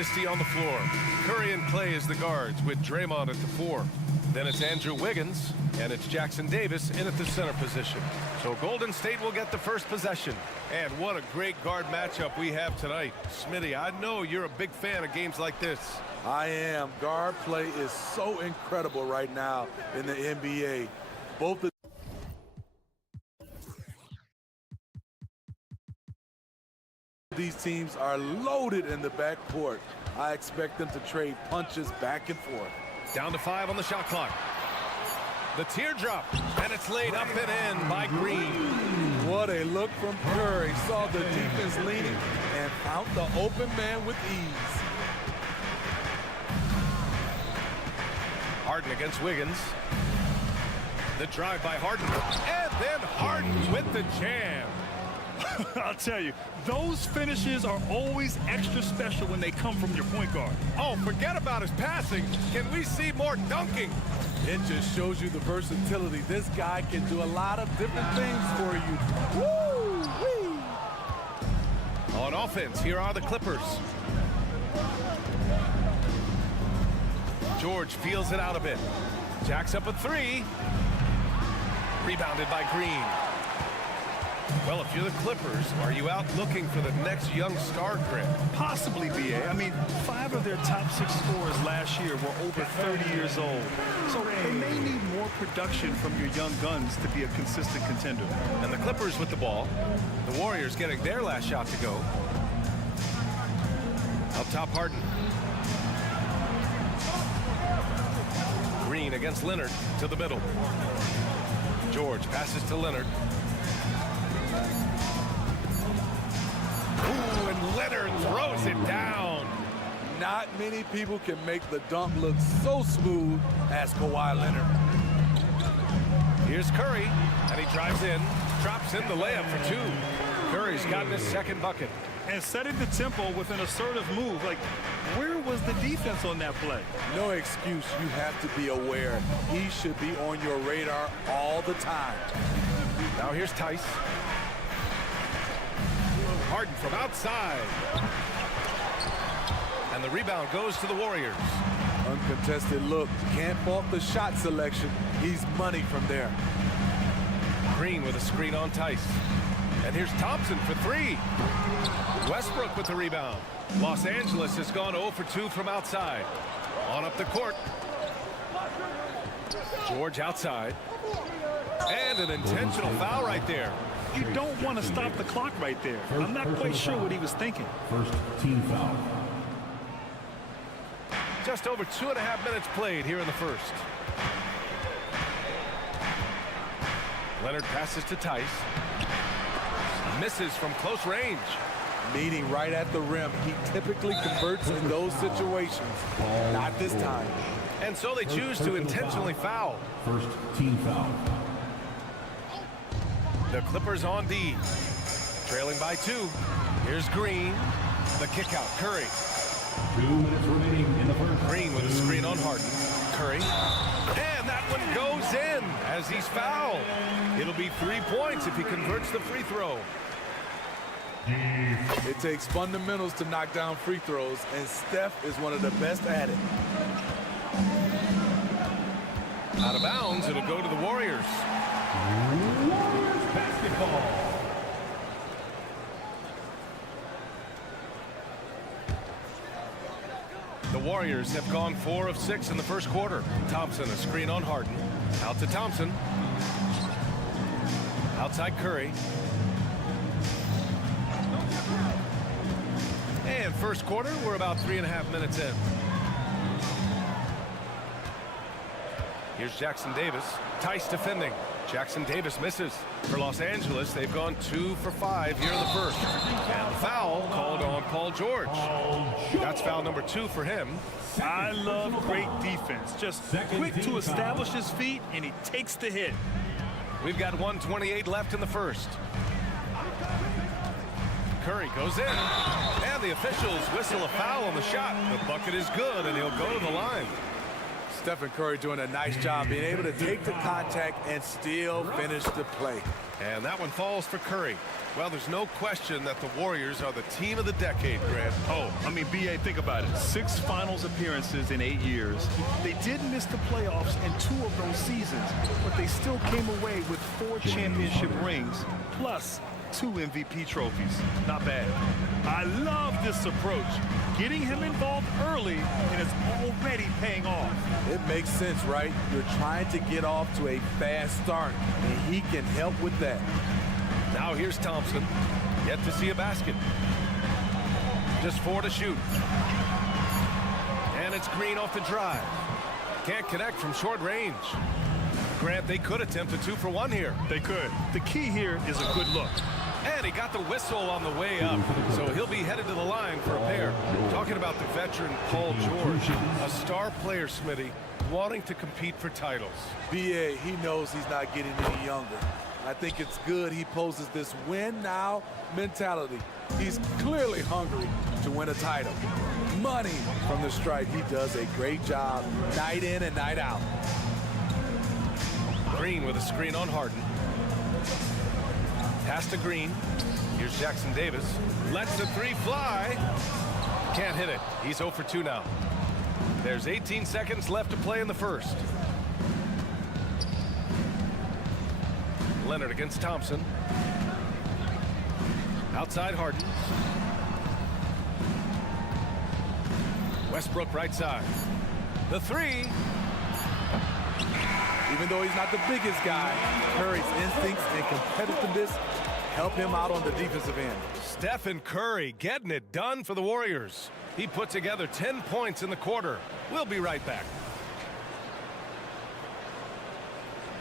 dynasty on the floor. Curry and Clay as the guards, with Draymond at the 4. Then it's Andrew Wiggins, and it's Jackson Davis in at the center position. So Golden State will get the first possession. And what a great guard matchup we have tonight. Smitty, I know you're a big fan of games like this. I am. Guard play is so incredible right now in the NBA. Both of these teams are loaded in the backcourt. I expect them to trade punches back and forth. Down to 5 on the shot clock. The teardrop, and it's laid up and in by Green. What a look from Curry. Saw the defense leaning and found the open man with ease. Harden against Wiggins. The drive by Harden, and then Harden with the jam. I'll tell you, those finishes are always extra special when they come from your point guard. Oh, forget about his passing. Can we see more dunking? It just shows you the versatility. This guy can do a lot of different things for you. Woo-wee! On offense, here are the Clippers. George feels it out a bit. Jacks up a 3. Rebounded by Green. Well, if you're the Clippers, are you out looking for the next young star grab? Possibly, B.A. I mean, 5 of their top 6 scorers last year were over 30 years old. So they may need more production from your young guns to be a consistent contender. And the Clippers with the ball. The Warriors getting their last shot to go. Up top, Harden. Green against Leonard to the middle. George passes to Leonard. Ooh, and Leonard throws it down. Not many people can make the dunk look so smooth as Kawhi Leonard. Here's Curry, and he drives in, drops in the layup for 2. Curry's gotten his second bucket. And setting the tempo with an assertive move. Like, where was the defense on that play? No excuse. You have to be aware. He should be on your radar all the time. Now here's Tice. Harden from outside. And the rebound goes to the Warriors. Uncontested look. Can't fault the shot selection. He's money from there. Green with a screen on Tice. And here's Thompson for 3. Westbrook with the rebound. Los Angeles has gone 0 for 2 from outside. On up the court. George outside. And an intentional foul right there. You don't want to stop the clock right there. I'm not quite sure what he was thinking. First team foul. Just over 2.5 minutes played here in the first. Leonard passes to Tice. Misses from close range. Meeting right at the rim. He typically converts in those situations. Not this time. And so they choose to intentionally foul. First team foul. The Clippers on D. Trailing by 2. Here's Green. The kick out. Curry. 2 minutes remaining in the first. Green with a screen on Harden. Curry. And that one goes in as he's fouled. It'll be 3 points if he converts the free throw. It takes fundamentals to knock down free throws, and Steph is one of the best at it. Out of bounds, it'll go to the Warriors. Warriors basketball. The Warriors have gone 4 of 6 in the first quarter. Thompson, a screen on Harden. Out to Thompson. Outside Curry. And first quarter, we're about 3.5 minutes in. Here's Jackson Davis. Tice defending. Jackson Davis misses. For Los Angeles, they've gone 2 for 5 here in the first. And the foul called on Paul George. That's foul number 2 for him. I love great defense. Just quick to establish his feet, and he takes the hit. We've got 1:28 left in the first. Curry goes in. And the officials whistle a foul on the shot. The bucket is good, and he'll go to the line. Stephen Curry doing a nice job being able to take the contact and still finish the play. And that one falls for Curry. Well, there's no question that the Warriors are the team of the decade, Grant. Oh, I mean, B.A., think about it. 6 finals appearances in 8 years. They did miss the playoffs in 2 of those seasons, but they still came away with 4 championship rings, plus 2 MVP trophies. Not bad. I love this approach. Getting him involved early, and it's already paying off. It makes sense, right? You're trying to get off to a fast start, and he can help with that. Now here's Thompson. Yet to see a basket. Just 4 to shoot. And it's Green off the drive. Can't connect from short range. Grant, they could attempt a 2 for 1 here. They could. The key here is a good look. And he got the whistle on the way up, so he'll be headed to the line for a pair. Talking about the veteran Paul George, a star player, Smitty, wanting to compete for titles. B.A., he knows he's not getting any younger. I think it's good he poses this win-now mentality. He's clearly hungry to win a title. Money from the stripe. He does a great job night in and night out. Green with a screen on Harden. Pass to Green. Here's Jackson Davis. Lets the 3 fly. Can't hit it. He's 0 for 2 now. There's 18 seconds left to play in the first. Leonard against Thompson. Outside Harden. Westbrook right side. The 3. Even though he's not the biggest guy, Curry's instincts and competitiveness help him out on the defensive end. Stephen Curry getting it done for the Warriors. He put together 10 points in the quarter. We'll be right back.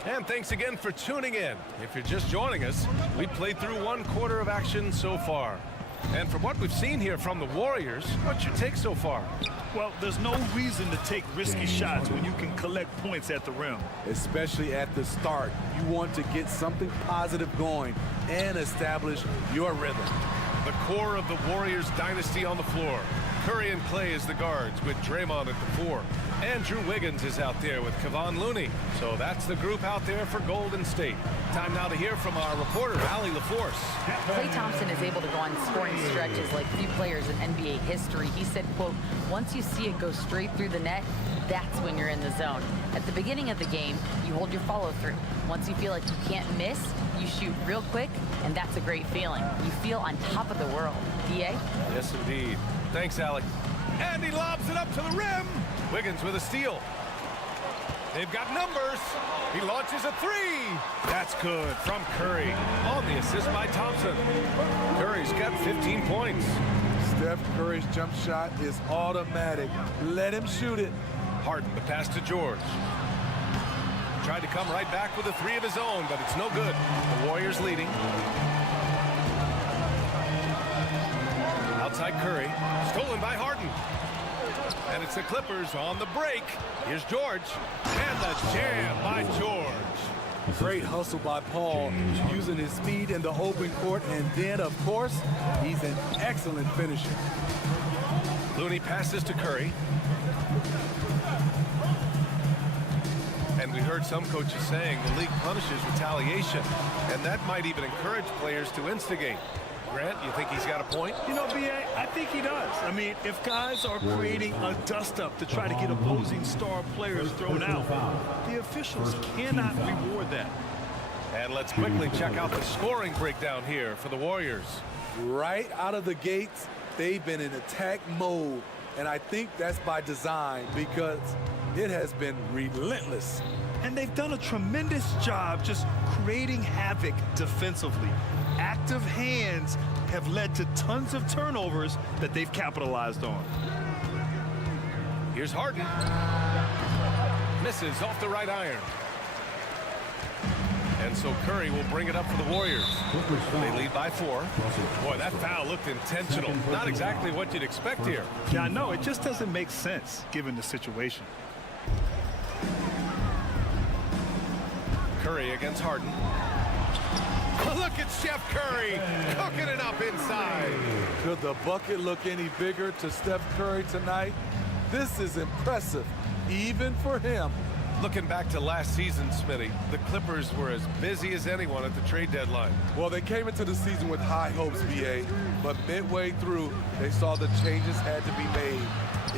And thanks again for tuning in. If you're just joining us, we played through 1 quarter of action so far. And from what we've seen here from the Warriors, what's your take so far? Well, there's no reason to take risky shots when you can collect points at the rim. Especially at the start. You want to get something positive going and establish your rhythm. The core of the Warriors dynasty on the floor. Curry and Clay as the guards with Draymond at the 4. Andrew Wiggins is out there with Kevon Looney. So that's the group out there for Golden State. Time now to hear from our reporter, Allie LaForce. Klay Thompson is able to go on scoring stretches like few players in NBA history. He said, quote, once you see it go straight through the net, that's when you're in the zone. At the beginning of the game, you hold your follow through. Once you feel like you can't miss, you shoot real quick, and that's a great feeling. You feel on top of the world. D.A.? Yes, indeed. Thanks, Allie. And he lobs it up to the rim. Wiggins with a steal. They've got numbers. He launches a 3. That's good from Curry. On the assist by Thompson. Curry's got 15 points. Steph Curry's jump shot is automatic. Let him shoot it. Harden, the pass to George. Tried to come right back with a 3 of his own, but it's no good. The Warriors leading. Outside Curry. Stolen by Harden. And it's the Clippers on the break. Here's George. And the jam by George. Great hustle by Paul, using his speed in the open court. And then, of course, he's an excellent finisher. Looney passes to Curry. And we heard some coaches saying the league punishes retaliation. And that might even encourage players to instigate. Grant, you think he's got a point? You know, B.A., I think he does. I mean, if guys are creating a dust-up to try to get opposing star players thrown out, the officials cannot reward that. And let's quickly check out the scoring breakdown here for the Warriors. Right out of the gates, they've been in attack mode. And I think that's by design because it has been relentless. And they've done a tremendous job just creating havoc defensively. Active hands have led to tons of turnovers that they've capitalized on. Here's Harden. Misses off the right iron. And so Curry will bring it up for the Warriors. They lead by 4. Boy, that foul looked intentional. Not exactly what you'd expect here. Yeah, I know. It just doesn't make sense given the situation. Curry against Harden. Look at Chef Curry cooking it up inside. Could the bucket look any bigger to Steph Curry tonight? This is impressive. even for him. Looking back to last season, Smitty, the Clippers were as busy as anyone at the trade deadline. Well, they came into the season with high hopes, B.A., but midway through, they saw the changes had to be made.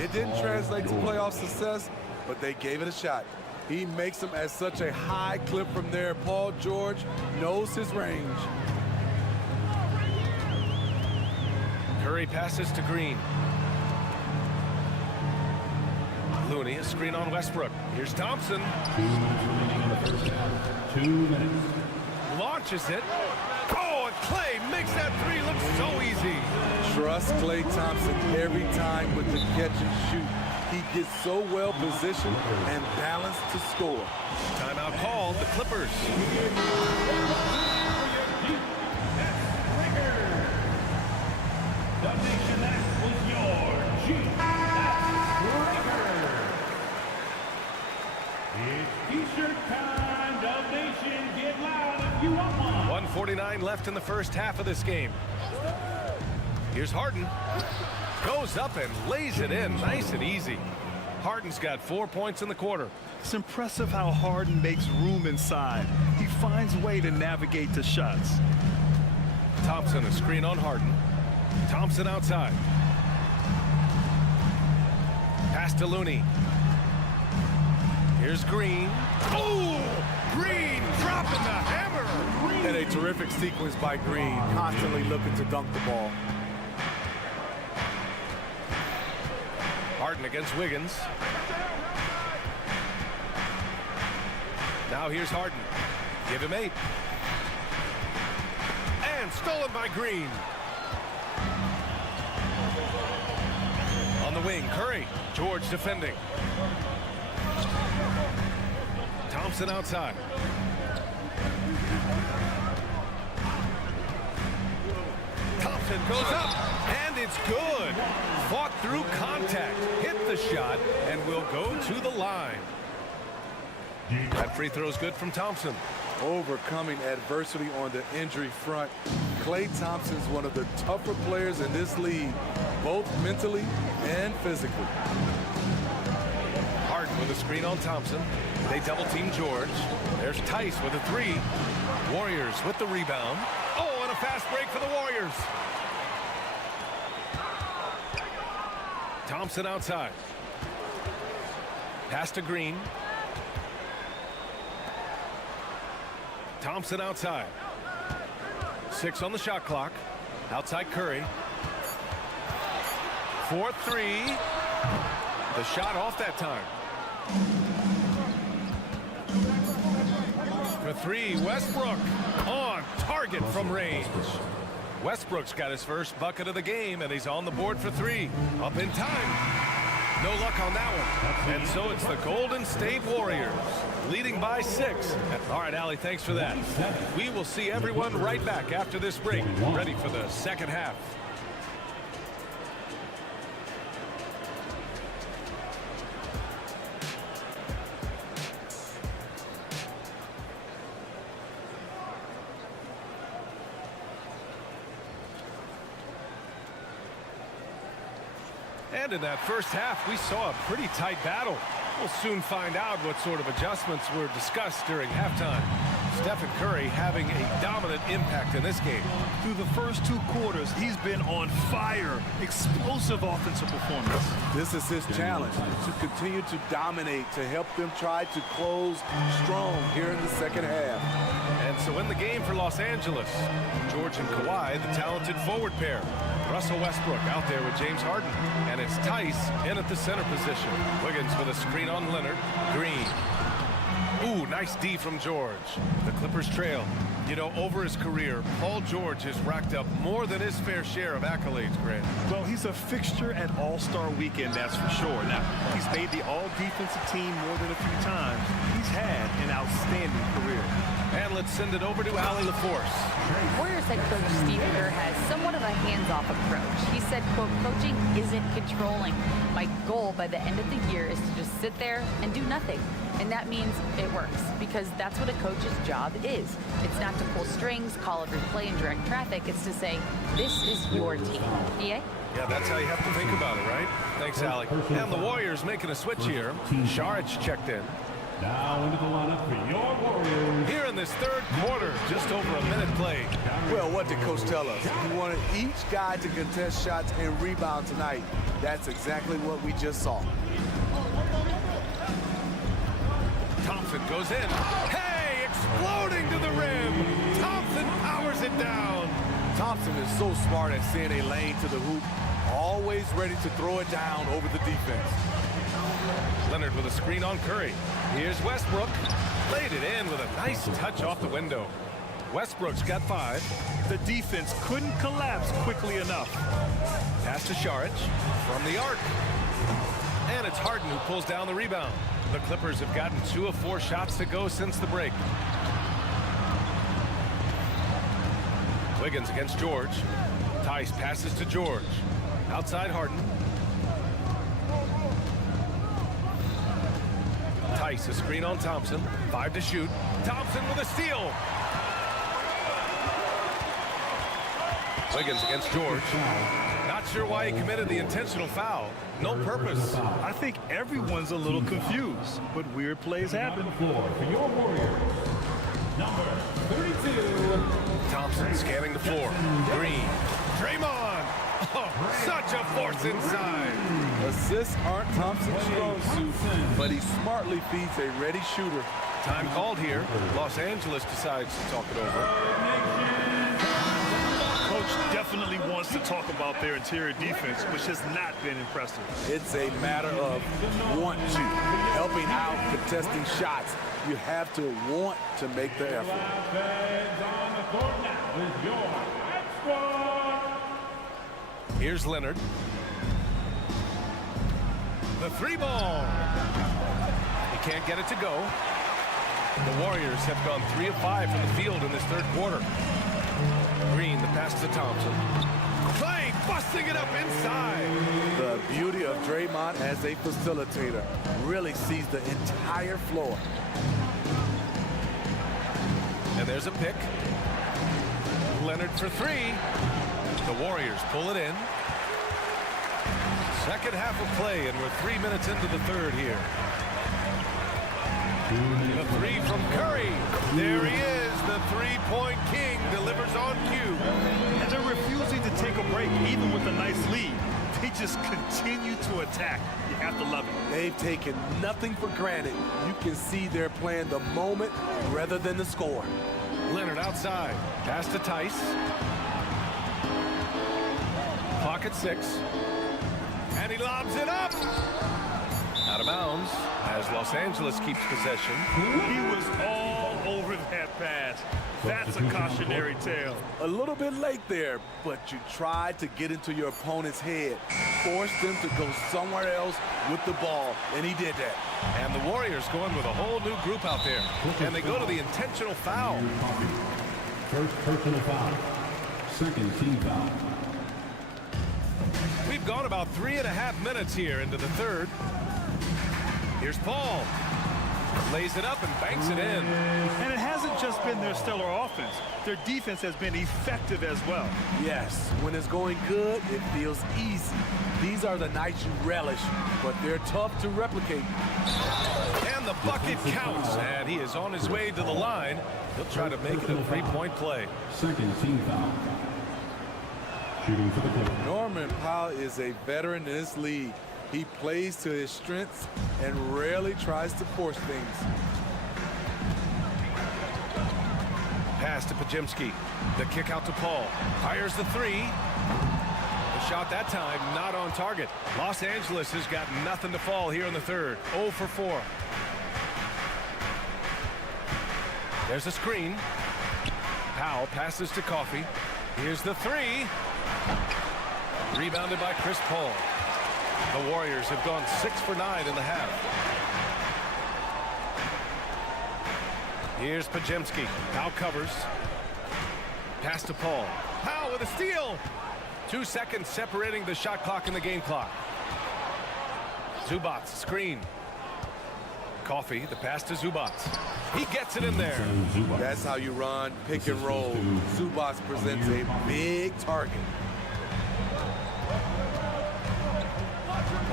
It didn't translate to playoff success, but they gave it a shot. He makes them at such a high clip from there. Paul George knows his range. Curry passes to Green. Looney, a screen on Westbrook. Here's Thompson. 2 minutes remaining in the first half. 2 minutes. Launches it. Oh, and Clay makes that three look so easy. Trust Klay Thompson every time with the catch and shoot. He gets so well positioned and balanced to score. Timeout called, the Clippers. The Nation X was your G.S. record. It's T-shirt time. Dub Nation, get loud if you want one. 1:49 left in the first half of this game. Here's Harden. Goes up and lays it in nice and easy. Harden's got 4 points in the quarter. It's impressive how Harden makes room inside. He finds a way to navigate the shots. Thompson, a screen on Harden. Thompson outside. Pass to Looney. Here's Green. Oh! Green dropping the hammer! And a terrific sequence by Green, constantly looking to dunk the ball. Harden against Wiggins. Now here's Harden. Give him 8. And stolen by Green. On the wing, Curry. George defending. Thompson outside. Thompson goes up, and it's good. Fought through contact, hit the shot, and will go to the line. That free throw's good from Thompson. Overcoming adversity on the injury front. Klay Thompson's one of the tougher players in this league, both mentally and physically. Harden with a screen on Thompson. They double team George. There's Tice with a 3. Warriors with the rebound. Oh, and a fast break for the Warriors. Thompson outside. Pass to Green. Thompson outside. 6 on the shot clock. Outside Curry. 4-3. The shot off that time. For 3, Westbrook on target from range. Westbrook's got his first bucket of the game, and he's on the board for 3. Up in time. No luck on that one. And so it's the Golden State Warriors leading by 6. All right, Allie, thanks for that. We will see everyone right back after this break, ready for the second half. And in that first half, we saw a pretty tight battle. We'll soon find out what sort of adjustments were discussed during halftime. Stephen Curry having a dominant impact in this game. Through the first 2 quarters, he's been on fire. Explosive offensive performance. This is his challenge, to continue to dominate, to help them try to close strong here in the second half. And so in the game for Los Angeles, George and Kawhi, the talented forward pair. Russell Westbrook out there with James Harden. And it's Tice in at the center position. Wiggins with a screen on Leonard. Green. Ooh, nice D from George. The Clippers trail. You know, over his career, Paul George has racked up more than his fair share of accolades, Grant. Well, he's a fixture at All-Star Weekend, that's for sure. Now, he's made the All-Defensive Team more than a few times. He's had an outstanding career. And let's send it over to Allie LaForce. Warriors head coach Steve Kerr has somewhat of a hands-off approach. He said, quote, coaching isn't controlling. My goal by the end of the year is to just sit there and do nothing. And that means it works, because that's what a coach's job is. It's not to pull strings, call every play, and direct traffic. It's to say, this is your team. B.A.? Yeah, that's how you have to think about it, right? Thanks, Alec. And the Warriors making a switch here. Skijesss checked in. Now into the lineup for your Warriors. Here in this third quarter, just over a minute played. Well, what did Coach tell us? He wanted each guy to contest shots and rebound tonight. That's exactly what we just saw. Thompson goes in. Hey, exploding to the rim. Thompson powers it down. Thompson is so smart at seeing a lane to the hoop, always ready to throw it down over the defense. Leonard with a screen on Curry. Here's Westbrook. Laid it in with a nice touch off the window. Westbrook's got 5. The defense couldn't collapse quickly enough. Pass to Skijesss from the arc. And it's Harden who pulls down the rebound. The Clippers have gotten 2 of 4 shots to go since the break. Wiggins against George. Tice passes to George. Outside Harden. Tice a screen on Thompson. 5 to shoot. Thompson with a steal. Wiggins against George. Not sure why he committed the intentional foul. No purpose. I think everyone's a little confused, but weird plays happen. The floor for your Warriors. Number 32. Thompson scanning the floor. Green. Draymond. Oh, such a force inside. Assists aren't Thompson's strong suit, but he smartly feeds a ready shooter. Time called here. Los Angeles decides to talk it over. Coach definitely wants to talk about their interior defense, which has not been impressive. It's a matter of want to. Helping out, contesting shots. You have to want to make the effort. Fans on the court now with your squad. Here's Leonard. The 3 ball. He can't get it to go. The Warriors have gone 3 of 5 from the field in this third quarter. Green, the pass to Thompson. Clay busting it up inside. The beauty of Draymond as a facilitator really sees the entire floor. And there's a pick. Leonard for 3. The Warriors pull it in. Second half of play, and we're 3 minutes into the third here. The 3 from Curry. There he is. The 3-point king delivers on cue. And they're refusing to take a break, even with a nice lead. They just continue to attack. You have to love it. They've taken nothing for granted. You can see they're playing the moment rather than the score. Leonard outside. Pass to Tice. Clock at 6. And he lobs it up. Out of bounds as Los Angeles keeps possession. He was all over that pass. That's a cautionary tale. A little bit late there, but you tried to get into your opponent's head. Forced them to go somewhere else with the ball, and he did that. And the Warriors going with a whole new group out there. And they go to the intentional foul. First personal foul. Second team foul. We've gone about 3.5 minutes here into the third. Here's Paul. Lays it up and banks it in. And it hasn't just been their stellar offense. Their defense has been effective as well. Yes, when it's going good, it feels easy. These are the nights you relish, but they're tough to replicate. And the bucket counts, and he is on his way to the line. He'll try to make it a 3-point play. Second team foul. Shooting for the Clippers. Norman Powell is a veteran in this league. He plays to his strengths and rarely tries to force things. Pass to Pajemski. The kick out to Paul. Fires the 3. The shot that time not on target. Los Angeles has got nothing to fall here in the third. 0 for 4. There's a screen. Powell passes to Coffey. Here's the 3. Rebounded by Chris Paul. The Warriors have gone 6 for 9 in the half. Here's Pajemski. Powell covers. Pass to Paul. Powell with a steal. 2 seconds separating the shot clock and the game clock. Zubac screen. Coffey, the pass to Zubac. He gets it in there. That's how you run pick and roll. Zubac presents a big target.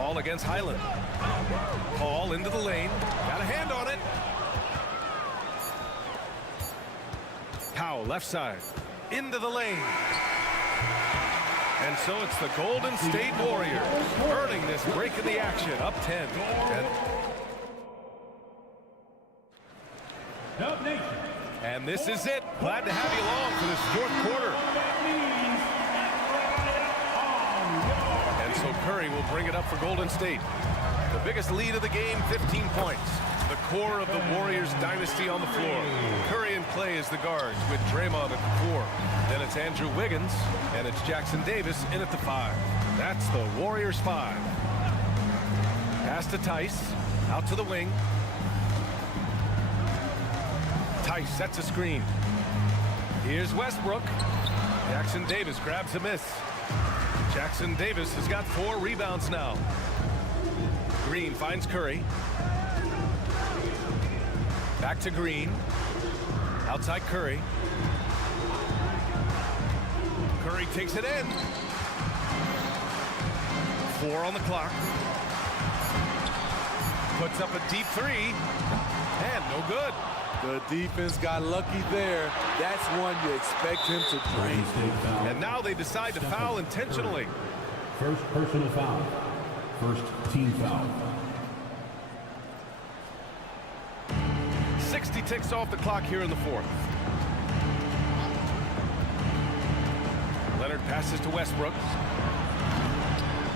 Paul against Highland. Paul into the lane. Got a hand on it. Powell left side. Into the lane. And so it's the Golden State Warriors earning this break in the action. Up 10. And this is it. Glad to have you along for this fourth quarter. And so Curry will bring it up for Golden State. The biggest lead of the game, 15 points. The core of the Warriors dynasty on the floor. Curry and Clay as the guards with Draymond at the 4. Then it's Andrew Wiggins, and it's Jackson Davis in at the 5. That's the Warriors 5. Pass to Tice, out to the wing. Tice sets a screen. Here's Westbrook. Jackson Davis grabs a miss. Jackson Davis has got 4 rebounds now. Green finds Curry. Back to Green. Outside Curry. Curry takes it in. 4 on the clock. Puts up a deep 3. And no good. The defense got lucky there. That's one you expect him to drain. And now they decide to foul intentionally. First personal foul. First team foul. 60 ticks off the clock here in the 4th. Leonard passes to Westbrook.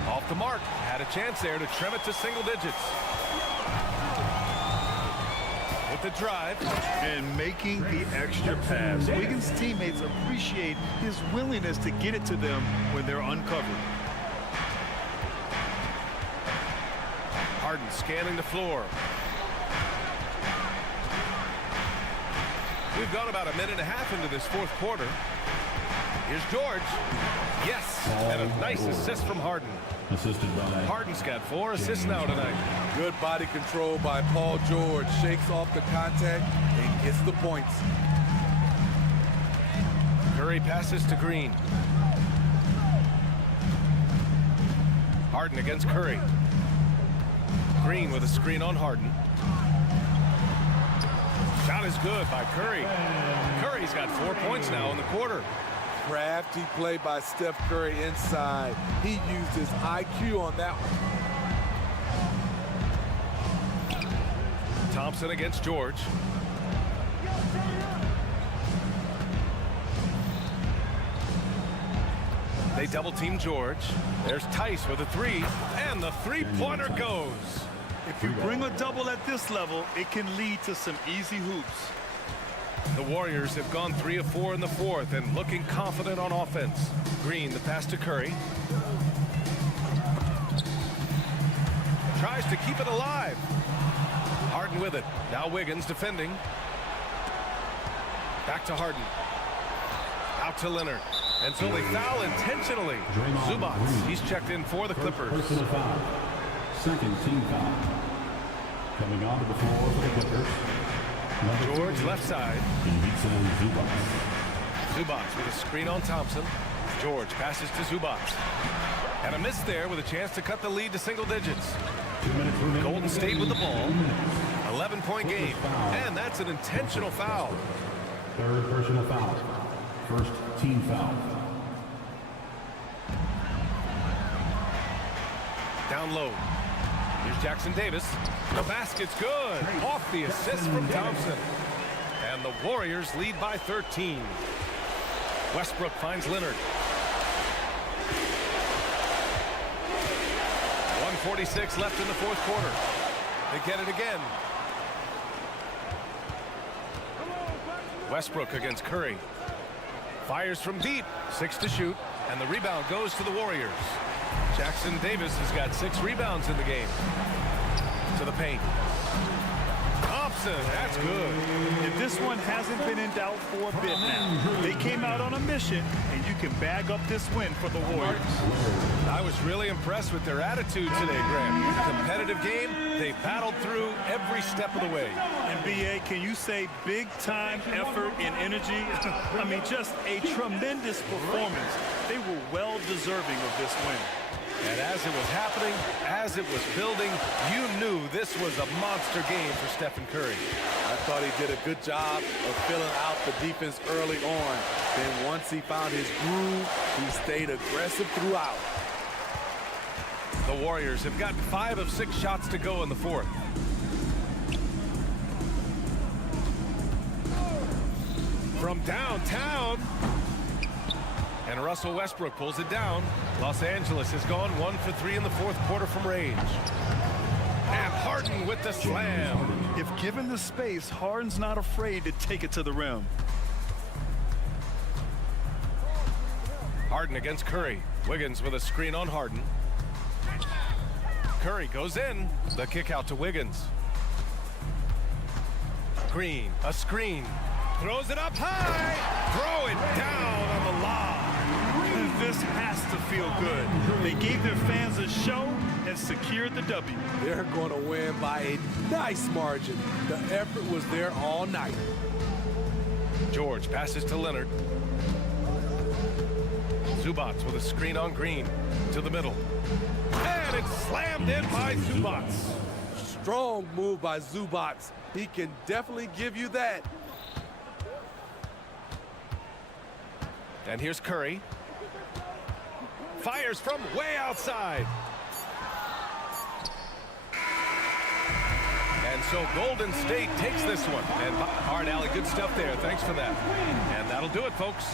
Off the mark. Had a chance there to trim it to single digits. With the drive. And making the extra pass. Wiggins' teammates appreciate his willingness to get it to them when they're uncovered. Harden scanning the floor. We've gone about a minute and a half into this 4th quarter. Here's George. Yes, and a nice assist from Harden. Assisted by Harden's got 4 assists now tonight. Good body control by Paul George. Shakes off the contact and gets the points. Curry passes to Green. Harden against Curry. Green with a screen on Harden. Shot is good by Curry. Curry's got 4 points now in the quarter. Crafty play by Steph Curry inside. He used his IQ on that one. Thompson against George. They double team George. There's Tice with a 3, and the 3-pointer goes. If you bring a double at this level, it can lead to some easy hoops. The Warriors have gone 3 of 4 in the 4th and looking confident on offense. Green, the pass to Curry. Tries to keep it alive. Harden with it. Now Wiggins defending. Back to Harden. Out to Leonard. And so they foul intentionally. Zubats, he's checked in for the Clippers. personal foul. Second team foul. Coming onto the floor for the Clippers. George left side. Zubats with a screen on Thompson. George passes to Zubats. And a miss there with a chance to cut the lead to single digits. Golden State with the ball. 11-point game. And that's an intentional foul. Third personal foul. First team foul. Down low. Here's Jackson Davis. The basket's good. Off the assist from Thompson. And the Warriors lead by 13. Westbrook finds Leonard. 1:46 left in the 4th quarter. They get it again. Westbrook against Curry. Fires from deep. 6 to shoot. And the rebound goes to the Warriors. Jackson Davis has got 6 rebounds in the game. To the paint. Thompson, that's good. And this one hasn't been in doubt for a bit now. They came out on a mission, and you can bag up this win for the Warriors. I was really impressed with their attitude today, Graham. Competitive game, they battled through every step of the way. And B.A., can you say big-time effort and energy? I mean, just a tremendous performance. They were well deserving of this win. And as it was happening, as it was building, you knew this was a monster game for Stephen Curry. I thought he did a good job of filling out the defense early on. Then once he found his groove, he stayed aggressive throughout. The Warriors have gotten 5 of 6 shots to go in the fourth. From downtown. And Russell Westbrook pulls it down. Los Angeles has gone 1 for 3 in the fourth quarter from range. And Harden with the slam. If given the space, Harden's not afraid to take it to the rim. Harden against Curry. Wiggins with a screen on Harden. Curry goes in. The kick out to Wiggins. Green, a screen. Throws it up high. Throw it down on the lob. This has to feel good. They gave their fans a show and secured the W. They're going to win by a nice margin. The effort was there all night. George passes to Leonard. Zubac with a screen on Green to the middle. And it's slammed in by Zubac. Strong move by Zubac. He can definitely give you that. And here's Curry. Fires from way outside. And so Golden State takes this one. And Hard Alley, good stuff there. Thanks for that. And that'll do it, folks.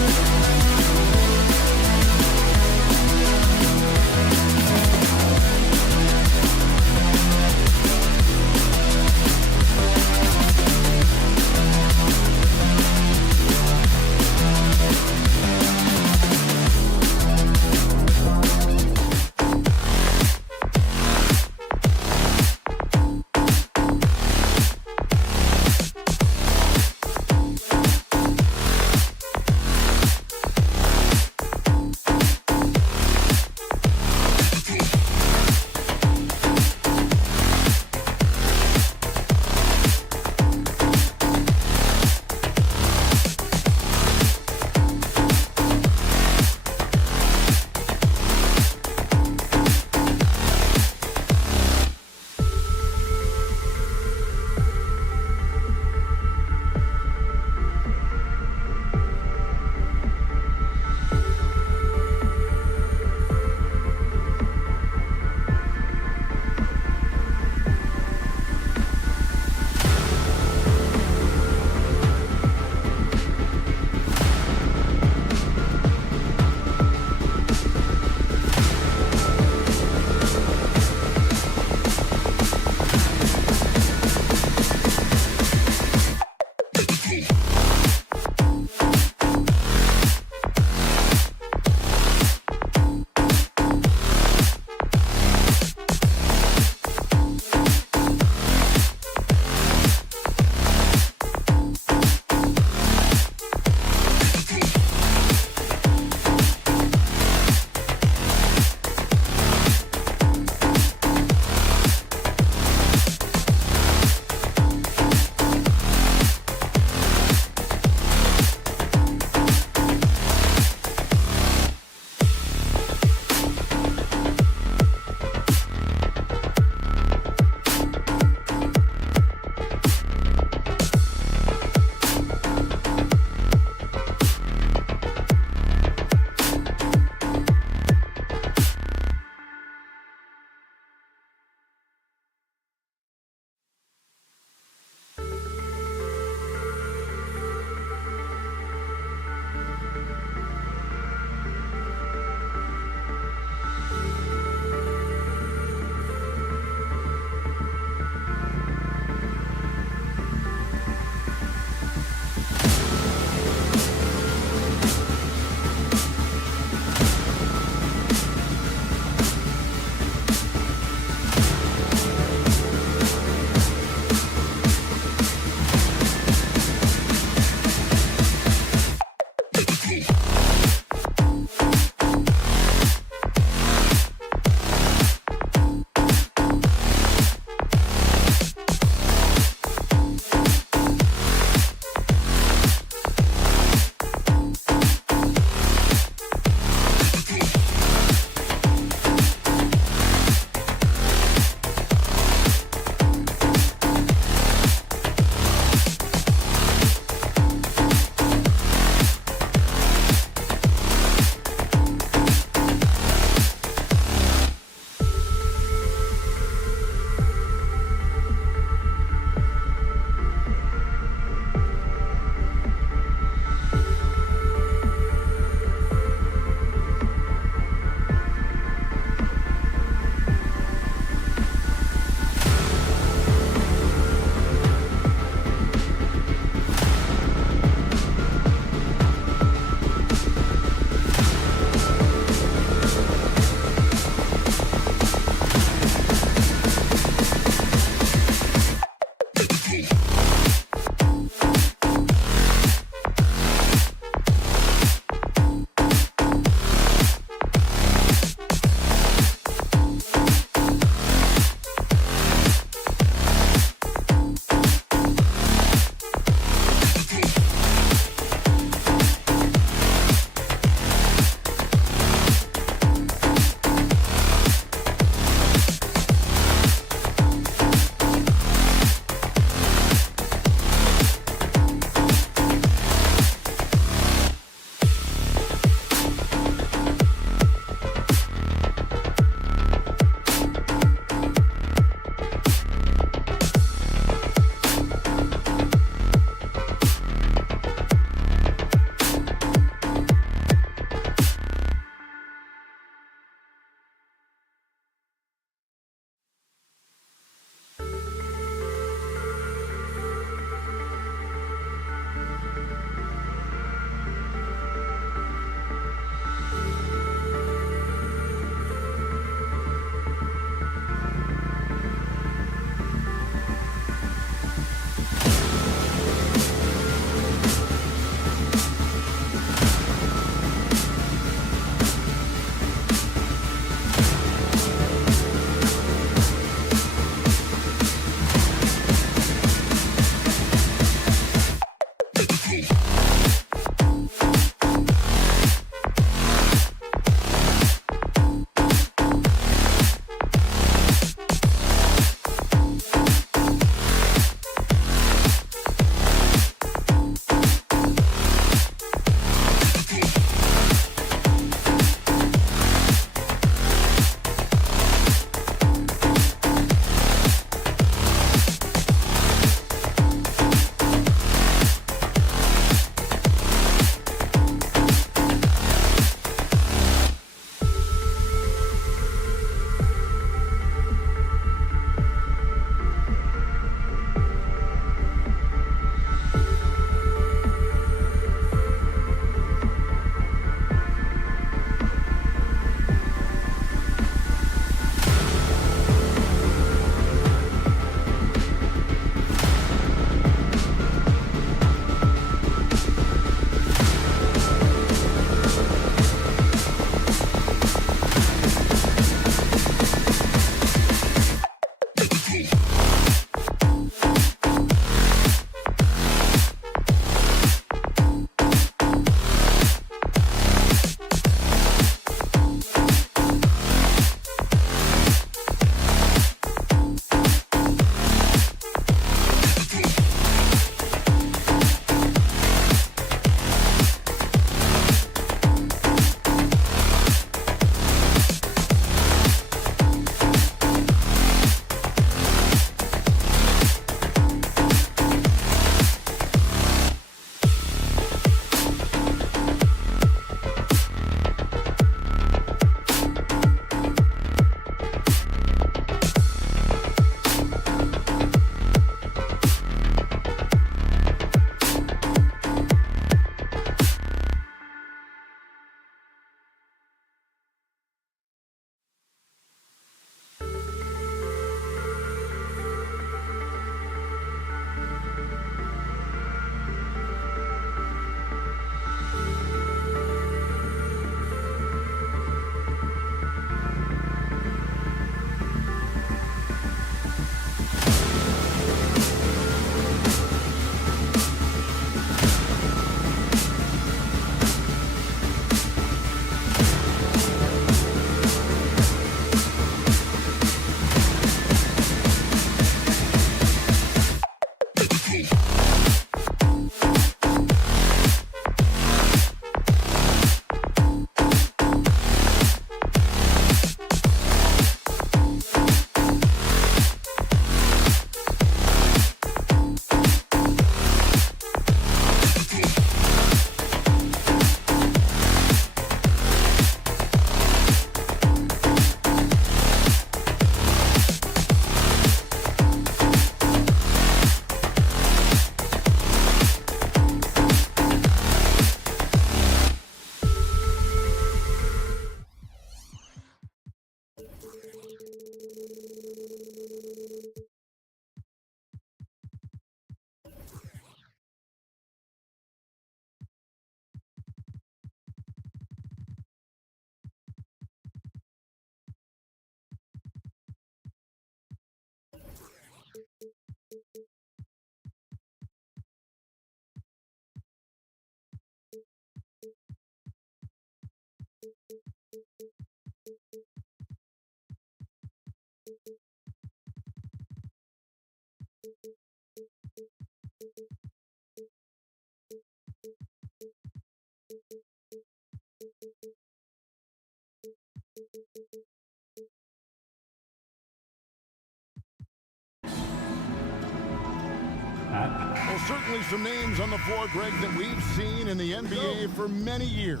Well, certainly some names on the floor, Greg, that we've seen in the NBA for many years.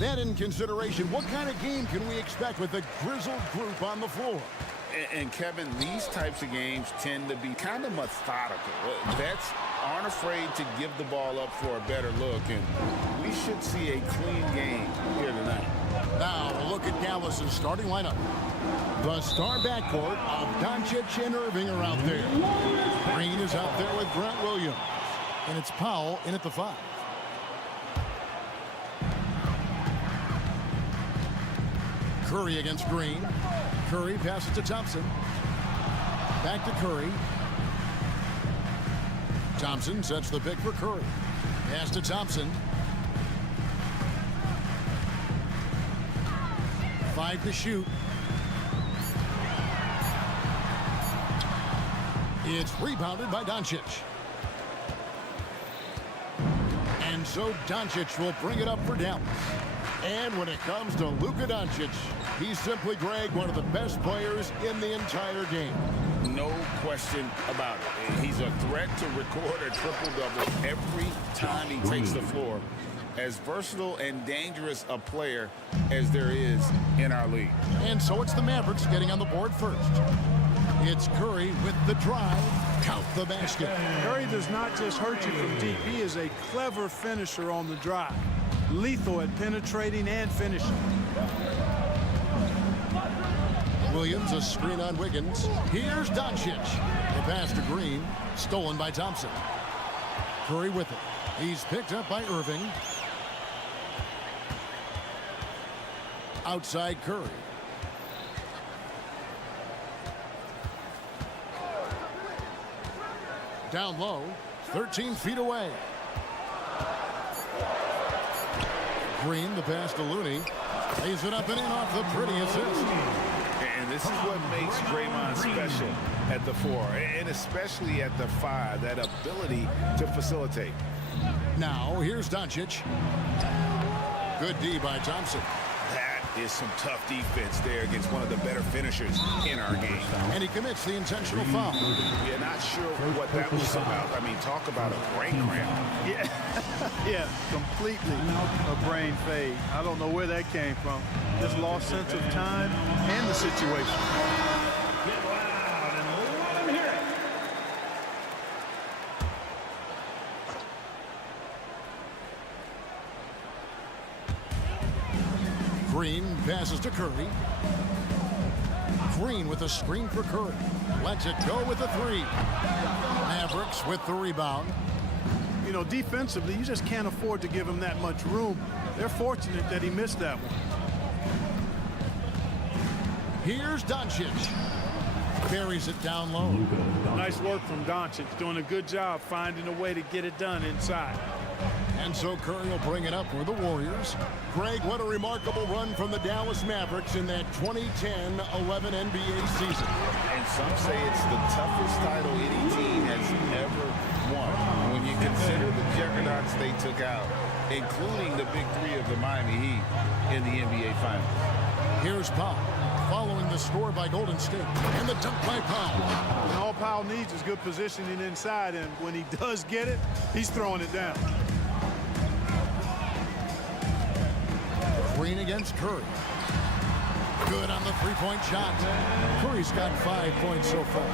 That in consideration, what kind of game can we expect with a grizzled group on the floor? And Kevin, these types of games tend to be kind of methodical. Vets aren't afraid to give the ball up for a better look, and we should see a clean game here tonight. Now, a look at Dallas's starting lineup. The star backcourt of Doncic and Irving are out there. Green is out there with Grant Williams. And it's Powell in at the 5. Curry against Green. Curry passes to Thompson. Back to Curry. Thompson sets the pick for Curry. Pass to Thompson. 5 to shoot. It's rebounded by Doncic. And so Doncic will bring it up for Dallas. And when it comes to Luka Doncic, he's simply, Greg, one of the best players in the entire game. No question about it. He's a threat to record a triple-double every time he takes the floor. As versatile and dangerous a player as there is in our league. And so it's the Mavericks getting on the board first. It's Curry with the drive. Count the basket. Curry does not just hurt you from deep. He is a clever finisher on the drive. Lethal at penetrating and finishing. Williams, a screen on Wiggins. Here's Doncic. The pass to Green. Stolen by Thompson. Curry with it. He's picked up by Irving. Outside Curry. Down low, 13 feet away. Green, the pass to Looney. Lays it up and in off the pretty assist. And this is what makes Draymond special at the 4, and especially at the 5, that ability to facilitate. Now, here's Doncic. Good D by Thompson. That is some tough defense there against one of the better finishers in our game. And he commits the intentional foul. We're not sure what that was about. I mean, talk about a brain cramp. Yeah, yeah, completely a brain fade. I don't know where that came from. Just lost sense of time and the situation. Green passes to Curry. Green with a screen for Curry. Lets it go with the 3. Mavericks with the rebound. You know, defensively, you just can't afford to give him that much room. They're fortunate that he missed that one. Here's Doncic. Buries it down low. Nice work from Doncic, doing a good job finding a way to get it done inside. And so Curry will bring it up for the Warriors. Greg, what a remarkable run from the Dallas Mavericks in that 2010-11 NBA season. And some say it's the toughest title any team has ever won. When you consider the juggernauts they took out, including the big 3 of the Miami Heat in the NBA Finals. Here's Powell, following the score by Golden State, and the dunk by Powell. And all Powell needs is good positioning inside, and when he does get it, he's throwing it down. Green against Curry. Good on the 3-point shot. Curry's got 5 points so far.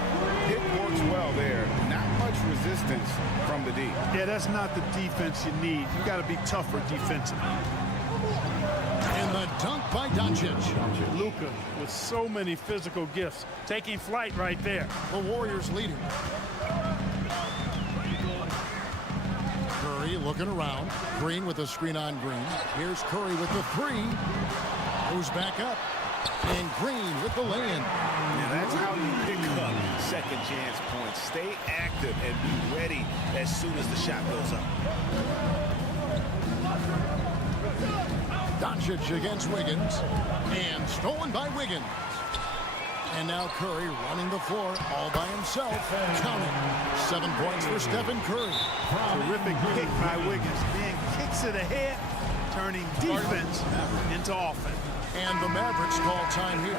It works well there. Not much resistance from the D. Yeah, that's not the defense you need. You got to be tougher defensively. And the dunk by Doncic. Luka with so many physical gifts, taking flight right there. The Warriors leading. Curry looking around. Green with a screen on Green. Here's Curry with the 3. Goes back up. And Green with the lay-in. Now that's how you pick up second chance points. Stay active and be ready as soon as the shot goes up. Doncic against Wiggins. And stolen by Wiggins. And now Curry running the floor all by himself. Counting. 7 points for Stephen Curry. Terrific kick by Wiggins. Being kicks to the head, turning defense into offense. And the Mavericks call time here.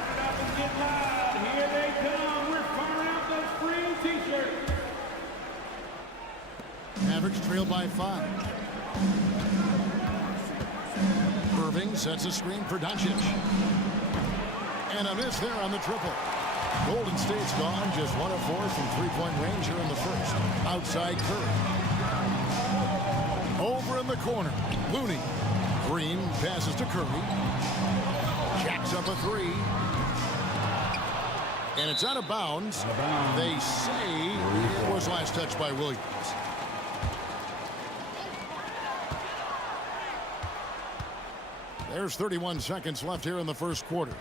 Here they come. We're firing out those free t-shirts. Mavericks trail by 5. Irving sets a screen for Doncic. And a miss there on the triple. Golden State's gone just 1 of 4 from three-point range here in the first. Outside Curry. Over in the corner, Looney. Green passes to Curry. Jacks up a 3. And it's out of bounds. They say it was last touched by Williams. There's 31 seconds left here in the first quarter.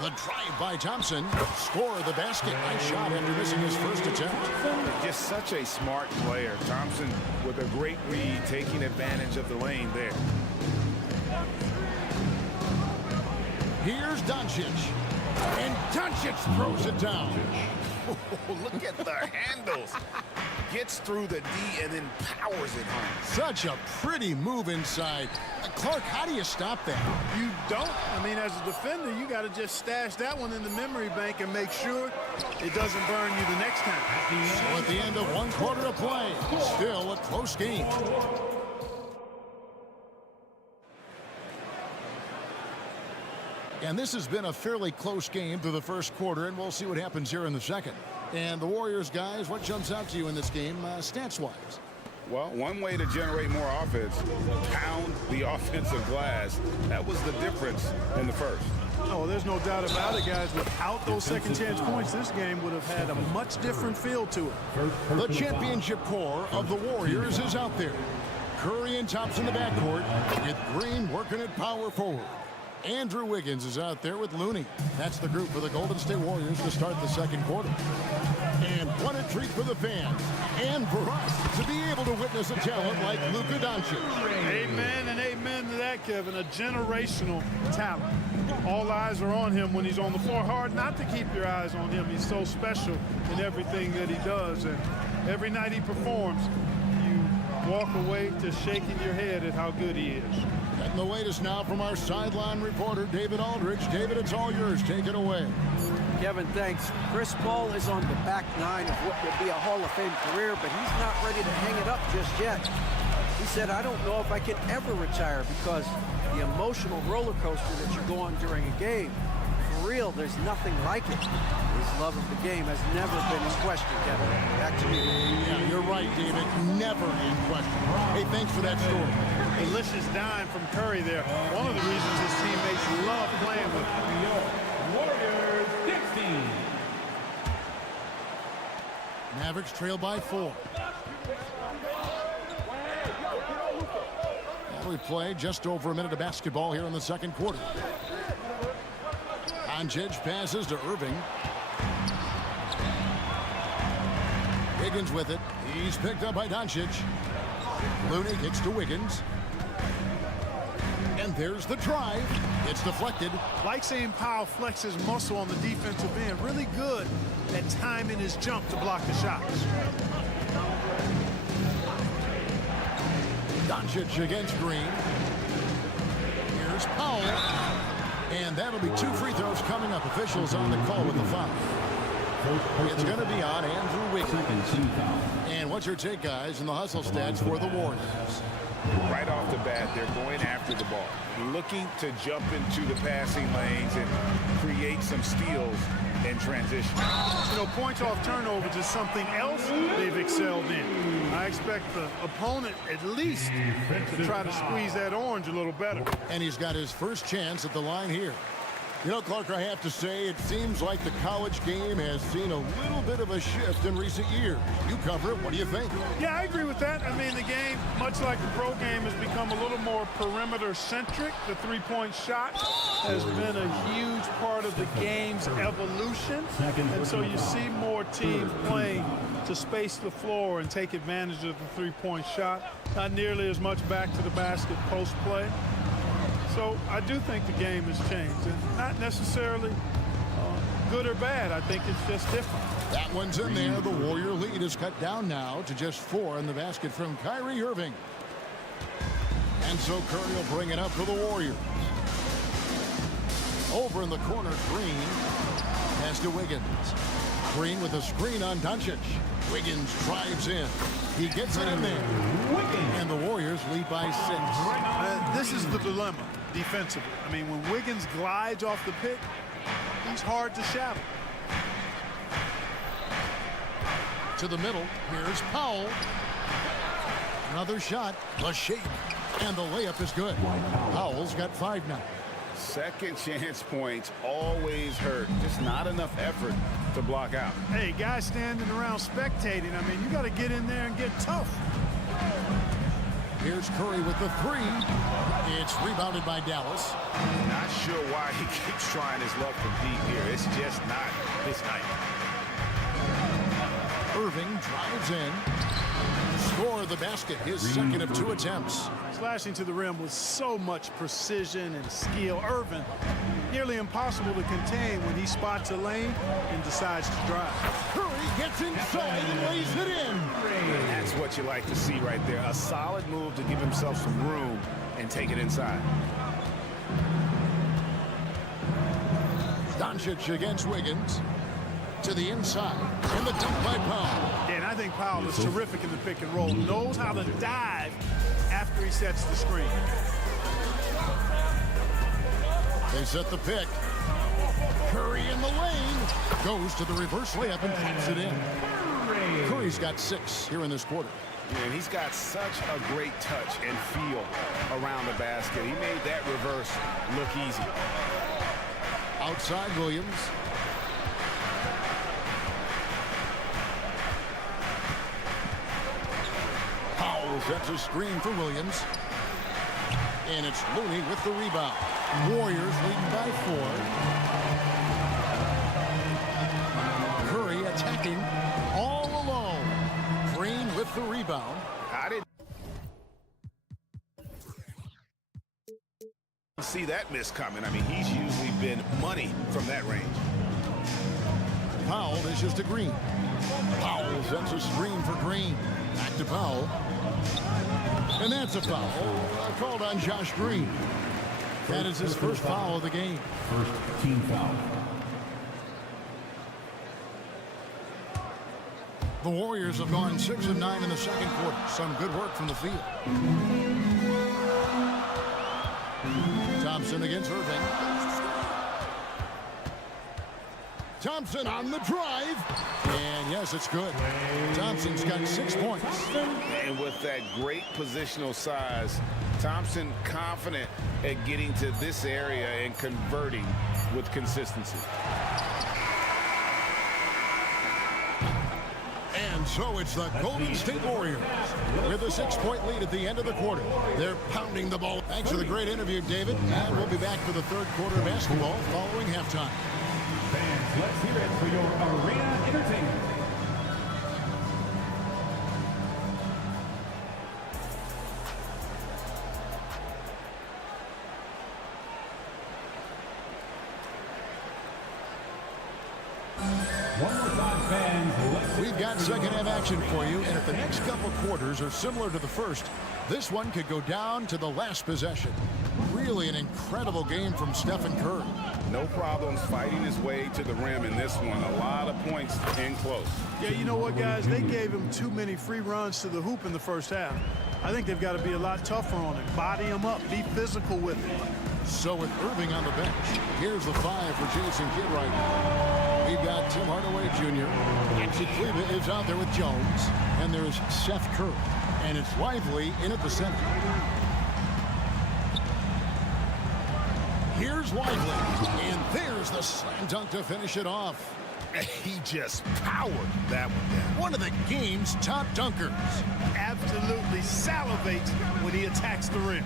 The drive by Thompson. Score the basket. Nice shot after missing his first attempt. Just such a smart player. Thompson with a great read, taking advantage of the lane there. Here's Doncic. And Doncic throws it down. Look at the handles. Gets through the D and then powers it home. Such a pretty move inside. Clark, how do you stop that? You don't. I mean, as a defender, you got to just stash that one in the memory bank and make sure it doesn't burn you the next time. So at the end of 1 quarter of play, still a close game. And this has been a fairly close game through the first quarter, and we'll see what happens here in the second. And the Warriors, guys, what jumps out to you in this game, stats-wise? Well, one way to generate more offense, pound the offensive glass. That was the difference in the first. Oh, there's no doubt about it, guys. Without those second chance points, this game would have had a much different feel to it. The championship core of the Warriors is out there. Curry and Thompson in the backcourt, with Green working at power forward. Andrew Wiggins is out there with Looney. That's the group for the Golden State Warriors to start the second quarter. And what a treat for the fans and for us to be able to witness a talent like Luka Doncic. Amen and amen to that, Kevin. A generational talent. All eyes are on him when he's on the floor. Hard not to keep your eyes on him. He's so special in everything that he does. And every night he performs, you walk away just shaking your head at how good he is. And the latest now from our sideline reporter, David Aldridge. David, it's all yours. Take it away. Kevin, thanks. Chris Paul is on the back nine of what will be a Hall of Fame career, but he's not ready to hang it up just yet. He said, I don't know if I can ever retire because the emotional roller coaster that you go on during a game, for real, there's nothing like it. His love of the game has never been in question, Kevin. Back to you. Yeah, you're right, David. Never in question. Hey, thanks for that story. Delicious dime from Curry there. One of the reasons his teammates love playing with him. Warriors 16. Mavericks trail by 4. Now we play just over a minute of basketball here in the second quarter. Doncic passes to Irving. Wiggins with it. He's picked up by Doncic. Looney kicks to Wiggins. And there's the drive. It's deflected. Like seeing Powell flex his muscle on the defensive end. Really good at timing his jump to block the shots. Doncic against Green. Here's Powell. And that'll be 2 free throws coming up. Officials on the call with the foul. It's going to be on Andrew Wiggins. And what's your take, guys, in the hustle stats for the Warriors? Right off the bat, they're going after the ball, looking to jump into the passing lanes and create some steals in transition. You know, points off turnovers is something else they've excelled in. I expect the opponent at least to try to squeeze that orange a little better. And he's got his first chance at the line here. You know, Clark, I have to say, it seems like the college game has seen a little bit of a shift in recent years. You cover it. What do you think? Yeah, I agree with that. I mean, the game, much like the pro game, has become a little more perimeter-centric. The three-point shot has been a huge part of the game's evolution. And so you see more teams playing to space the floor and take advantage of the three-point shot. Not nearly as much back to the basket post play. So I do think the game has changed, and not necessarily good or bad. I think it's just different. That one's in there. The Warrior lead is cut down now to just 4 in the basket from Kyrie Irving. And so Curry will bring it up for the Warriors. Over in the corner, Green. Pass to Wiggins. Green with a screen on Doncic. Wiggins drives in. He gets it in there. And the Warriors lead by 6. This is the dilemma defensively. I mean, when Wiggins glides off the pick, he's hard to shadow. To the middle. Here's Powell. Another shot. The shape. And the layup is good. Powell's got 5 now. Second chance points always hurt. Just not enough effort to block out. Hey, guys standing around spectating, I mean, you got to get in there and get tough. Here's Curry with the 3. It's rebounded by Dallas. Not sure why he keeps trying his luck from deep here. It's just not his night. Irving drives in. Score the basket, his second of 2 attempts. Slashing to the rim with so much precision and skill. Irvin, nearly impossible to contain when he spots a lane and decides to drive. Curry gets inside and lays it in. And that's what you like to see right there. A solid move to give himself some room and take it inside. Doncic against Wiggins. To the inside. And the dunk by Powell. And I think Powell is terrific in the pick and roll. Knows how to dive after he sets the screen. They set the pick. Curry in the lane. Goes to the reverse layup and taps it in. Curry's got 6 here in this quarter. And he's got such a great touch and feel around the basket. He made that reverse look easy. Outside Williams. Powell sets a screen for Williams. And it's Looney with the rebound. Warriors leading by 4. Curry attacking all alone. Green with the rebound. I didn't see that miss coming. I mean, he's usually been money from that range. Powell dishes to Green. Powell sends a screen for Green. Back to Powell. And that's a foul called on Josh Green. That is his first foul of the game. First team foul. The Warriors have gone 6 of 9 in the second quarter. Some good work from the field. Thompson against Irving. Thompson on the drive. And yes, it's good. Thompson's got 6 points. And with that great positional size, Thompson confident at getting to this area and converting with consistency. And so it's the Golden State Warriors with a 6-point lead at the end of the quarter. They're pounding the ball. Thanks for the great interview, David. And we'll be back for the third quarter of basketball following halftime. Fans, let's hear it for your arena entertainment. One more time, fans. We've got second half action for you, and if the next couple quarters are similar to the first, this one could go down to the last possession. Really an incredible game from Stephen Curry. No problems fighting his way to the rim in this one. A lot of points in close. Yeah, you know what, guys? They gave him too many free runs to the hoop in the first half. I think they've got to be a lot tougher on him. Body him up. Be physical with him. So with Irving on the bench, here's the 5 for Jason Kidd right now. We've got Tim Hardaway Jr. Maxi Kleber is out there with Jones. And there's Seth Curry. And it's Lively in at the center. Here's Lively. And there's the slam dunk to finish it off. He just powered that one down. One of the game's top dunkers. Absolutely salivates when he attacks the rim.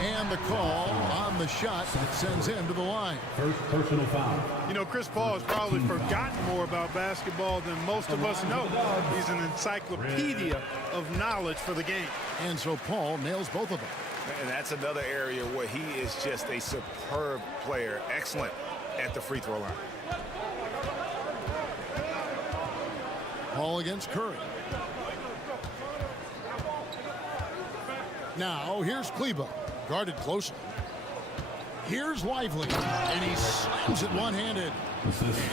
And the call on the shot that sends him to the line. First personal foul. You know, Chris Paul has probably forgotten more about basketball than most of us know. He's an encyclopedia of knowledge for the game. And so Paul nails both of them. And that's another area where he is just a superb player. Excellent at the free throw line. Paul against Curry. Now here's Kleber. Guarded closely. Here's Lively. And he slams wins it one-handed.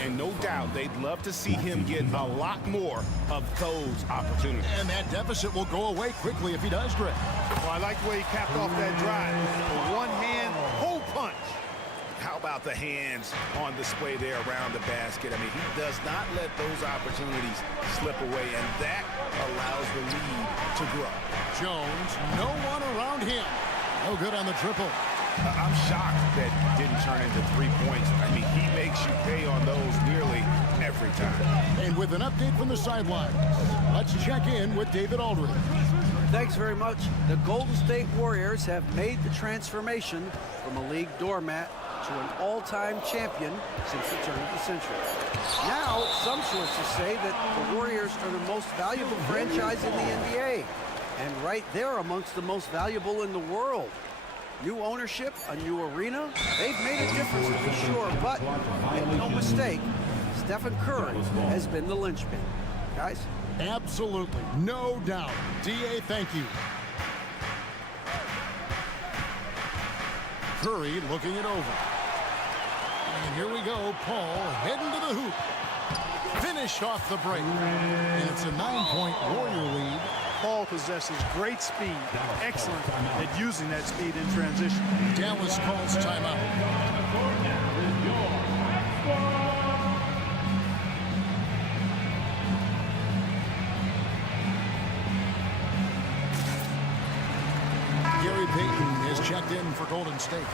And no doubt they'd love to see him get a lot more of those opportunities. And that deficit will go away quickly if he does drift. Well, I like the way he capped off that drive. One hand, hole punch. How about the hands on display there around the basket? I mean, he does not let those opportunities slip away, and that allows the lead to grow. Jones, no one around him. No good on the triple. I'm shocked that didn't turn into 3 points. I mean, he makes you pay on those nearly every time. And with an update from the sidelines, let's check in with David Aldridge. Thanks very much. The Golden State Warriors have made the transformation from a league doormat to an all-time champion since the turn of the century. Now, some sources say that the Warriors are the most valuable franchise in the NBA, and right there amongst the most valuable in the world. New ownership, a new arena, they've made a difference to be sure, but make no mistake, Stephen Curry has been the linchpin. Guys? Absolutely, no doubt. D.A., thank you. Curry looking it over. And here we go, Paul heading to the hoop. Finished off the break. And it's a 9-point Warrior lead. Paul possesses great speed, excellent at using that speed in transition. Dallas calls timeout. Gary Payton is checked in for Golden State.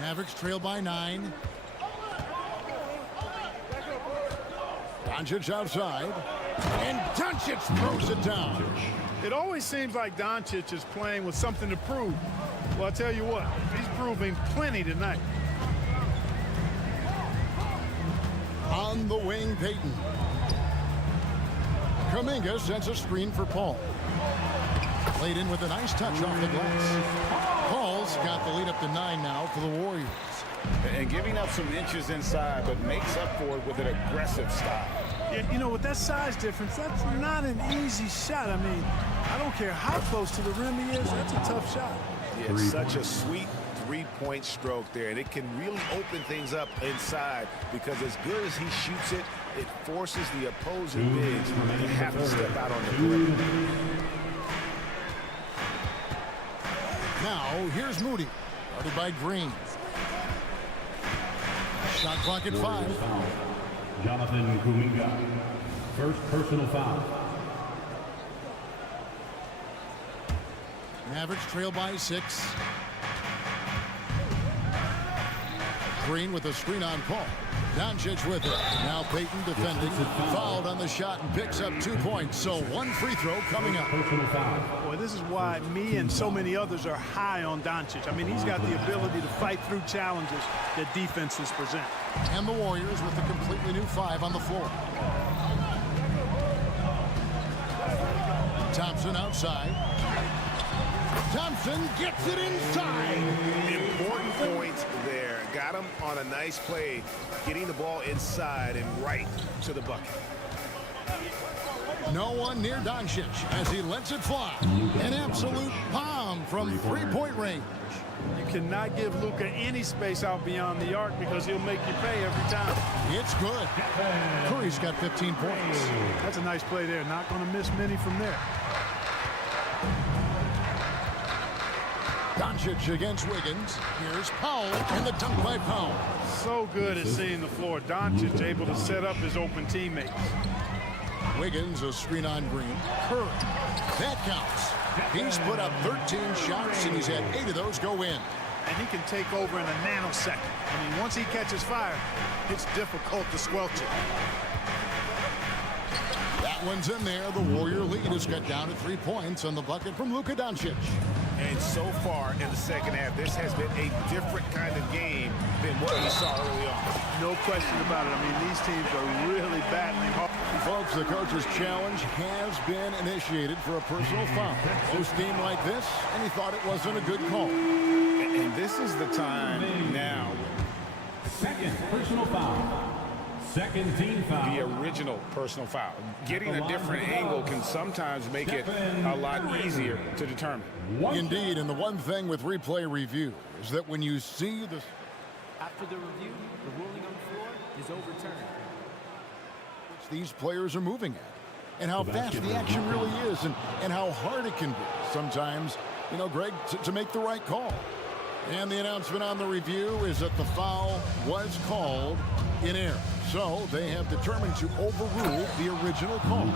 Mavericks trail by 9. Doncic outside. And Doncic throws it down. It always seems like Doncic is playing with something to prove. Well, I'll tell you what, he's proving plenty tonight. On the wing, Payton. Kuminga sends a screen for Paul. Played in with a nice touch off the glass. Paul's got the lead up to 9 now for the Warriors. And giving up some inches inside, but makes up for it with an aggressive style. Yeah, you know, with that size difference, that's not an easy shot. I mean, I don't care how close to the rim he is, that's a tough shot. Yeah, such a sweet three-point stroke there, and it can really open things up inside because as good as he shoots it, it forces the opposing bigs to have to step out on the perimeter. Now, here's Moody, guarded by Green. Shot clock at 5. Jonathan Kuminga, first personal foul. Mavericks trail by 6. Green with a screen on Paul. Doncic with it. Now Payton defending. Fouled on the shot and picks up 2 points. So 1 free throw coming up. Boy, this is why me and so many others are high on Doncic. I mean, he's got the ability to fight through challenges that defenses present. And the Warriors with a completely new 5 on the floor. Thompson outside. Thompson gets it inside. Important points there. Got him on a nice play, getting the ball inside and right to the bucket. No one near Doncic as he lets it fly. An absolute bomb from 3-point range. You cannot give Luka any space out beyond the arc because he'll make you pay every time. It's good. Curry's got 15 points. That's a nice play there. Not going to miss many from there. Doncic against Wiggins. Here's Powell and the dunk by Powell. So good at seeing the floor. Doncic able to set up his open teammates. Wiggins a screen on Green. Curry. That counts. He's put up 13 shots and he's had 8 of those go in. And he can take over in a nanosecond. I mean, once he catches fire, it's difficult to squelch it. That one's in there. The Warrior lead is cut down to 3 points on the bucket from Luka Doncic. And so far in the second half, this has been a different kind of game than what we saw early on. No question about it. I mean, these teams are really battling hard. Folks, the coach's challenge has been initiated for a personal foul. Close game like this, and he thought it wasn't a good call. And this is the time now. Second personal foul. Second team foul. The original personal foul. Getting a different angle can sometimes make it a lot easier to determine. Indeed, and the one thing with replay review is that when you see the... After the review, the ruling on the floor is overturned. ...which these players are moving at, and how fast the action really is, and how hard it can be sometimes, you know, Greg, to make the right call. And the announcement on the review is that the foul was called in error. So they have determined to overrule the original call.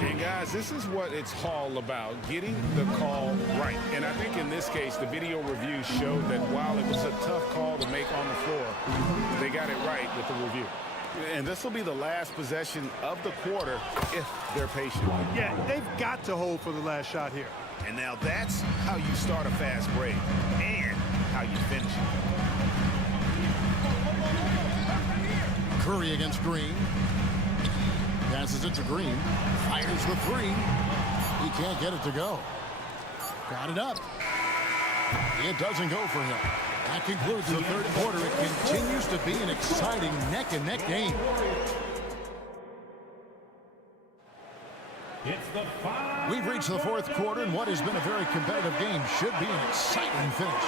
And guys, this is what it's all about, getting the call right. And I think in this case, the video review showed that while it was a tough call to make on the floor, they got it right with the review. And this will be the last possession of the quarter if they're patient. Yeah, they've got to hold for the last shot here. And now that's how you start a fast break and how you finish it. Curry against Green. Passes it to Green. Fires the three. He can't get it to go. Got it up. It doesn't go for him. That concludes the third quarter. It continues to be an exciting neck-and-neck game. We've reached the fourth quarter, and what has been a very competitive game should be an exciting finish.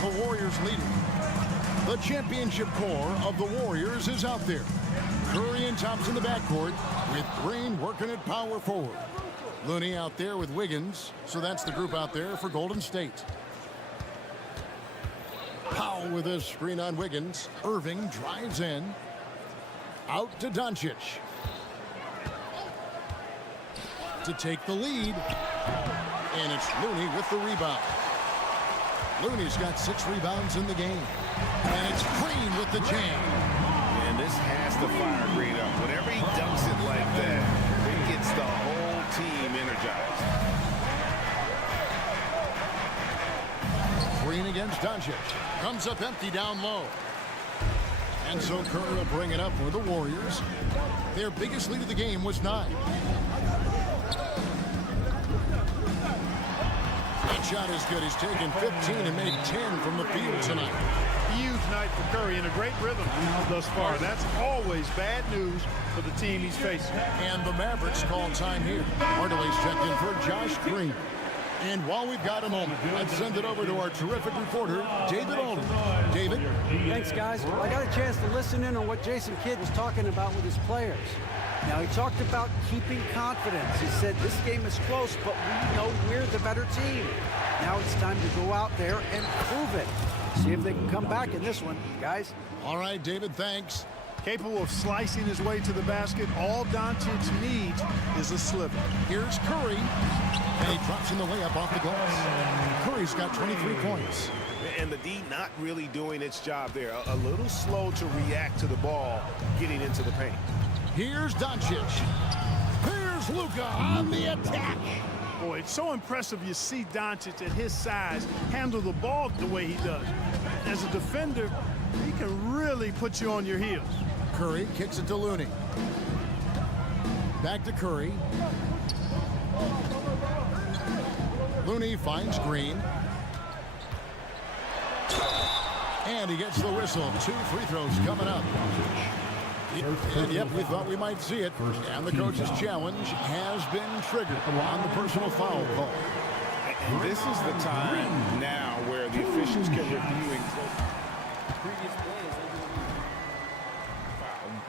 The Warriors leading. The championship core of the Warriors is out there. Curry and Thompson in the backcourt with Green working at power forward. Looney out there with Wiggins. So that's the group out there for Golden State. Powell with a screen on Wiggins. Irving drives in. Out to Doncic. To take the lead. And it's Looney with the rebound. Looney's got 6 rebounds in the game. And it's Green with the jam. And this has to fire Green up. Whenever he dunks it like that, it gets the whole team energized. Green against Doncic. Comes up empty down low. And so Curry will bring it up for the Warriors. Their biggest lead of the game was 9. That shot is good. He's taken 15 and made 10 from the field tonight. Huge night for Curry in a great rhythm thus far. That's always bad news for the team he's facing. And the Mavericks call time here. Hardaway's checked in for Josh Green. And while we've got a moment, let's send it over to our terrific reporter, David Alden. David? Thanks, guys. Well, I got a chance to listen in on what Jason Kidd was talking about with his players. Now, he talked about keeping confidence. He said this game is close, but we know we're the better team. Now it's time to go out there and prove it. See if they can come back in this one, guys. All right, David, thanks. Capable of slicing his way to the basket. All Doncic needs is a sliver. Here's Curry. And he drops in the layup off the glass. Curry's got 23 points. And the D not really doing its job there. A little slow to react to the ball getting into the paint. Here's Doncic. Here's Luka on the attack. Boy, it's so impressive you see Doncic at his size handle the ball the way he does. As a defender, he can really put you on your heels. Curry kicks it to Looney. Back to Curry. Looney finds Green. And he gets the whistle. 2 free throws coming up. And yep, we thought we might see it. And the coach's challenge has been triggered on the personal foul call. And this is the time now where the officials can review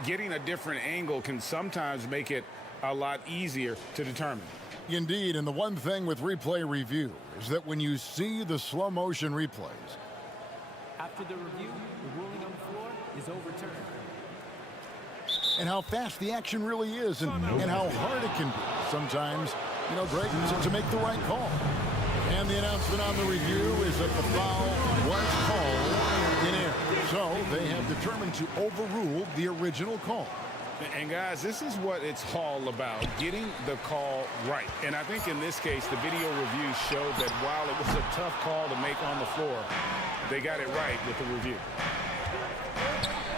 getting a different angle can sometimes make it a lot easier to determine. Indeed, and the one thing with replay review is that when you see the slow motion replays. After the review, the ruling on the floor is overturned. And how fast the action really is, and how hard it can be sometimes, you know, Greg, to make the right call. And the announcement on the review is that the foul was called in error. So they have determined to overrule the original call. And guys, this is what it's all about, getting the call right. And I think in this case, the video review showed that while it was a tough call to make on the floor, they got it right with the review.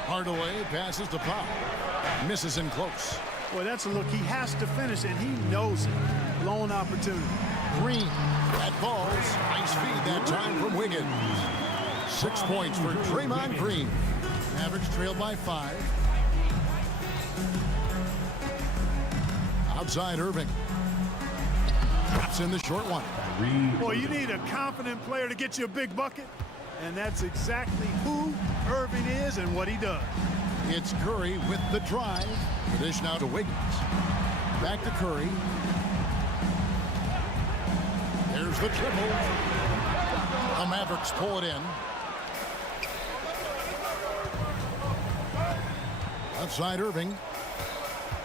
Hardaway passes to Powell. Misses in close. Boy, that's a look. He has to finish, and he knows it. Blown opportunity. Green. That falls. Nice feed that time from Wiggins. 6 points for Draymond Green. Mavericks trail by 5. Outside Irving. Drops in the short one. Boy, you need a confident player to get you a big bucket. And that's exactly who Irving is and what he does. It's Curry with the drive. The dish now to Wiggins. Back to Curry. There's the triple. The Mavericks pull it in. Outside Irving.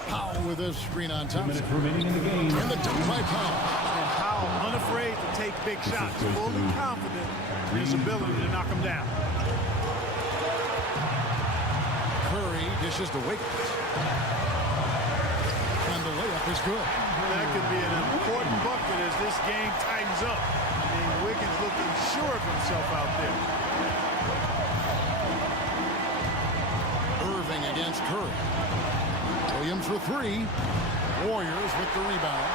Powell with a screen on top. 2 minutes remaining in the game. And the dunk by Powell. And Powell unafraid to take big shots, fully confident in his ability to knock them down. Curry dishes to Wiggins. And the layup is good. That could be an important bucket as this game tightens up. I mean, Wiggins looking sure of himself out there. Irving against Curry. Williams for 3. Warriors with the rebound.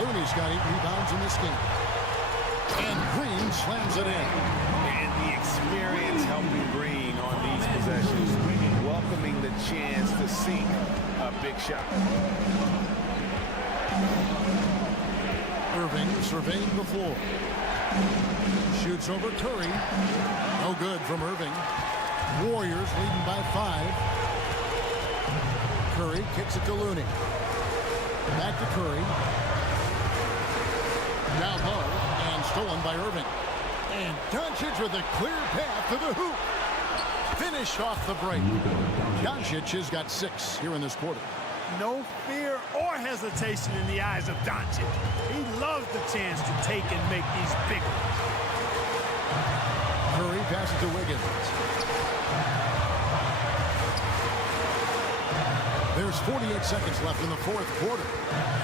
Looney's got 8 rebounds in this game. And Green slams it in. And the experience helping Green on these possessions, welcoming the chance to sink a big shot. Irving surveying the floor. Shoots over Curry. No good from Irving. Warriors leading by 5. Curry kicks it to Looney. Back to Curry. Down low and stolen by Irving. And Doncic with a clear path to the hoop. Finished off the break. Doncic has got 6 here in this quarter. No fear or hesitation in the eyes of Doncic. He loves the chance to take and make these big ones. Curry passes to Wiggins. There's 48 seconds left in the 4th quarter.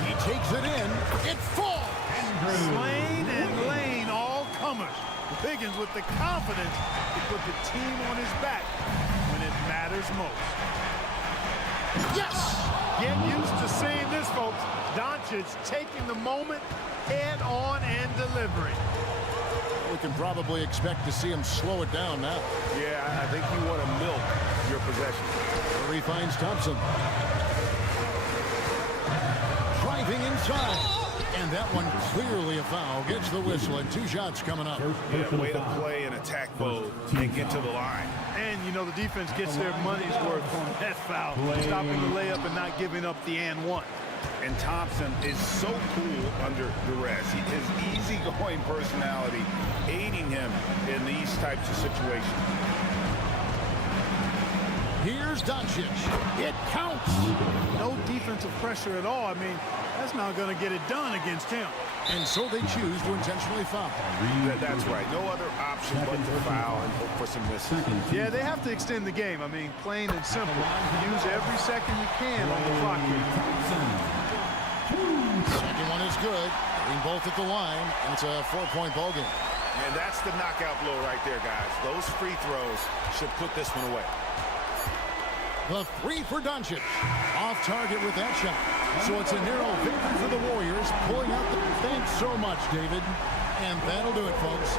He takes it in. It falls. Slane and Lane, all comers. Wiggins with the confidence to put the team on his back when it matters most. Yes! Get used to seeing this, folks. Doncic taking the moment head on and delivering. We can probably expect to see him slow it down now. Yeah, I think you want to milk your possession. Curry finds Thompson. Driving inside. And that one clearly a foul. Gets the whistle and 2 shots coming up. Yeah, way to play in attack mode and get to the line. And, you know, the defense gets their money's worth on that foul. Stopping the layup and not giving up the and one. And Thompson is so cool under duress. His easygoing personality aiding him in these types of situations. Here's Doncic. It counts. No defensive pressure at all. I mean, that's not going to get it done against him. And so they choose to intentionally foul. That's right. No other option but to foul and hope for some misses. Yeah, they have to extend the game. I mean, plain and simple. Use every second you can on the clock here. Second one is good. Getting both at the line. And it's a 4-point ball game. And that's the knockout blow right there, guys. Those free throws should put this one away. The 3 for Doncic. Off target with that shot. So it's a narrow victory for the Warriors. Pulling out the... Thanks so much, David. And that'll do it, folks.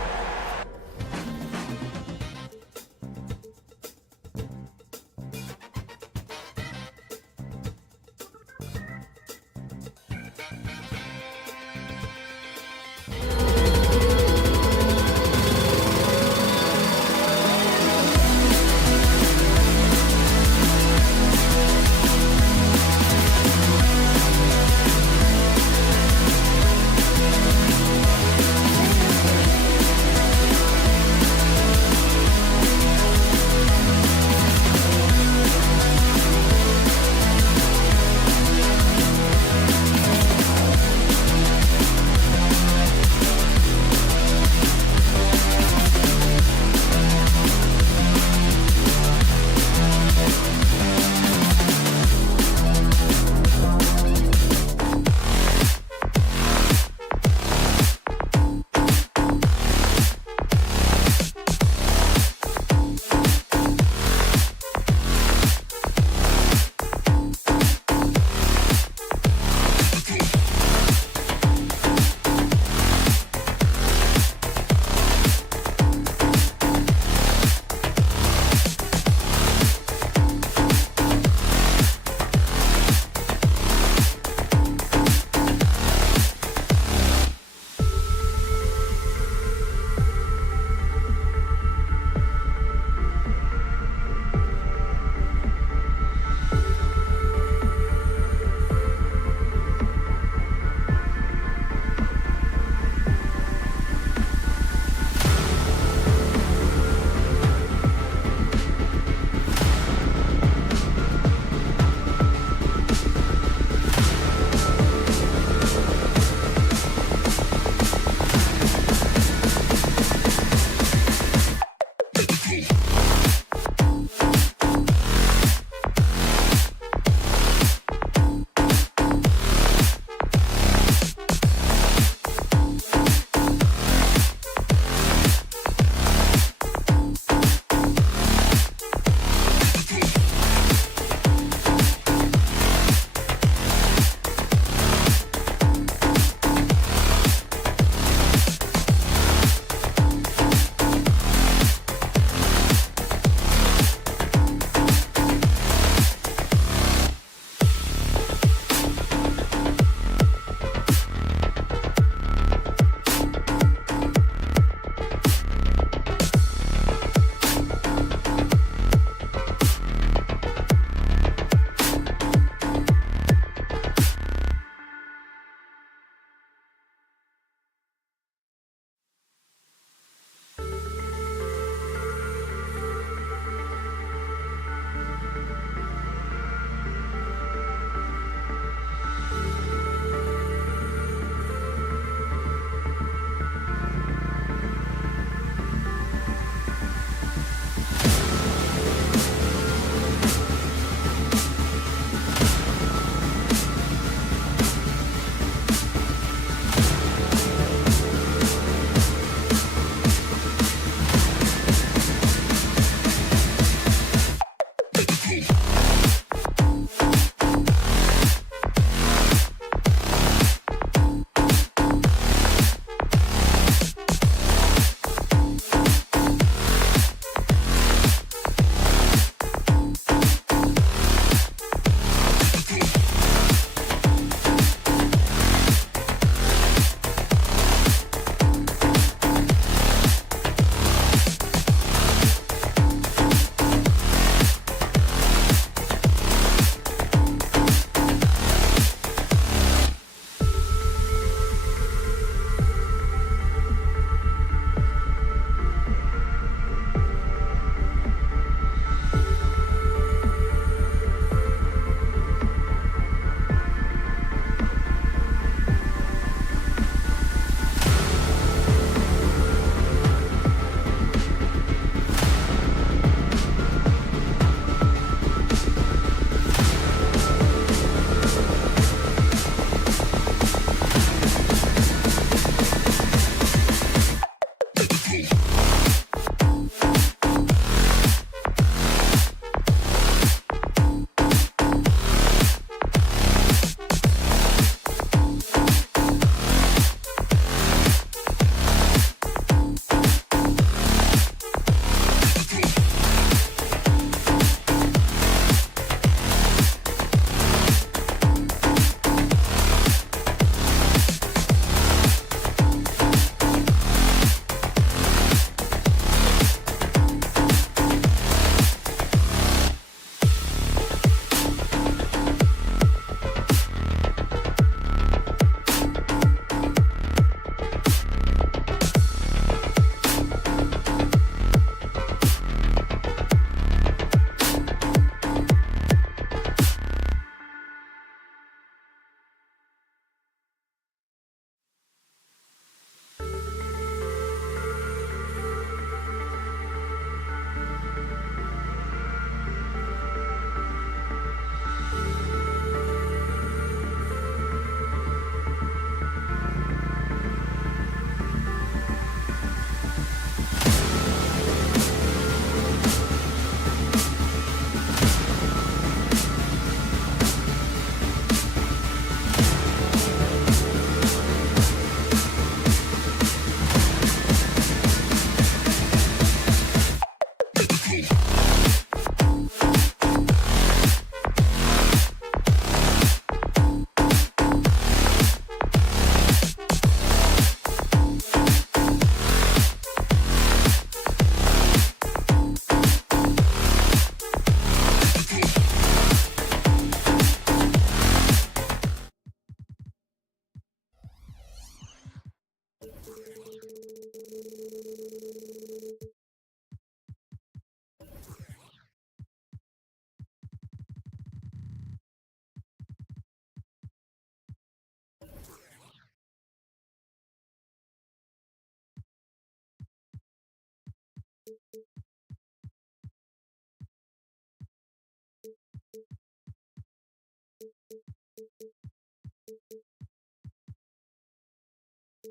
Two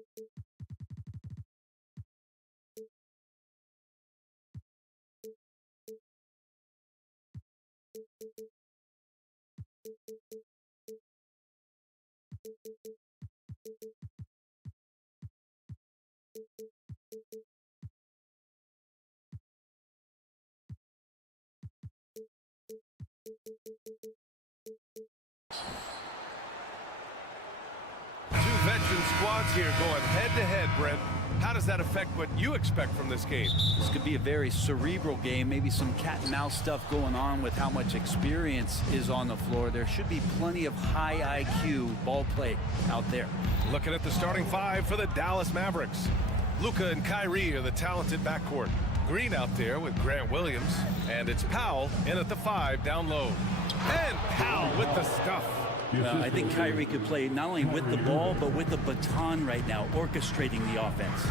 veteran squads here going head-to-head, Brent. How does that affect what you expect from this game? This could be a very cerebral game, maybe some cat-and-mouse stuff going on with how much experience is on the floor. There should be plenty of high IQ ball play out there. Looking at the starting five for the Dallas Mavericks. Luka and Kyrie are the talented backcourt. Green out there with Grant Williams, and it's Powell in at the 5 down low. And Powell with the stuff. I think Kyrie could play not only with the ball, but with the baton right now, orchestrating the offense.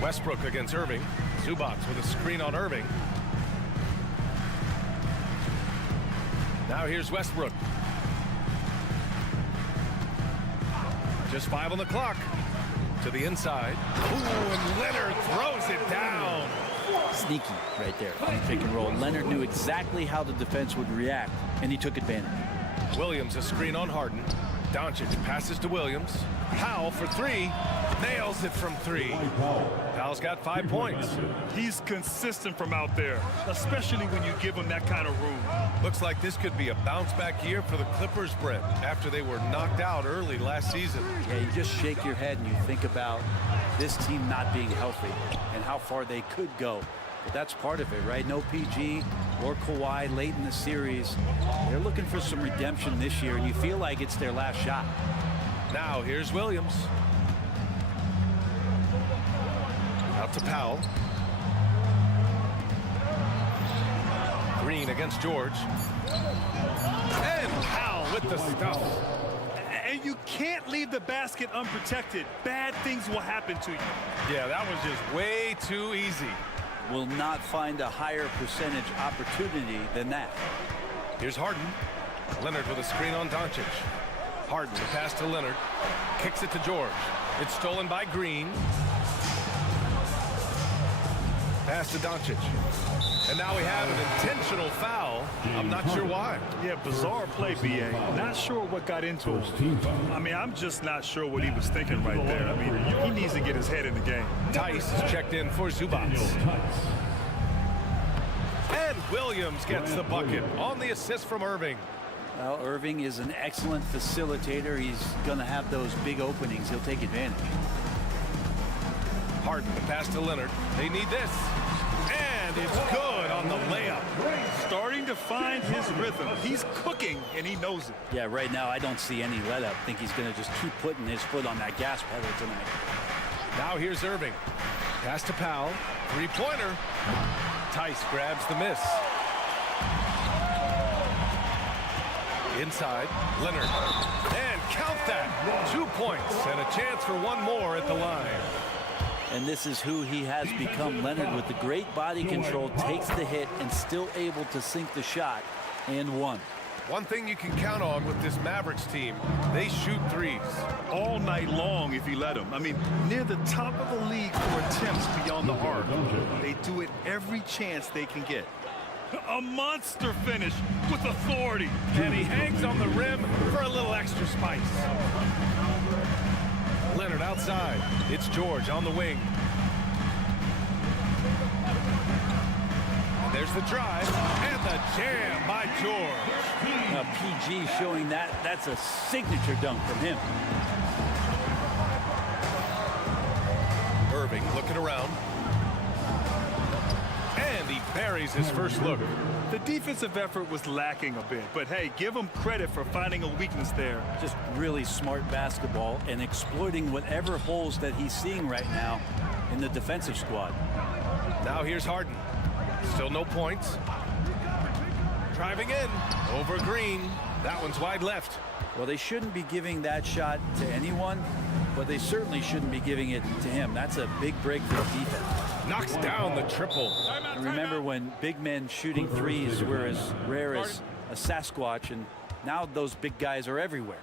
Westbrook against Irving. Zubac with a screen on Irving. Now here's Westbrook. Just 5 on the clock. To the inside. Ooh, and Leonard throws it down. Sneaky right there on the pick and roll. Leonard knew exactly how the defense would react, and he took advantage. Williams a screen on Harden. Doncic passes to Williams. Powell for 3. Nails it from 3. Powell's got 5 points. He's consistent from out there, especially when you give him that kind of room. Looks like this could be a bounce-back year for the Clippers, Brent, after they were knocked out early last season. Yeah, you just shake your head and you think about this team not being healthy and how far they could go. But that's part of it, right? No PG or Kawhi late in the series. They're looking for some redemption this year, and you feel like it's their last shot. Now here's Williams. Out to Powell. Green against George. And Powell with the stuff. And you can't leave the basket unprotected. Bad things will happen to you. Yeah, that was just way too easy. Will not find a higher percentage opportunity than that. Here's Harden. Leonard with a screen on Doncic. Harden, the pass to Leonard. Kicks it to George. It's stolen by Green. Pass to Doncic. And now we have an intentional foul. I'm not sure why. Yeah, bizarre play, B.A. Not sure what got into him. I mean, I'm just not sure what he was thinking right there. I mean, he needs to get his head in the game. Tice is checked in for Zubac. And Williams gets the bucket on the assist from Irving. Well, Irving is an excellent facilitator. He's going to have those big openings. He'll take advantage. Harden, the pass to Leonard. They need this. And it's good on the layup. Starting to find his rhythm. He's cooking, and he knows it. Yeah, right now I don't see any let up. I think he's going to just keep putting his foot on that gas pedal tonight. Now here's Irving. Pass to Powell. Three-pointer. Tice grabs the miss. Inside, Leonard. And count that. 2 points and a chance for one more at the line. And this is who he has become. Leonard, with the great body control, takes the hit and still able to sink the shot and one. One thing you can count on with this Mavericks team, they shoot threes. All night long if he let them. I mean, near the top of the league for attempts beyond the arc. They do it every chance they can get. A monster finish with authority. And he hangs on the rim for a little extra spice. Leonard outside. It's George on the wing. And there's the drive and the jam by George. Now PG showing that's a signature dunk from him. Irving looking around. And he buries his first look. The defensive effort was lacking a bit, but hey, give him credit for finding a weakness there. Just really smart basketball and exploiting whatever holes that he's seeing right now in the defensive squad. Now here's Harden. Still no points. Driving in over Green. That one's wide left. Well, they shouldn't be giving that shot to anyone, but they certainly shouldn't be giving it to him. That's a big break for the defense. Knocks down the triple. And remember when big men shooting threes were as rare as a Sasquatch, and now those big guys are everywhere.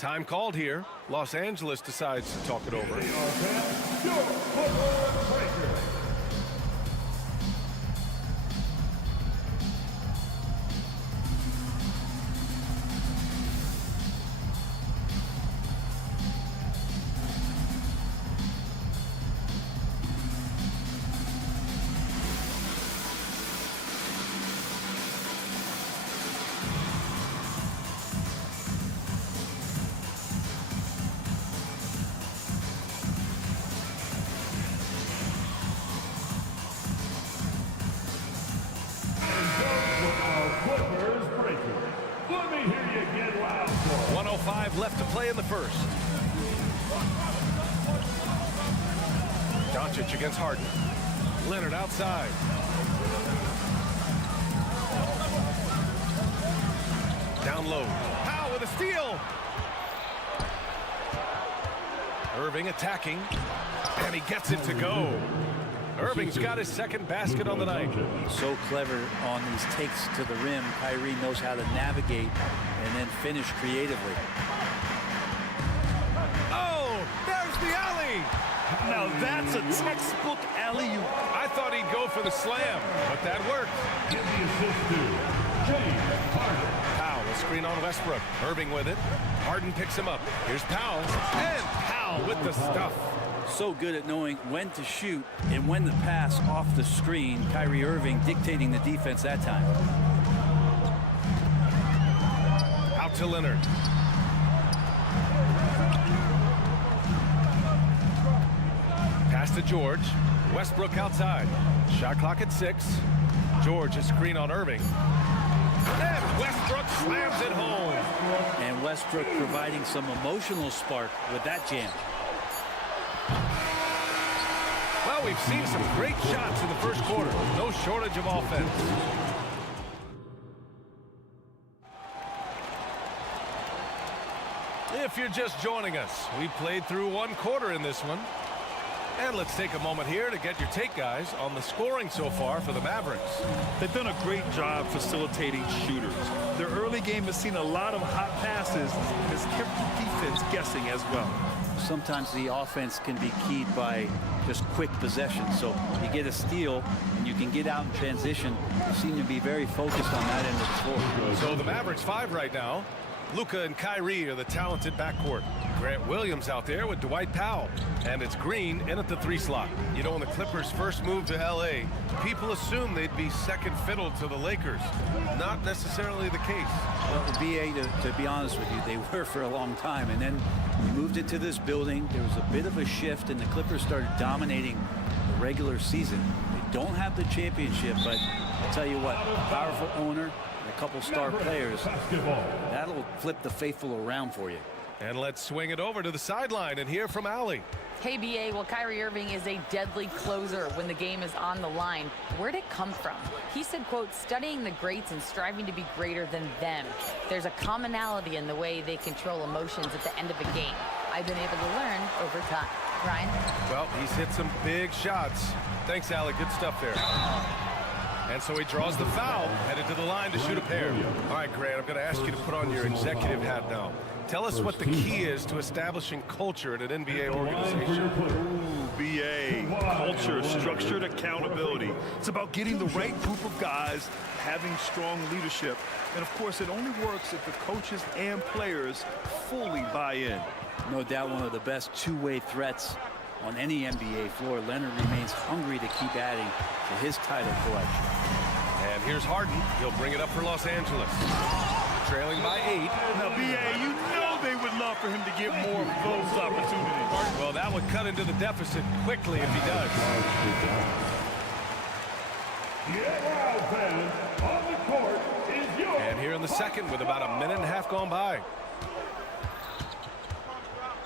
Time called here. Los Angeles decides to talk it over. Left to play in the first. Doncic against Harden. Leonard outside. Down low. Powell with a steal. Irving attacking. And he gets it to go. Irving's got his second basket on the night. So clever on these takes to the rim. Kyrie knows how to navigate and then finish creatively. Oh, there's the alley. Now that's a textbook alley-oop. I thought he'd go for the slam, but that worked. Give the assist to James Harden. Powell, a screen on Westbrook. Irving with it. Harden picks him up. Here's Powell. And Powell with the stuff. So good at knowing when to shoot and when to pass off the screen. Kyrie Irving dictating the defense that time. Out to Leonard. Pass to George. Westbrook outside. Shot clock at 6. George a screen on Irving. And Westbrook slams it home. And Westbrook providing some emotional spark with that jam. Well, we've seen some great shots in the first quarter. No shortage of offense. If you're just joining us, we played through one quarter in this one. And let's take a moment here to get your take, guys, on the scoring so far for the Mavericks. They've done a great job facilitating shooters. Their early game has seen a lot of hot passes and has kept the defense guessing as well. Sometimes the offense can be keyed by just quick possession. So you get a steal and you can get out in transition. You seem to be very focused on that end of the floor. So the Mavericks 5 right now. Luka and Kyrie are the talented backcourt. Grant Williams out there with Dwight Powell. And it's Green in at the 3 slot. You know, when the Clippers first moved to L.A., people assumed they'd be second fiddle to the Lakers. Not necessarily the case. Well, the B.A., to be honest with you, they were for a long time. And then we moved into this building. There was a bit of a shift, and the Clippers started dominating the regular season. They don't have the championship, but I'll tell you what, a powerful owner, a couple star players, that'll flip the faithful around for you. And let's swing it over to the sideline and hear from Allie. Hey, B.A., well, Kyrie Irving is a deadly closer when the game is on the line. Where'd it come from? He said, quote, studying the greats and striving to be greater than them. There's a commonality in the way they control emotions at the end of a game. I've been able to learn over time. Ryan? Well, he's hit some big shots. Thanks, Allie. Good stuff there. And so he draws the foul, headed to the line to shoot a pair. All right, Grant, I'm going to ask you to put on your executive hat now. Tell us what the key is to establishing culture at an NBA organization. Ooh, BA, culture, structured accountability. It's about getting the right group of guys, having strong leadership. And, of course, it only works if the coaches and players fully buy in. No doubt one of the best two-way threats on any NBA floor. Leonard remains hungry to keep adding to his title collection. And here's Harden. He'll bring it up for Los Angeles. Trailing by 8. Now, BA, you know they would love for him to get more of those opportunities. Well, that would cut into the deficit quickly if he does. And here in the second with about a minute and a half gone by.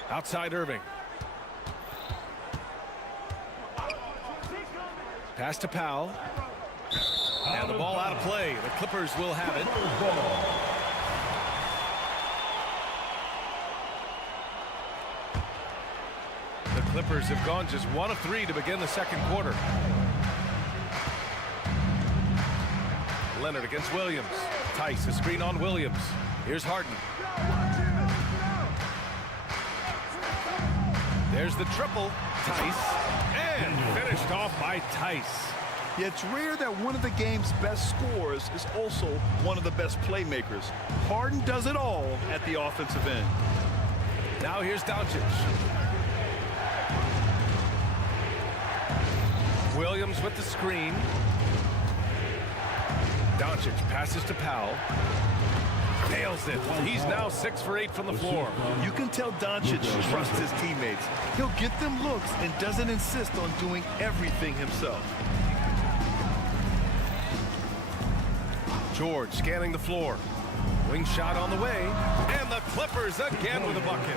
Outside Irving. Pass to Powell. And the ball out of play. The Clippers will have it. The Clippers have gone just 1 of 3 to begin the second quarter. Leonard against Williams. Tice, a screen on Williams. Here's Harden. There's the triple. Tice. And finished off by Tice. Yeah, it's rare that one of the game's best scorers is also one of the best playmakers. Harden does it all at the offensive end. Now here's Doncic. Williams with the screen. Doncic passes to Powell. Nails it. He's now 6 for 8 from the floor. You can tell Doncic trusts his teammates. He'll get them looks and doesn't insist on doing everything himself. George scanning the floor. Wing shot on the way. And the Clippers again with a bucket.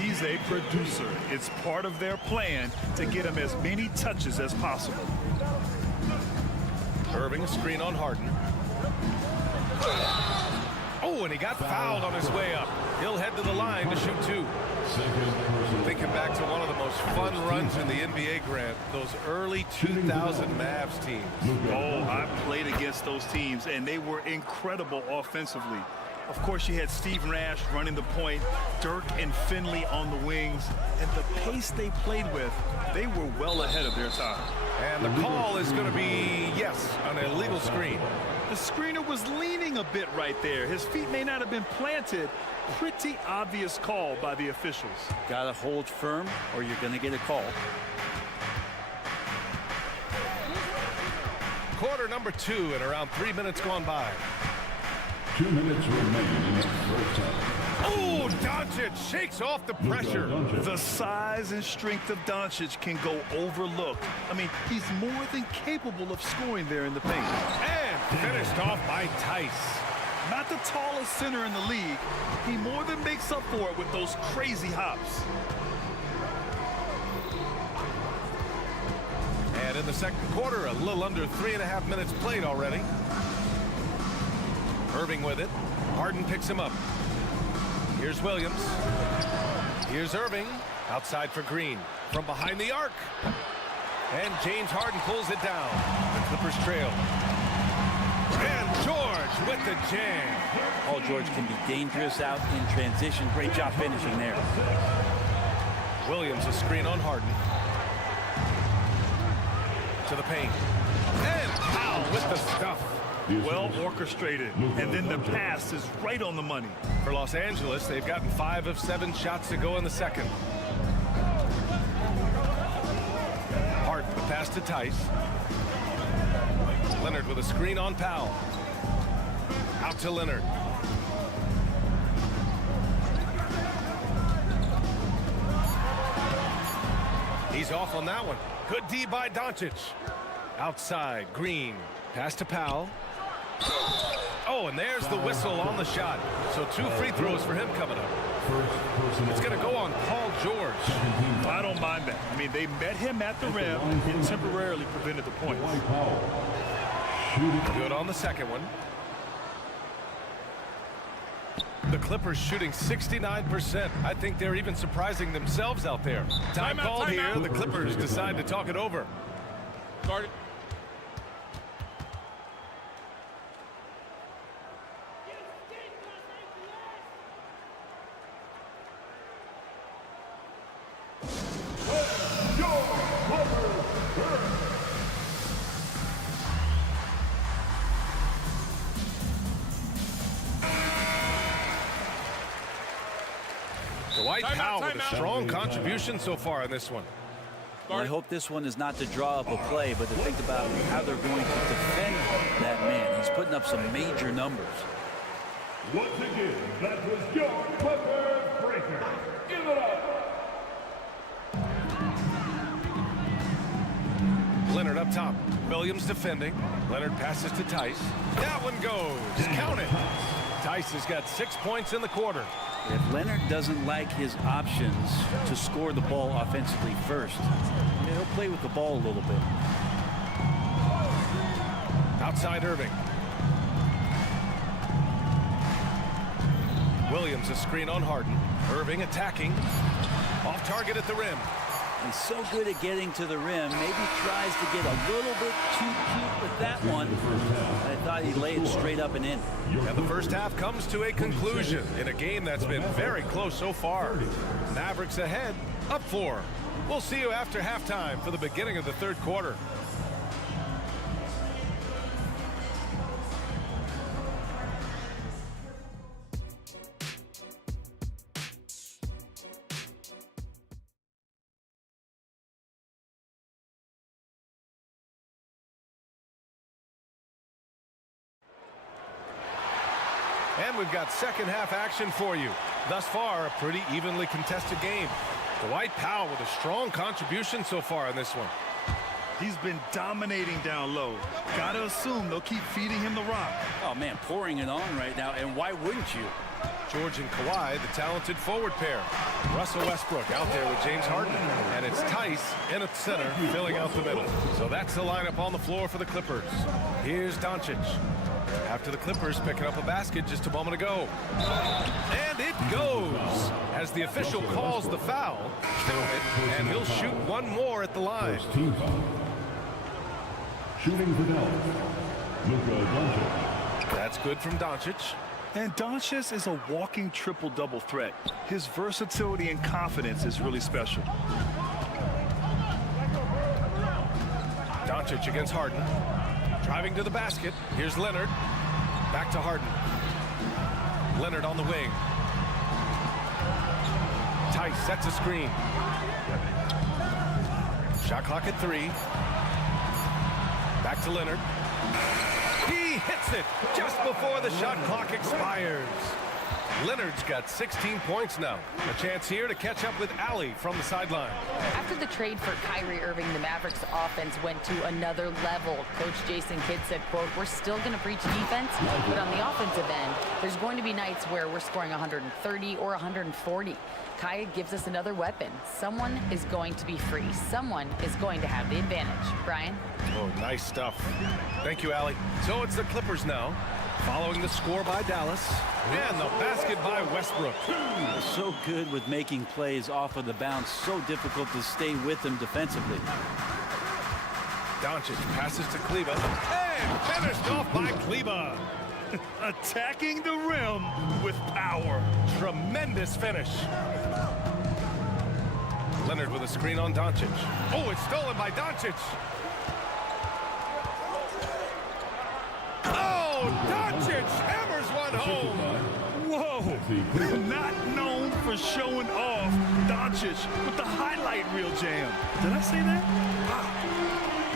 He's a producer. It's part of their plan to get him as many touches as possible. Irving a screen on Harden. Oh, and he got fouled on his way up. He'll head to the line to shoot 2. Thinking back to one of the most fun runs in the NBA, Grant, those early 2000 Mavs teams. Oh, I played against those teams, and they were incredible offensively. Of course, you had Steve Nash running the point, Dirk and Finley on the wings, and the pace they played with, they were well ahead of their time. And the call is going to be, yes, an illegal screen. The screener was leaning a bit right there. His feet may not have been planted. Pretty obvious call by the officials. Gotta hold firm or you're gonna get a call. Quarter number 2 and around 3 minutes gone by. 2 minutes remaining in the first half. Oh, Doncic shakes off the pressure. The size and strength of Doncic can go overlooked. I mean, he's more than capable of scoring there in the paint. And finished off by Tice. Not the tallest center in the league. He more than makes up for it with those crazy hops. And in the second quarter, a little under 3.5 minutes played already. Irving with it. Harden picks him up. Here's Williams. Here's Irving. Outside for Green. From behind the arc. And James Harden pulls it down. The Clippers trail. And George with the jam. Paul George can be dangerous out in transition. Great job finishing there. Williams a screen on Harden. To the paint. And Powell with the stuff. Well orchestrated. And then the pass is right on the money. For Los Angeles, they've gotten 5 of 7 shots to go in the second. Harden, the pass to Tice. Leonard with a screen on Powell. Out to Leonard. He's off on that one. Good D by Doncic. Outside, Green. Pass to Powell. Oh, and there's the whistle on the shot. So 2 free throws for him coming up. It's going to go on Paul George. I don't mind that. I mean, they met him at the rim and temporarily prevented the points. Good on the second one. The Clippers shooting 69%. I think they're even surprising themselves out there. Time called here. The Clippers decide to talk it over. Guard it. Dwight Powell with a strong contribution so far in this one. Well, I hope this one is not to draw up a play, but to think about how they're going to defend that man. He's putting up some major numbers. Once again, that was your Clippers breaker. Give it up. Leonard up top. Williams defending. Leonard passes to Tice. That one goes. Count it. Tice has got 6 points in the quarter. If Leonard doesn't like his options to score the ball offensively first, he'll play with the ball a little bit. Outside Irving. Williams a screen on Harden. Irving attacking. Off target at the rim. He's so good at getting to the rim. Maybe tries to get a little bit too cute with that one. I thought he laid it straight up and in. And the first half comes to a conclusion in a game that's been very close so far. Mavericks ahead, up 4. We'll see you after halftime for the beginning of the third quarter. And we've got second half action for you. Thus far, a pretty evenly contested game. Dwight Powell with a strong contribution so far in this one. He's been dominating down low. Gotta assume they'll keep feeding him the rock. Oh, man, pouring it on right now, and why wouldn't you? George and Kawhi, the talented forward pair. Russell Westbrook out there with James Harden. And it's Tice in at center, filling out the middle. So that's the lineup on the floor for the Clippers. Here's Doncic. After the Clippers picking up a basket just a moment ago. And it goes as the official calls the foul. And he'll shoot one more at the line. Shooting for Dallas, Luka Doncic. That's good from Doncic. And Doncic is a walking triple-double threat. His versatility and confidence is really special. Doncic against Harden. Driving to the basket. Here's Leonard. Back to Harden. Leonard on the wing. Tice sets a screen. Shot clock at 3. Back to Leonard. He hits it just before the shot clock expires. Leonard's got 16 points now. A chance here to catch up with Allie from the sideline. After the trade for Kyrie Irving, the Mavericks offense went to another level. Coach Jason Kidd said, quote, "We're still going to preach defense, but on the offensive end, there's going to be nights where we're scoring 130 or 140. Kai gives us another weapon. Someone is going to be free. Someone is going to have the advantage." Brian? Oh, nice stuff. Thank you, Allie. So it's the Clippers now, following the score by Dallas and the basket by Westbrook. So good with making plays off of the bounce. So difficult to stay with him defensively. Doncic passes to Kleba and finished off by Kleba. Attacking the rim with power. Tremendous finish. Leonard with a screen on Doncic. Oh, it's stolen by Doncic. Oh, Doncic hammers one home. Whoa. Not known for showing off. Doncic with the highlight reel jam. Did I say that? Wow.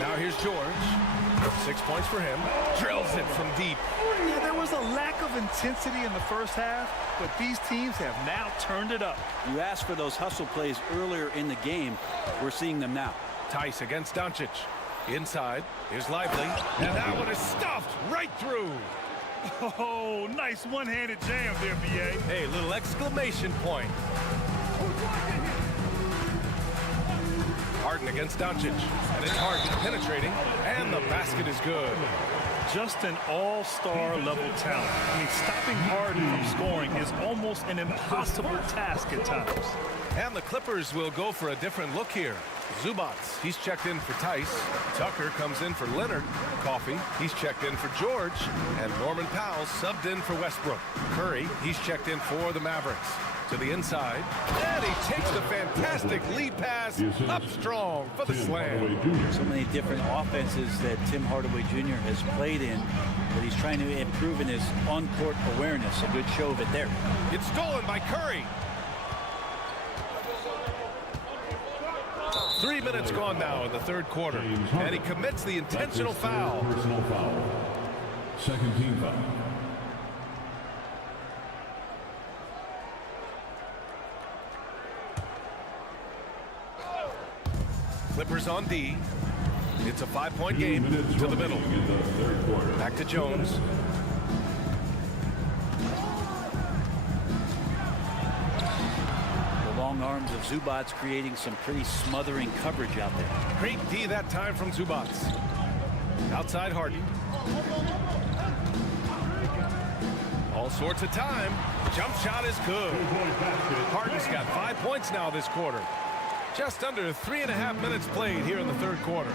Now here's George. 6 points for him. Drills it from deep. Yeah, there was a lack of intensity in the first half, but these teams have now turned it up. You asked for those hustle plays earlier in the game. We're seeing them now. Tice against Doncic. Inside. Here's Lively. And that one is stuffed right through. Oh, nice one-handed jam there, B.A. Hey, little exclamation point. Harden against Doncic. And it's Harden penetrating. And the basket is good. Just an all-star level talent. I mean, stopping Harden from scoring is almost an impossible task at times. And the Clippers will go for a different look here. Zubac, he's checked in for Tice. Tucker comes in for Leonard. Coffey, he's checked in for George. And Norman Powell subbed in for Westbrook. Curry, he's checked in for the Mavericks. To the inside. And he takes the fantastic lead pass up strong for the slam. So many different offenses that Tim Hardaway Jr. has played in, but he's trying to improve in his on-court awareness. A good show of it there. It's stolen by Curry. 3 minutes gone now in the third quarter. And he commits the intentional foul. Personal foul. Second team foul. Clippers on D. It's a 5-point game to the middle. In the third quarter. Back to Jones. The long arms of Zubac creating some pretty smothering coverage out there. Great D that time from Zubac. Outside Harden. All sorts of time. Jump shot is good. Harden's got 5 points now this quarter. Just under 3.5 minutes played here in the third quarter.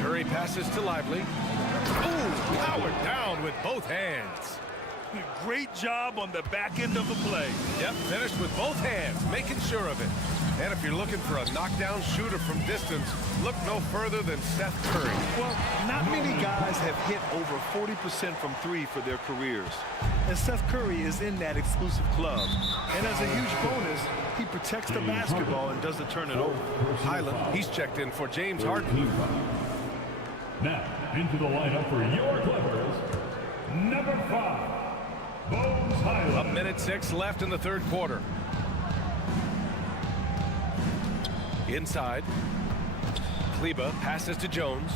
Curry passes to Lively. Ooh, powered down with both hands. Great job on the back end of the play. Yep, finished with both hands, making sure of it. And if you're looking for a knockdown shooter from distance, look no further than Steph Curry. Well, not many guys have hit over 40% from three for their careers. And Steph Curry is in that exclusive club. And as a huge bonus, he protects the basketball and doesn't turn it over. Highland, he's checked in for James Harden. Now, into the lineup for your Clippers, number 5, Bones Highland. 1:06 left in the third quarter. Inside, Kleba passes to Jones.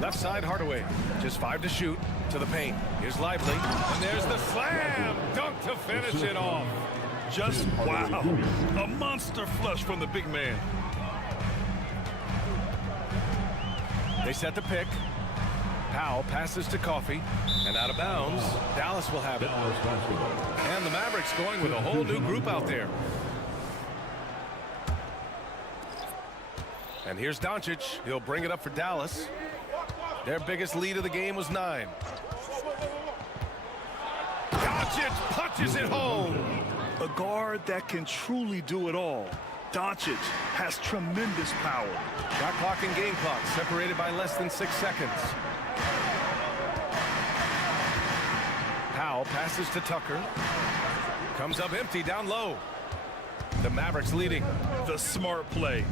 Left side, Hardaway. Just 5 to shoot. To the paint. Here's Lively. And there's the slam dunk to finish it off. Just wow. A monster flush from the big man. They set the pick. Powell passes to Coffey. And out of bounds, Dallas will have it. And the Mavericks going with a whole new group out there. And here's Doncic. He'll bring it up for Dallas. Their biggest lead of the game was 9. Doncic punches it home. A guard that can truly do it all. Doncic has tremendous power. Shot clock and game clock separated by less than 6 seconds. Powell passes to Tucker. Comes up empty down low. The Mavericks leading. The smart play.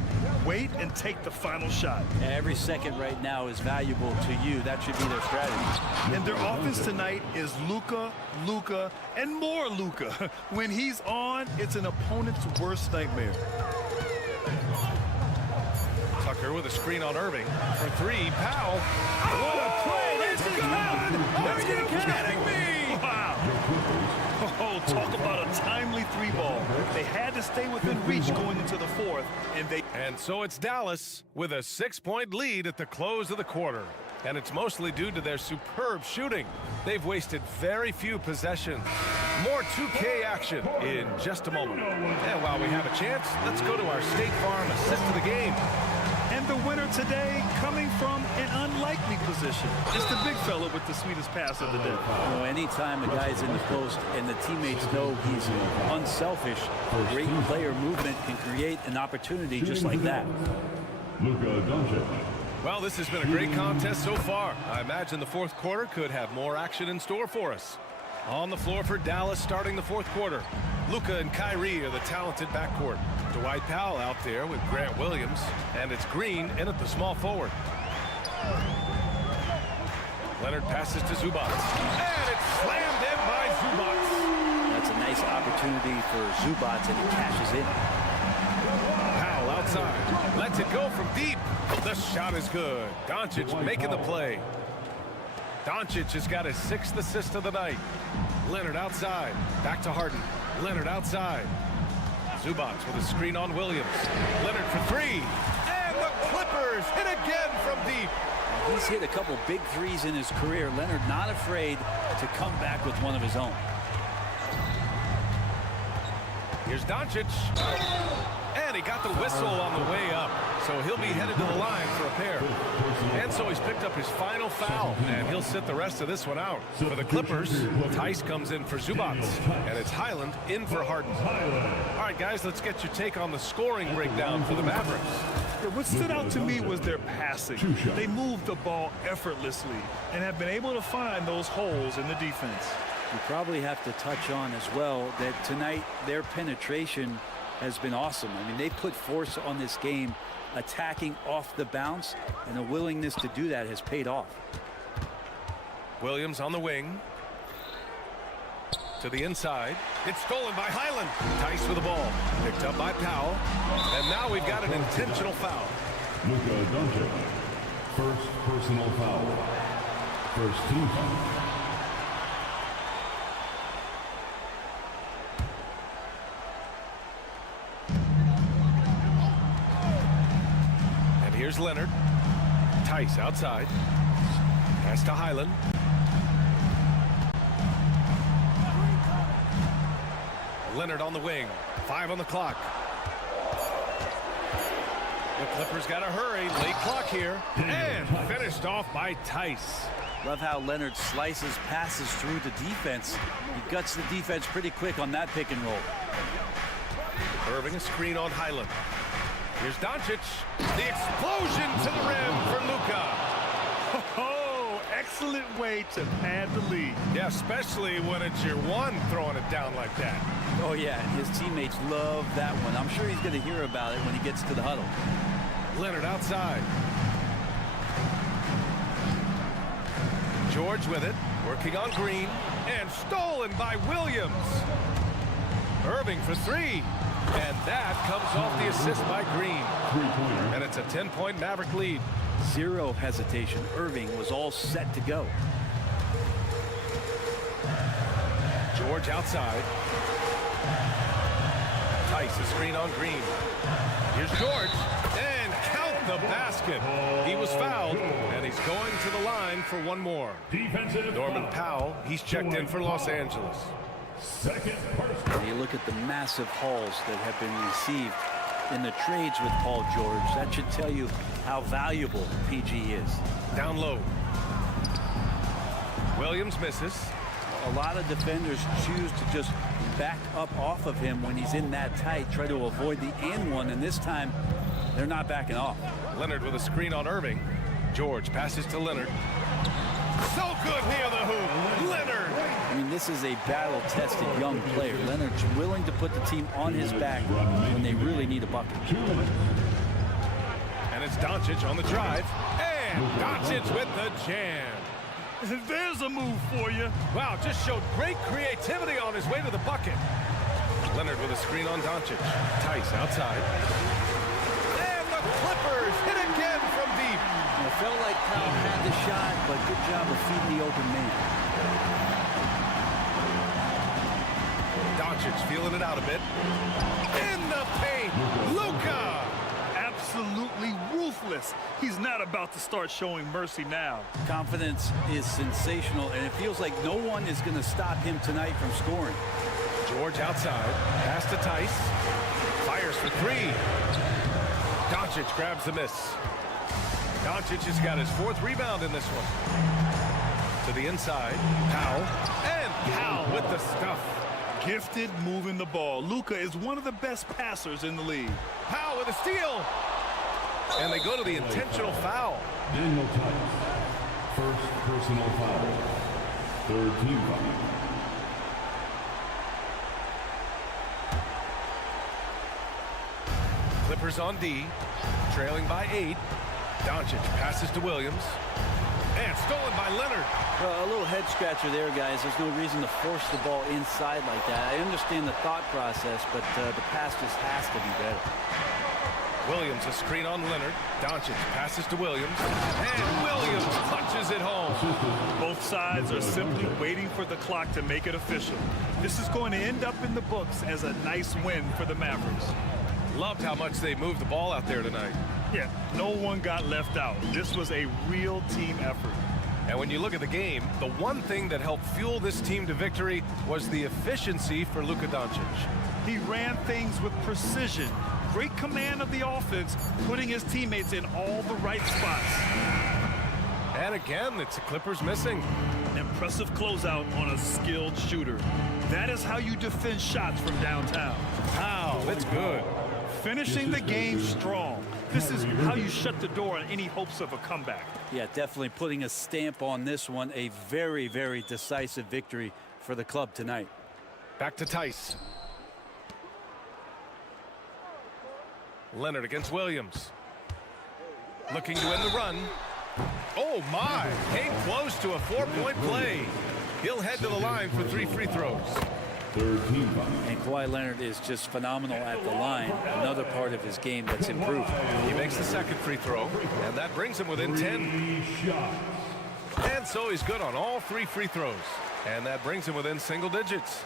Wait and take the final shot. Every second right now is valuable to you. That should be their strategy. And their offense tonight is Luka, Luka, and more Luka. When he's on, it's an opponent's worst nightmare. Tucker with a screen on Irving. For 3, Powell. What a play! It's good! Are you kidding me? Wow. Oh, talk about a timely 3-ball. They had to stay within reach going into the fourth, And so it's Dallas with a 6-point lead at the close of the quarter. And it's mostly due to their superb shooting. They've wasted very few possessions. More 2K action in just a moment. And while we have a chance, let's go to our State Farm assist of the game. And the winner today coming from an unlikely position. It's the big fella with the sweetest pass of the day. You know, anytime a guy's in the post and the teammates know he's unselfish, great player movement can create an opportunity just like that. Luka Doncic. Well, this has been a great contest so far. I imagine the fourth quarter could have more action in store for us. On the floor for Dallas starting the fourth quarter. Luka and Kyrie are the talented backcourt. Dwight Powell out there with Grant Williams. And it's Green in at the small forward. Leonard passes to Zubac. And it's slammed in by Zubac. That's a nice opportunity for Zubac, and he cashes in. Powell outside. Lets it go from deep. The shot is good. Doncic making the play. Doncic has got his 6th assist of the night. Leonard outside. Back to Harden. Leonard outside. Zubac with a screen on Williams. Leonard for 3. And the Clippers hit again from deep. He's hit a couple big threes in his career. Leonard not afraid to come back with one of his own. Here's Doncic. And he got the whistle on the way up. So he'll be headed to the line for a pair. And so he's picked up his final foul. And he'll sit the rest of this one out. For the Clippers, Tice comes in for Zubac. And it's Highland in for Harden. All right, guys, let's get your take on the scoring breakdown for the Mavericks. What stood out to me was their passing. They moved the ball effortlessly and have been able to find those holes in the defense. You probably have to touch on as well that tonight their penetration has been awesome. I mean, they put force on this game, attacking off the bounce, and the willingness to do that has paid off. Williams on the wing. To the inside. It's stolen by Highland. Tice with the ball. Picked up by Powell. And now we've got an intentional foul. Luka Doncic. First personal foul. First team foul. Here's Leonard. Tice outside. Pass to Highland. Leonard on the wing. 5 on the clock. The Clippers got to hurry. Late clock here. And finished off by Tice. Love how Leonard slices passes through the defense. He guts the defense pretty quick on that pick and roll. Irving a screen on Highland. Here's Doncic. The explosion to the rim for Luka. Oh, excellent way to pad the lead. Yeah, especially when it's your one throwing it down like that. Oh, yeah, his teammates love that one. I'm sure he's going to hear about it when he gets to the huddle. Leonard outside. George with it, working on Green, and stolen by Williams. Irving for 3. And that comes off the assist by Green. And it's a 10-point Maverick lead. Zero hesitation. Irving was all set to go. George outside. Tice, a screen on Green. Here's George. And count the basket. He was fouled, and he's going to the line for one more. Norman Powell, he's checked in for Los Angeles. You look at the massive hauls that have been received in the trades with Paul George. That should tell you how valuable PG is. Down low. Williams misses. A lot of defenders choose to just back up off of him when he's in that tight, try to avoid the and one, and this time they're not backing off. Leonard with a screen on Irving. George passes to Leonard. So good near the hoop. Leonard. I mean, this is a battle-tested young player. Leonard's willing to put the team on his back when they really need a bucket. And it's Doncic on the drive. And Doncic with the jam. There's a move for you. Wow, just showed great creativity on his way to the bucket. Leonard with a screen on Doncic. Tice outside. And the Clippers hit again from deep. It felt like Powell had the shot, but good job of feeding the open man. Doncic feeling it out a bit. In the paint, Luka. Absolutely ruthless. He's not about to start showing mercy now. Confidence is sensational, and it feels like no one is going to stop him tonight from scoring. George outside. Pass to Tice. Fires for 3. Doncic grabs the miss. Doncic has got his 4th rebound in this one. To the inside. Powell. And Powell with the stuff. Gifted moving the ball. Luka is one of the best passers in the league. Powell with a steal. And they go to the intentional foul. Daniel Tice, first personal foul. 3rd team foul. Clippers on D, trailing by 8. Doncic passes to Williams. And stolen by Leonard. Well, a little head scratcher there, guys. There's no reason to force the ball inside like that. I understand the thought process, but the pass just has to be better. Williams a screen on Leonard. Doncic passes to Williams. And Williams punches it home. Both sides are simply waiting for the clock to make it official. This is going to end up in the books as a nice win for the Mavericks. Loved how much they moved the ball out there tonight. Yeah, no one got left out. This was a real team effort. And when you look at the game, the one thing that helped fuel this team to victory was the efficiency for Luka Doncic. He ran things with precision. Great command of the offense, putting his teammates in all the right spots. And again, it's the Clippers missing. Impressive closeout on a skilled shooter. That is how you defend shots from downtown. Wow, that's good. Finishing the game strong. This is how you shut the door on any hopes of a comeback. Yeah, definitely putting a stamp on this one. A very, very decisive victory for the club tonight. Back to Tice. Leonard against Williams. Looking to end the run. Oh my, came close to a 4-point play. He'll head to the line for 3 free throws. 3rd team foul. And Kawhi Leonard is just phenomenal at the line. Another part of his game that's improved. He makes the 2nd free throw, and that brings him within 10. And so he's good on all 3 free throws. And that brings him within single digits.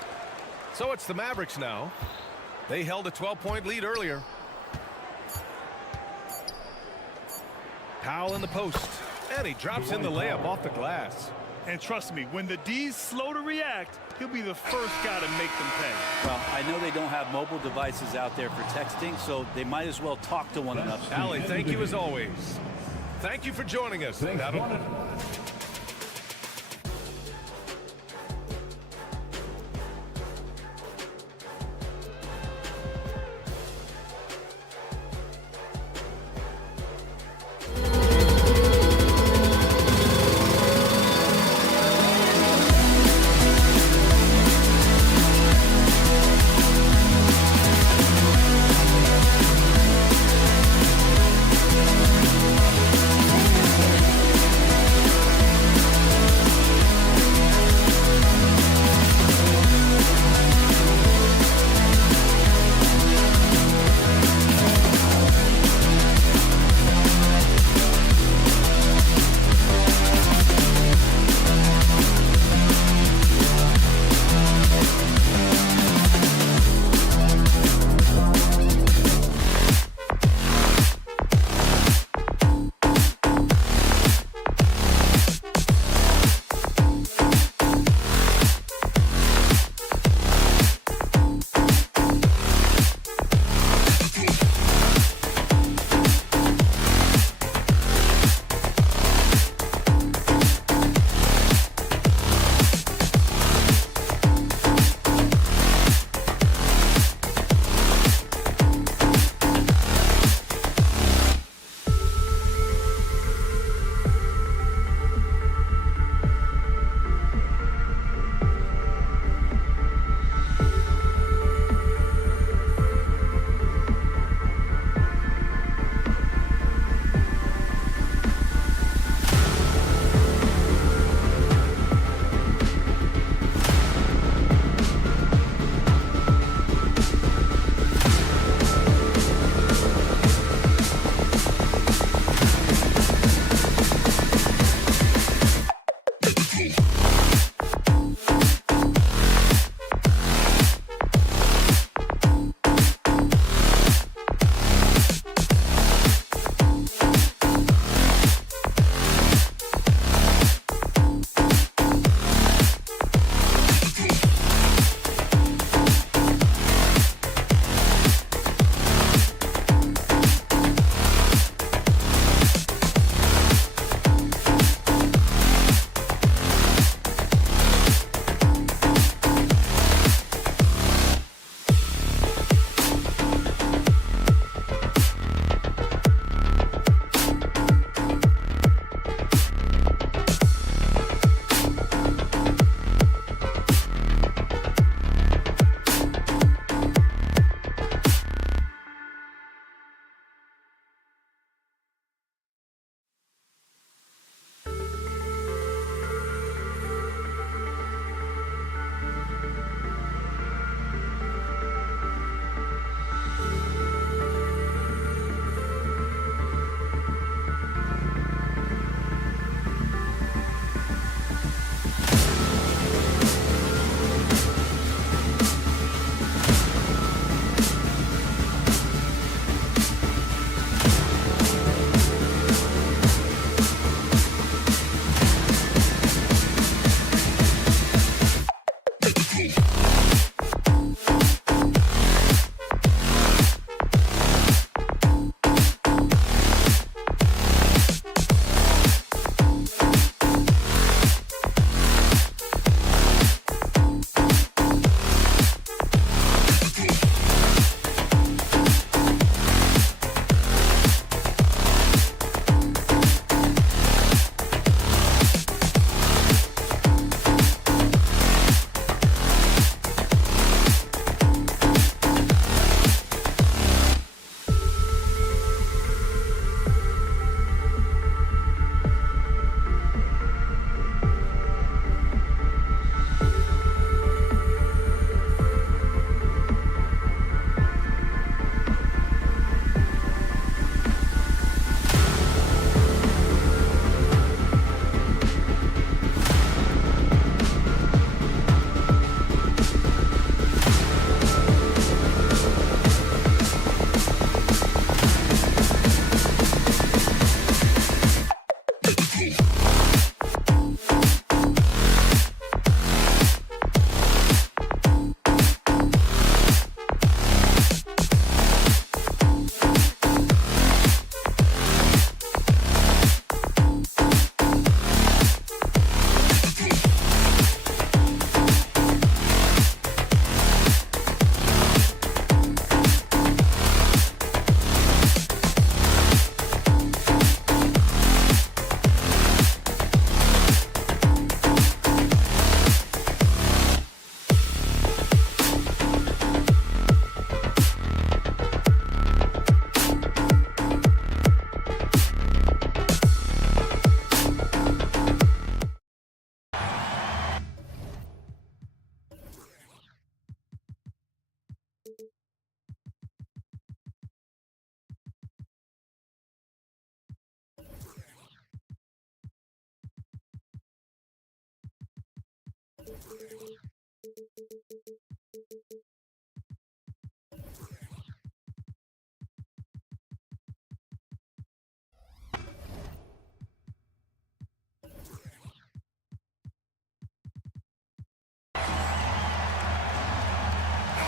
So it's the Mavericks now. They held a 12-point lead earlier. Powell in the post. And he drops in the layup off the glass. And trust me, when the D's slow to react, he'll be the first guy to make them pay. Well, I know they don't have mobile devices out there for texting, so they might as well talk to one another. Allie, thank you as always. Thank you for joining us.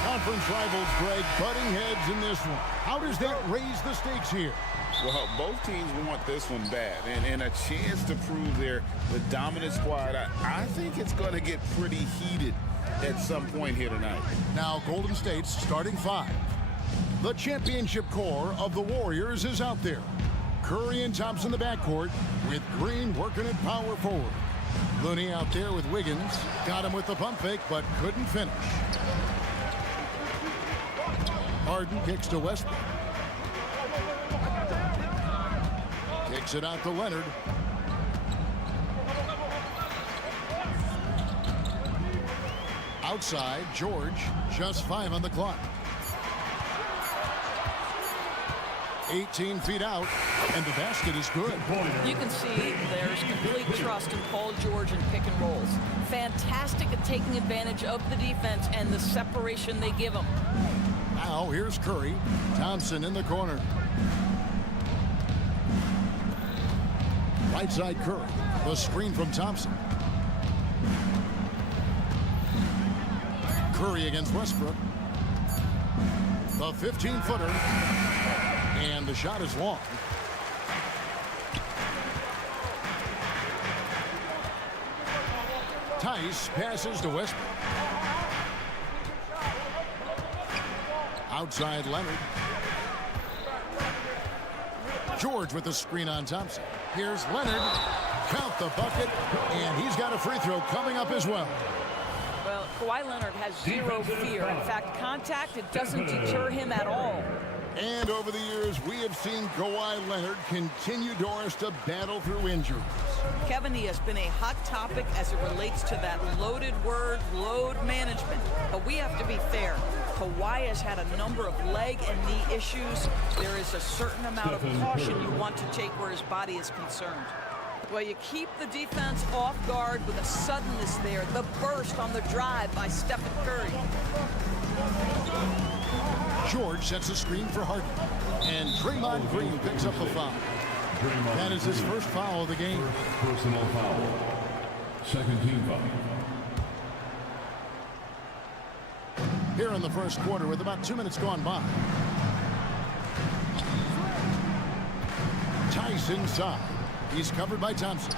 Conference rivals, Greg, butting heads in this one. How does that raise the stakes here? Well, both teams want this one bad, and a chance to prove they're the dominant squad. I think it's going to get pretty heated at some point here tonight. Now Golden State's starting five. The championship core of the Warriors is out there. Curry and Thompson in the backcourt with Green working at power forward. Looney out there with Wiggins. Got him with the pump fake, but couldn't finish. Harden kicks to Westbrook. Kicks it out to Leonard. Outside, George, just 5 on the clock. 18 feet out, and the basket is good. You can see there's complete trust in Paul George in pick and rolls. Fantastic at taking advantage of the defense and the separation they give him. Now here's Curry. Thompson in the corner. Right side Curry. The screen from Thompson. Curry against Westbrook. The 15-footer. And the shot is long. Tice passes to Westbrook. Outside Leonard. George with the screen on Thompson. Here's Leonard. Count the bucket. And he's got a free throw coming up as well. Well, Kawhi Leonard has zero fear. In fact, contact, it doesn't deter him at all. And over the years, we have seen Kawhi Leonard continue, Doris, to battle through injuries. Kevin, he has been a hot topic as it relates to that loaded word, load management. But we have to be fair. Kawhi has had a number of leg and knee issues. There is a certain amount of caution you want to take where his body is concerned. Well, you keep the defense off guard with a suddenness there. The burst on the drive by Stephen Curry. George sets a screen for Harden. And Draymond Green picks up the foul. That is his first foul of the game. First personal foul. Second team foul. Here in the first quarter with about 2 minutes gone by. Tice inside. He's covered by Thompson.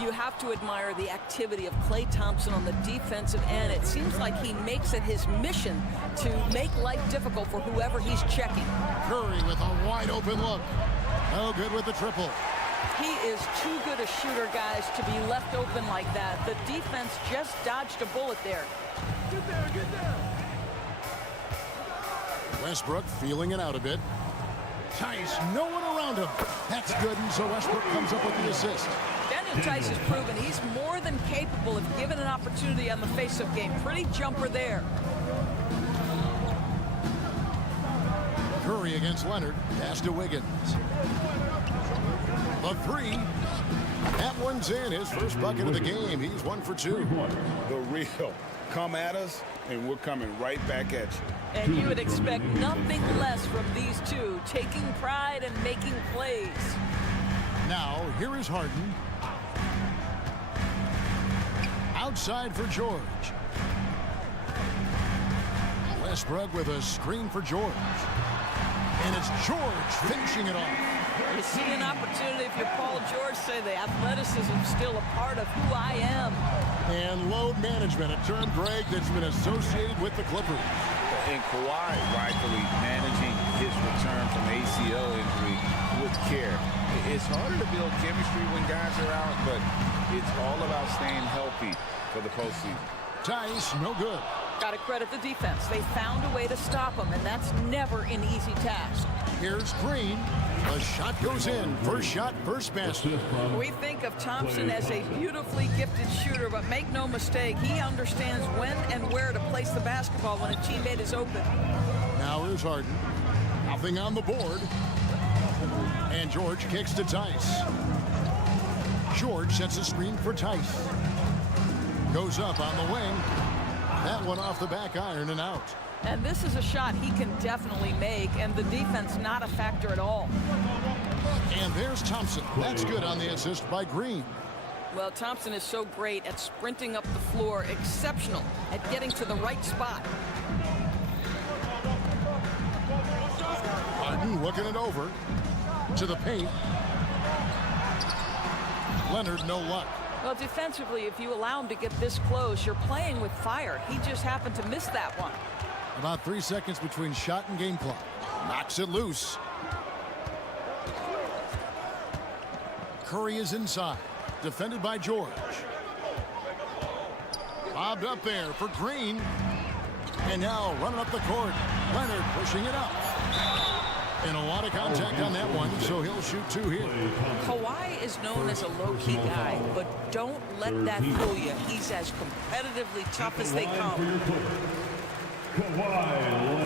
You have to admire the activity of Klay Thompson on the defensive end. It seems like he makes it his mission to make life difficult for whoever he's checking. Curry with a wide open look. No good with the triple. He is too good a shooter, guys, to be left open like that. The defense just dodged a bullet there. Get there, get there. Westbrook feeling it out a bit. Tice, no one around him. That's good, and so Westbrook comes up with the assist. Daniel Tice has proven he's more than capable of given an opportunity on the face-up game. Pretty jumper there. Curry against Leonard. Pass to Wiggins. The three. That one's in. His first bucket of the game. He's 1 for 2. The real. Come at us, and we're coming right back at you. And you would expect nothing less from these two, taking pride and making plays. Now, here is Harden. Outside for George. Westbrook with a screen for George. And it's George finishing it off. You see an opportunity if you're Paul George, say the athleticism still a part of who I am. And load management, a term, Greg, that's been associated with the Clippers. And Kawhi rightfully managing his return from ACL injury with care. It's harder to build chemistry when guys are out, but it's all about staying healthy for the postseason. Tice, no good. Got to credit the defense. They found a way to stop him, and that's never an easy task. Here's Green. The shot goes in. First shot, first basket. We think of Thompson as a beautifully gifted shooter, but make no mistake, he understands when and where to place the basketball when a teammate is open. Now here's Harden. Nothing on the board. And George kicks to Tice. George sets a screen for Tice. Goes up on the wing. That one off the back iron and out. And this is a shot he can definitely make, and the defense not a factor at all. And there's Thompson. That's good on the assist by Green. Well, Thompson is so great at sprinting up the floor, exceptional at getting to the right spot. Harden looking it over to the paint. Leonard, no luck. Well, defensively, if you allow him to get this close, you're playing with fire. He just happened to miss that one. About 3 seconds between shot and game clock. Knocks it loose. Curry is inside. Defended by George. Bobbed up there for Green. And now running up the court. Leonard pushing it up. And a lot of contact on that one, so he'll shoot 2 here. Kawhi is known as a low-key guy, but don't let that fool you. He's as competitively tough as they come.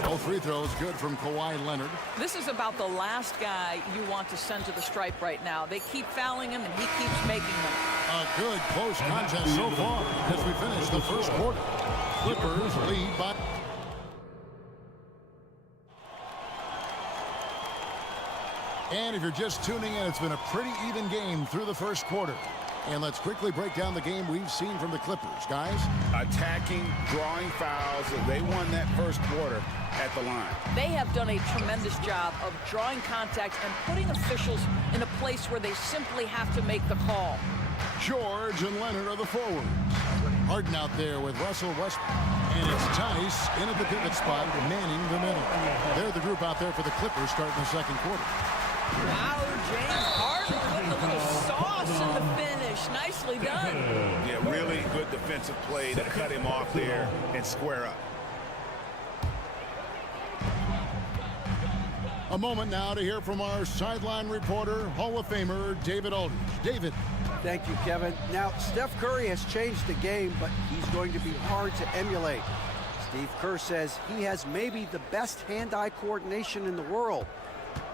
Both free throws good from Kawhi Leonard. This is about the last guy you want to send to the stripe right now. They keep fouling him, and he keeps making them. A good close contest so far as we finish the first quarter. Clippers lead by... And if you're just tuning in, it's been a pretty even game through the first quarter. And let's quickly break down the game we've seen from the Clippers, guys. Attacking, drawing fouls. They won that first quarter at the line. They have done a tremendous job of drawing contact and putting officials in a place where they simply have to make the call. George and Leonard are the forwards. Harden out there with Russell Westbrook. And it's Tice in at the pivot spot, manning the middle. They're the group out there for the Clippers starting the second quarter. Wow, James Harden putting a little sauce in the finish. Nicely done. Yeah, really good defensive play to cut him off there and square up. A moment now to hear from our sideline reporter, Hall of Famer David Aldridge. David. Thank you, Kevin. Now, Steph Curry has changed the game, but he's going to be hard to emulate. Steve Kerr says he has maybe the best hand-eye coordination in the world.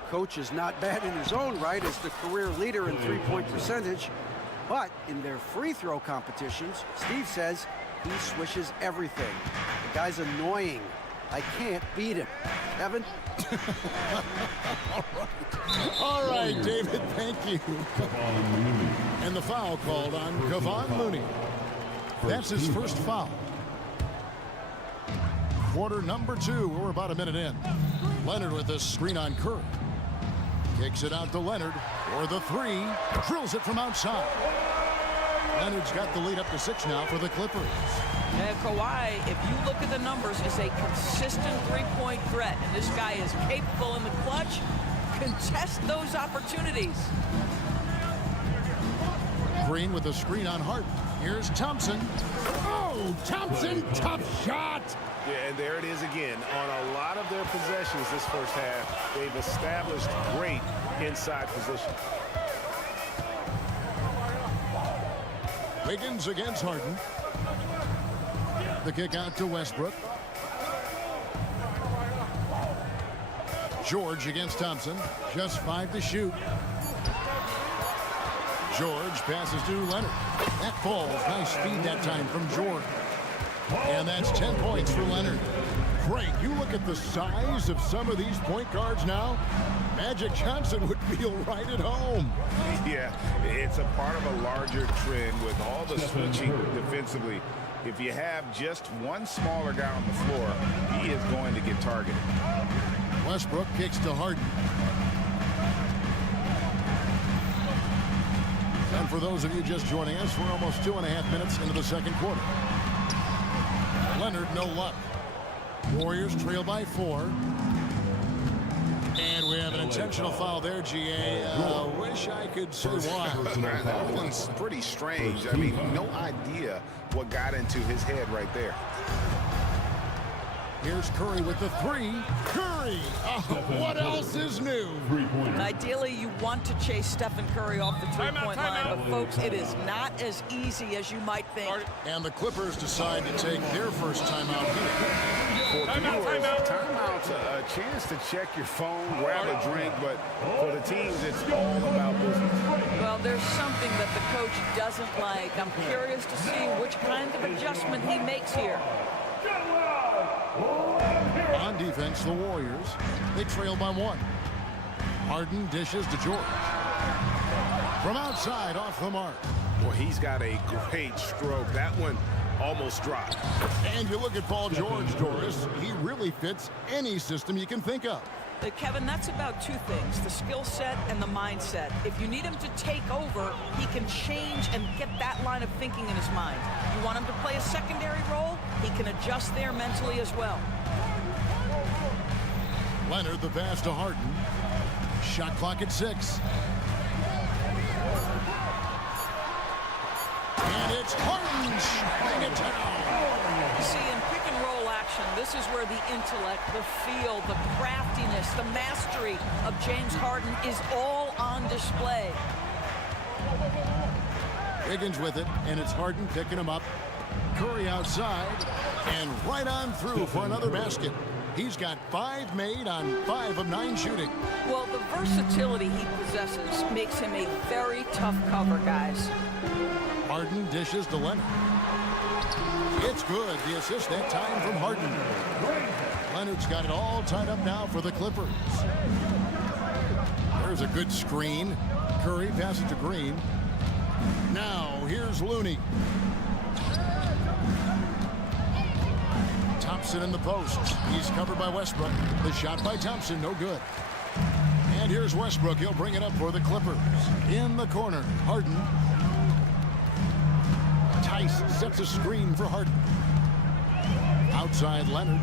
Coach is not bad in his own right as the career leader in three-point percentage, but in their free throw competitions, Steve says he swishes everything. The guy's annoying. I can't beat him. Kevin? All right, David, thank you. And the foul called on Kevon Looney. That's his first foul. Quarter number 2. We're about a minute in. Leonard with the screen on Curry. Kicks it out to Leonard for the 3. Drills it from outside. Leonard's got the lead up to 6 now for the Clippers. And Kawhi, if you look at the numbers, is a consistent three-point threat. And this guy is capable in the clutch. Contest those opportunities. Green with the screen on Harden. Here's Thompson. Oh, Thompson, tough shot. Yeah, and there it is again. On a lot of their possessions this first half, they've established great inside position. Wiggins against Harden. The kick out to Westbrook. George against Thompson. Just 5 to shoot. George passes to Leonard. That falls. Nice speed that time from George. And that's 10 points for Leonard. Great. You look at the size of some of these point guards now. Magic Johnson would feel right at home. Yeah, it's a part of a larger trend with all the switching defensively. If you have just one smaller guy on the floor, he is going to get targeted. Westbrook kicks to Harden. And for those of you just joining us, we're almost 2.5 minutes into the second quarter. Leonard, no luck. Warriors trail by 4. And we have an intentional foul there, GA. Wish I could say why. That one's pretty strange. I mean, no idea what got into his head right there. Here's Curry with the three. Curry! Oh, what else is new? Ideally, you want to chase Stephen Curry off the three-point line, but folks, it is not as easy as you might think. And the Clippers decide to take their first timeout here. For viewers, timeout's a chance to check your phone, grab a drink, but for the teams, it's all about business. Well, there's something that the coach doesn't like. I'm curious to see which kind of adjustment he makes here. On defense, the Warriors, they trail by 1. Harden dishes to George. From outside, off the mark. Well, he's got a great stroke. That one almost dropped. And you look at Paul George, Doris, he really fits any system you can think of. Kevin, that's about two things, the skill set and the mindset. If you need him to take over, he can change and get that line of thinking in his mind. You want him to play a secondary role, he can adjust there mentally as well. Leonard, the pass to Harden. Shot clock at 6. And it's Harden shutting it down. See, in pick and roll action, this is where the intellect, the feel, the craftiness, the mastery of James Harden is all on display. Wiggins with it, and it's Harden picking him up. Curry outside, and right on through for another basket. He's got 5 made on 5 of 9 shooting. Well, the versatility he possesses makes him a very tough cover, guys. Harden dishes to Leonard. It's good. The assist that time from Harden. Leonard's got it all tied up now for the Clippers. There's a good screen. Curry passes to Green. Now, here's Looney. Thompson in the post. He's covered by Westbrook. The shot by Thompson, no good. And here's Westbrook. He'll bring it up for the Clippers. In the corner, Harden. Tice sets a screen for Harden. Outside, Leonard.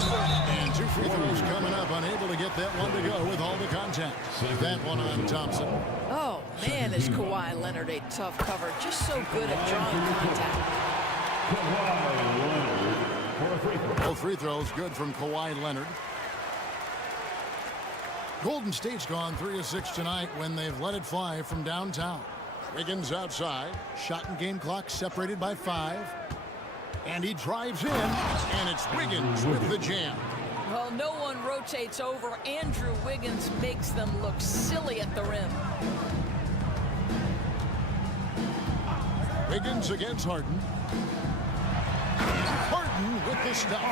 And 2 free throws coming up. Unable to get that one to go with all the contact. That one on Thompson. Oh, man, is Kawhi Leonard a tough cover. Just so good at drawing contact. Both free throws good from Kawhi Leonard. Golden State's gone 3 of 6 tonight when they've let it fly from downtown. Wiggins outside. Shot and game clock separated by 5. And he drives in, and it's Wiggins with the jam. Well, no one rotates over. Andrew Wiggins makes them look silly at the rim. Wiggins against Harden. Harden with the stop.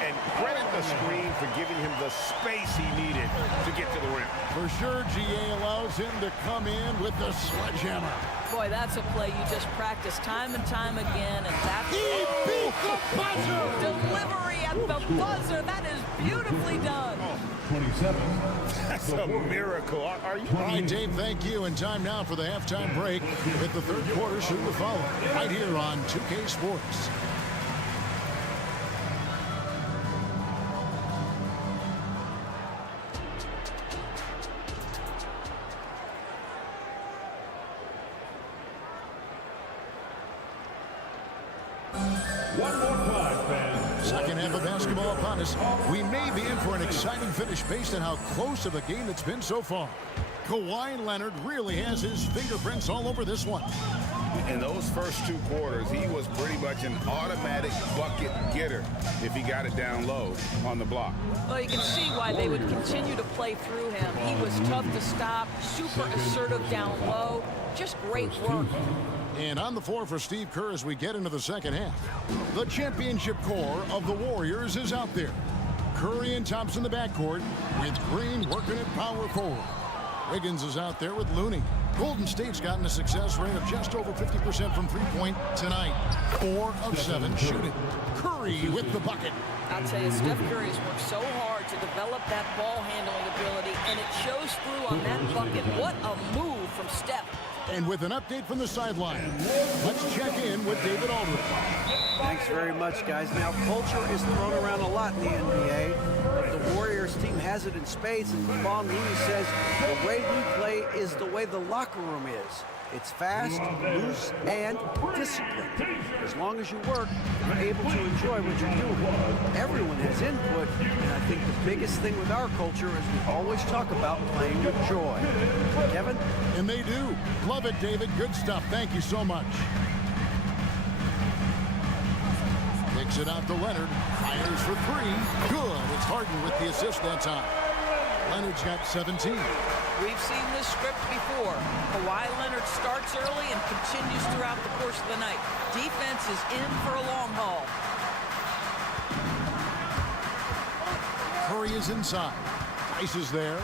And credit the screen for giving him the space he needed to get to the rim. For sure, GA allows him to come in with the sledgehammer. Boy, that's a play you just practice time and time again, and that's... He beat the buzzer! Delivery at the buzzer. That is beautifully done. 27. That's a miracle. Are you... All right, Dave, thank you. And time now for the halftime break with the third quarter soon to follow. Right here on 2K Sports. Second half of basketball upon us. We may be in for an exciting finish based on how close of a game it's been so far. Kawhi Leonard really has his fingerprints all over this one. In those first 2 quarters, he was pretty much an automatic bucket getter if he got it down low on the block. Well, you can see why they would continue to play through him. He was tough to stop, super assertive down low. Just great work. And on the floor for Steve Kerr as we get into the second half. The championship core of the Warriors is out there. Curry and Thompson in the backcourt with Green working at power forward. Wiggins is out there with Looney. Golden State's gotten a success rate of just over 50% from three-point tonight. 4 of 7 shooting. Curry with the bucket. I'll tell you, Steph Curry's worked so hard to develop that ball handling ability, and it shows through on that bucket. What a move from Steph. And with an update from the sideline, let's check in with David Aldridge. Thanks very much, guys. Now, culture is thrown around a lot in the NBA, but the Warriors team has it in spades, and Von Looney says the way we play is the way the locker room is. It's fast, loose, and disciplined. As long as you work, you're able to enjoy what you're doing. Everyone has input, and I think the biggest thing with our culture is we always talk about playing with joy. Kevin? And they do. Love it, David. Good stuff. Thank you so much. Kicks it out to Leonard. Fires for three. Good. It's Harden with the assist that time. Leonard's got 17. We've seen this script before. Kawhi Leonard starts early and continues throughout the course of the night. Defense is in for a long haul. Curry is inside. Ice is there.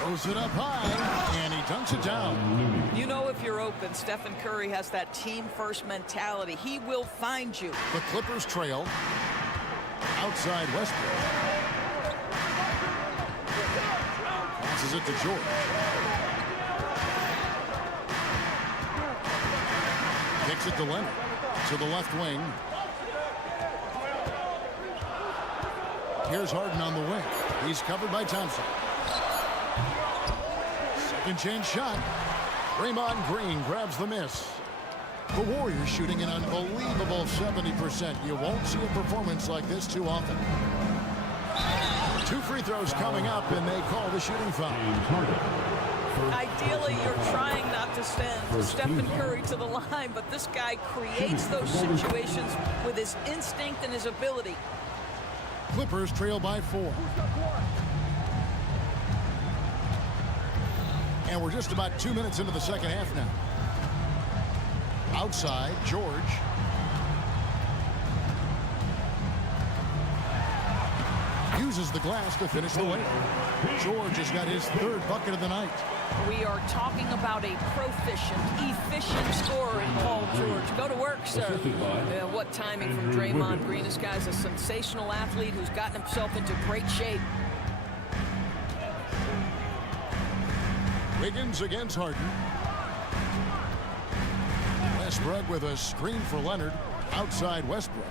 Throws it up high, and he dunks it down. You know if you're open, Stephen Curry has that team-first mentality. He will find you. The Clippers trail. Outside Westbrook. Passes it to George. Kicks it to Leonard. To the left wing. Here's Harden on the wing. He's covered by Thompson. Second chance shot. Draymond Green grabs the miss. The Warriors shooting an unbelievable 70%. You won't see a performance like this too often. 2 free throws coming up, and they call the shooting foul. Ideally, you're trying not to send Stephen Curry to the line, but this guy creates those situations with his instinct and his ability. Clippers trail by 4. And we're just about 2 minutes into the second half now. Outside, George. Uses the glass to finish the way. George has got his 3rd bucket of the night. We are talking about a proficient, efficient scorer in Paul George. Go to work, sir. What timing from Draymond Green. This guy's a sensational athlete who's gotten himself into great shape. Wiggins against Harden. Westbrook with a screen for Leonard. Outside Westbrook.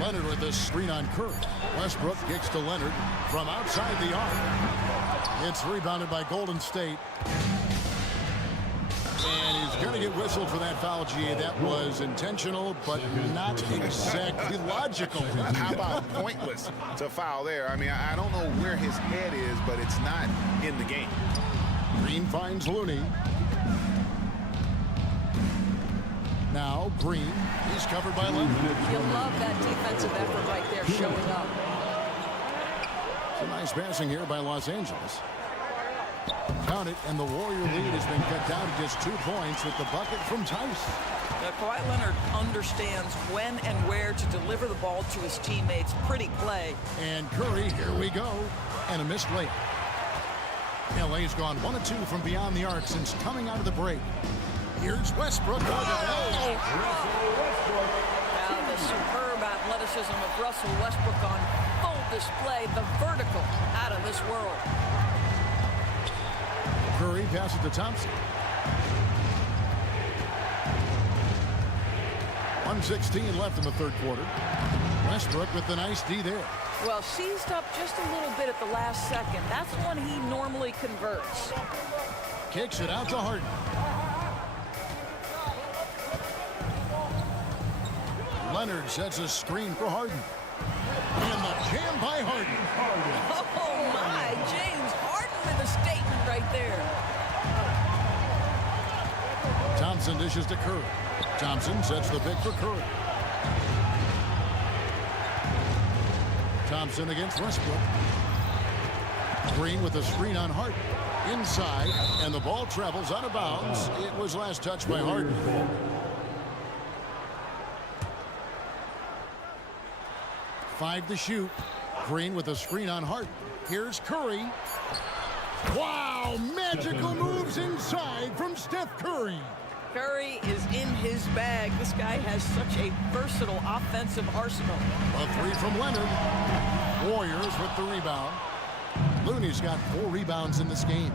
Leonard with a screen on Curry. Westbrook kicks to Leonard from outside the arc. It's rebounded by Golden State. And he's going to get whistled for that foul, G. That was intentional, but not exactly logical. How about pointless to foul there? I mean, I don't know where his head is, but it's not in the game. Green finds Looney. Now Green. He's covered by Leonard. You love that defensive effort right there showing up. Some nice passing here by Los Angeles. Count it, and the Warrior lead has been cut down to just 2 points with the bucket from Tice. Kawhi Leonard understands when and where to deliver the ball to his teammates. Pretty play. And Curry, here we go. And a missed layup. LA's gone 1 of 2 from beyond the arc since coming out of the break. Here's Westbrook. Now the superb athleticism of Russell Westbrook on full display. The vertical out of this world. Curry passes to Thompson. 1:16 left in the 3rd quarter. Westbrook with the nice D there. Well, seized up just a little bit at the last second. That's when he normally converts. Kicks it out to Harden. Leonard sets a screen for Harden. And the jam by Harden. Oh, my. James Harden with a statement right there. Thompson dishes to Curry. Thompson sets the pick for Curry. Thompson against Westbrook. Green with a screen on Harden. Inside, and the ball travels out of bounds. It was last touched by Harden. Five to shoot. Green with a screen on Harden. Here's Curry. Wow, magical moves inside from Steph Curry. Curry is in his bag. This guy has such a versatile offensive arsenal. A 3 from Leonard. Warriors with the rebound. Looney's got 4 rebounds in this game.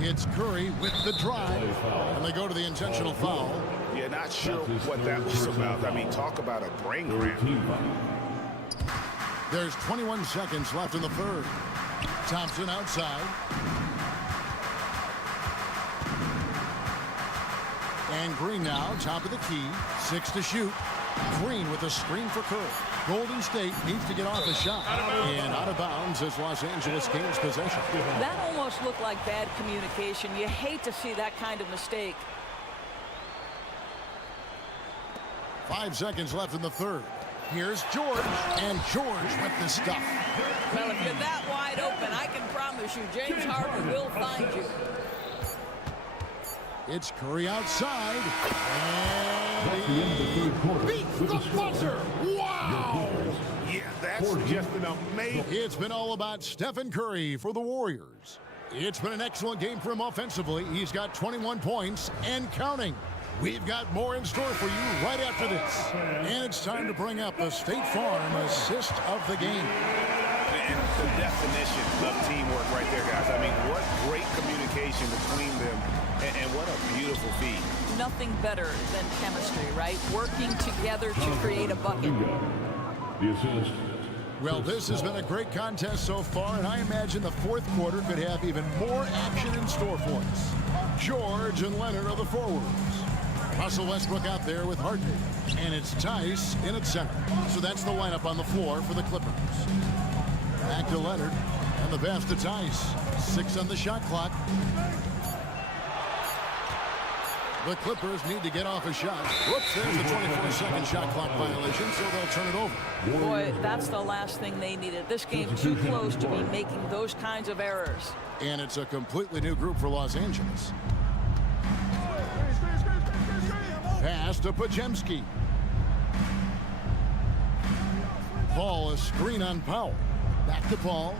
It's Curry with the drive. And they go to the intentional foul. Yeah, not sure what that was about. I mean, talk about a brain cramp. There's 21 seconds left in the 3rd. Thompson outside. And Green now, top of the key. 6 to shoot. Green with a screen for Curry. Golden State needs to get off a shot. And out of bounds as Los Angeles gains possession. That almost looked like bad communication. You hate to see that kind of mistake. 5 seconds left in the third. Here's George, and George with the stuff. Well, if you're that wide open, I can promise you James Harden will find you. It's Curry outside. That's the end of the third quarter. Beats With the a score. buzzer. Wow! Yeah, that's just an amazing. It's been all about Stephen Curry for the Warriors. It's been an excellent game for him offensively. He's got 21 points and counting. We've got more in store for you right after this. And it's time to bring up the State Farm assist of the game. And the definition of teamwork right there, guys. I mean, what great communication between them, and what a beautiful feat. Nothing better than chemistry, right? Working together to create a bucket. The assist. Well, this has been a great contest so far, and I imagine the fourth quarter could have even more action in store for us. George and Leonard are the forwards. Russell Westbrook out there with Harden. And it's Tice in at center. So that's the lineup on the floor for the Clippers. Back to Leonard. And the pass to Tice. 6 on the shot clock. The Clippers need to get off a shot. Whoops, there's the 24-second shot clock violation, so they'll turn it over. Boy, that's the last thing they needed. This game too close to be making those kinds of errors. And it's a completely new group for Los Angeles. Pass to Pajemski. Paul, a screen on Powell. Back to Paul.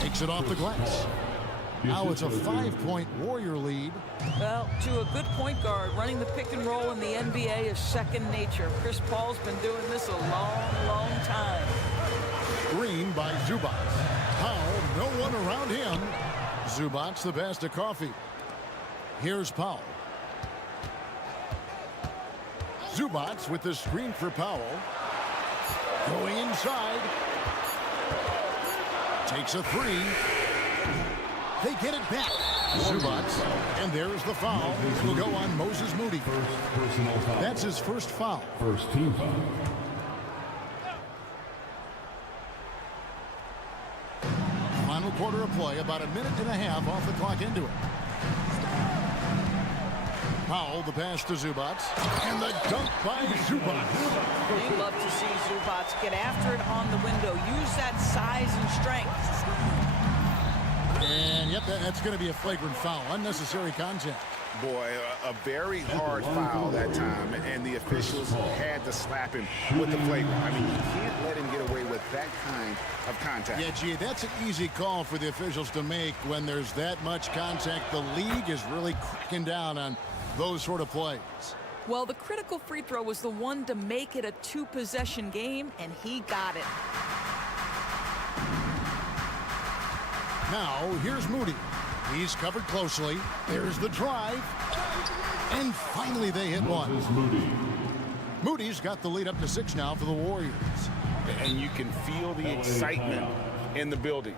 Takes it off the glass. Now it's a 5-point Warrior lead. Well, to a good point guard, running the pick and roll in the NBA is second nature. Chris Paul's been doing this a long, long time. Screen by Zubac. Powell, no one around him. Zubac the pass to Coffee. Here's Powell. Zubac with the screen for Powell. Going inside. Takes a 3. They get it back. Zubac. And there's the foul. It will go on Moses Moody. Personal foul. That's his first foul. First team foul. Final quarter of play, about a minute and a half off the clock into it. Powell, the pass to Zubac. And the dunk by Zubac. You love to see Zubac get after it on the window. Use that size and strength. And, yep, that's going to be a flagrant foul. Unnecessary contact. Boy, a very hard foul that time, and the officials had to slap him with the flagrant. I mean, you can't let him get away with that kind of contact. Yeah, gee, that's an easy call for the officials to make when there's that much contact. The league is really cracking down on those sort of plays. Well, the critical free throw was the one to make it a 2-possession game, and he got it. Now, here's Moody. He's covered closely. There's the drive. And finally they hit one. Moody's got the lead up to 6 now for the Warriors. And you can feel the excitement in the building.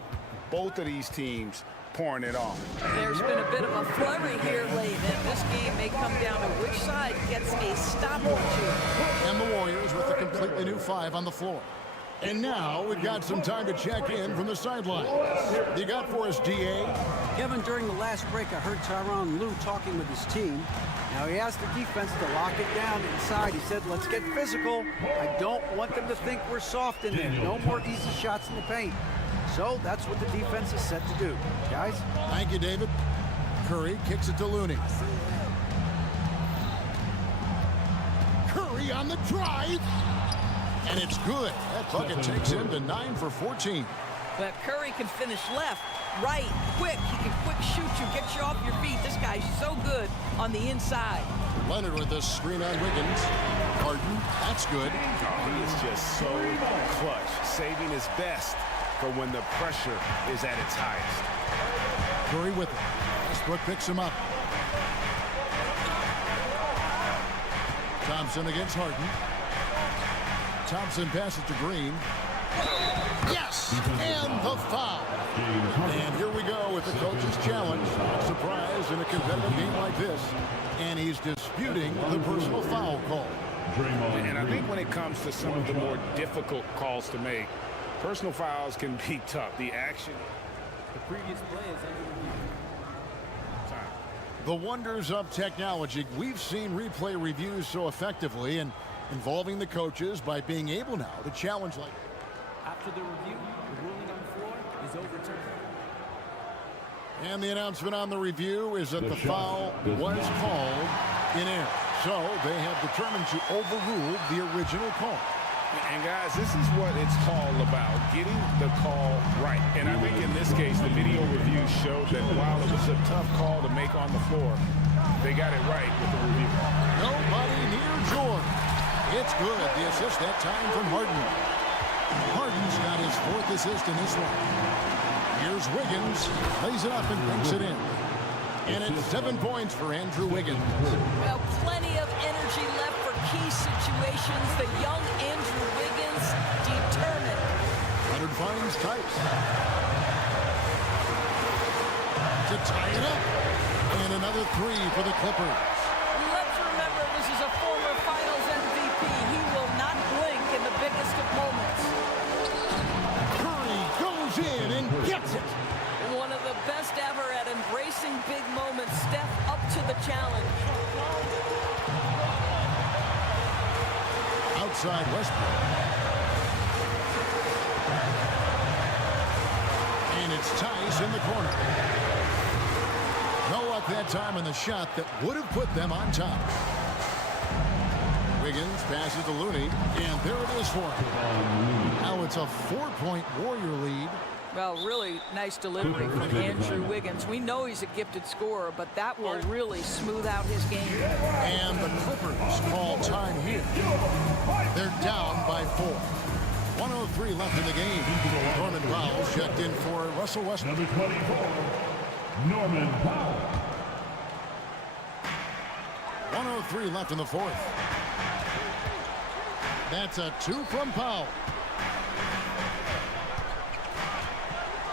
Both of these teams pouring it on. There's been a bit of a flurry here late, and this game may come down to which side gets a stop or two. And the Warriors with a completely new 5 on the floor. And now we've got some time to check in from the sideline. You got for us, DA? Kevin, during the last break, I heard Tyronn Lue talking with his team. Now, he asked the defense to lock it down inside. He said, let's get physical. I don't want them to think we're soft in there. No more easy shots in the paint. So that's what the defense is set to do. Guys? Thank you, David. Curry kicks it to Looney. Curry on the drive. And it's good. That bucket takes him to 9 for 14. But Curry can finish left, right, quick. He can quick shoot you, get you off your feet. This guy's so good on the inside. Leonard with the screen on Wiggins. Harden, that's good. He is just so clutch, saving his best for when the pressure is at its highest. Curry with it. Westbrook picks him up. Thompson against Harden. Thompson passes to Green. Yes, and the foul. And here we go with the coach's challenge. Not surprise in a competitive game like this. And he's disputing the personal foul call. And I think when it comes to some of the more difficult calls to make, personal fouls can be tough. The action. The previous play is under review. The wonders of technology. We've seen replay reviews so effectively and involving the coaches by being able now to challenge like. After the review, the ruling on the floor is overturned. And the announcement on the review is that the foul was called in error. So they have determined to overrule the original call. And guys, this is what it's all about, getting the call right. And I think in this case, the video review showed that while it was a tough call to make on the floor, they got it right with the review. Nobody near Jordan. It's good. The assist that time from Harden. Harden's got his 4th assist in this one. Here's Wiggins, lays it up and brings it in. And it's 7 points for Andrew Wiggins. Well, plenty of energy left for key situations. The young Andrew Wiggins, determined. Leonard finds Tice to tie it up. And another 3 for the Clippers. Let's remember, this is a former Finals MVP. He will not blink in the biggest of moments. Curry goes in and gets it. One of the best ever at embracing big moments. Steph up to the challenge. Outside Westbrook. And it's Tice in the corner. No luck that time on the shot that would have put them on top. Wiggins passes to Looney, and there it is for him. Now it's a 4-point Warrior lead. Well, really nice delivery from Andrew Wiggins. We know he's a gifted scorer, but that will really smooth out his game. And the Clippers call time here. They're down by 4. 1:03 left in the game. Norman Powell checked in for Russell Westbrook. Number 24, Norman Powell. 1:03 left in the 4th. That's a 2 from Powell.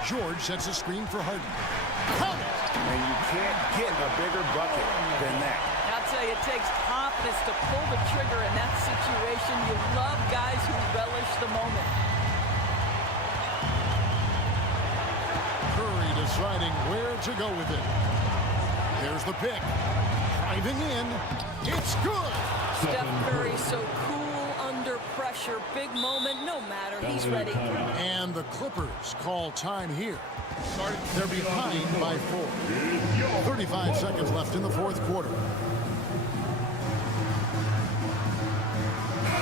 George sets a screen for Harden. And you can't get a bigger bucket than that. I'll tell you, it takes confidence to pull the trigger in that situation. You love guys who relish the moment. Curry deciding where to go with it. There's the pick. Driving in. It's good. Steph Curry so cool under pressure. Big moment, no matter. He's ready. And the Clippers call time here. They're behind by 4. 35 seconds left in the 4th quarter.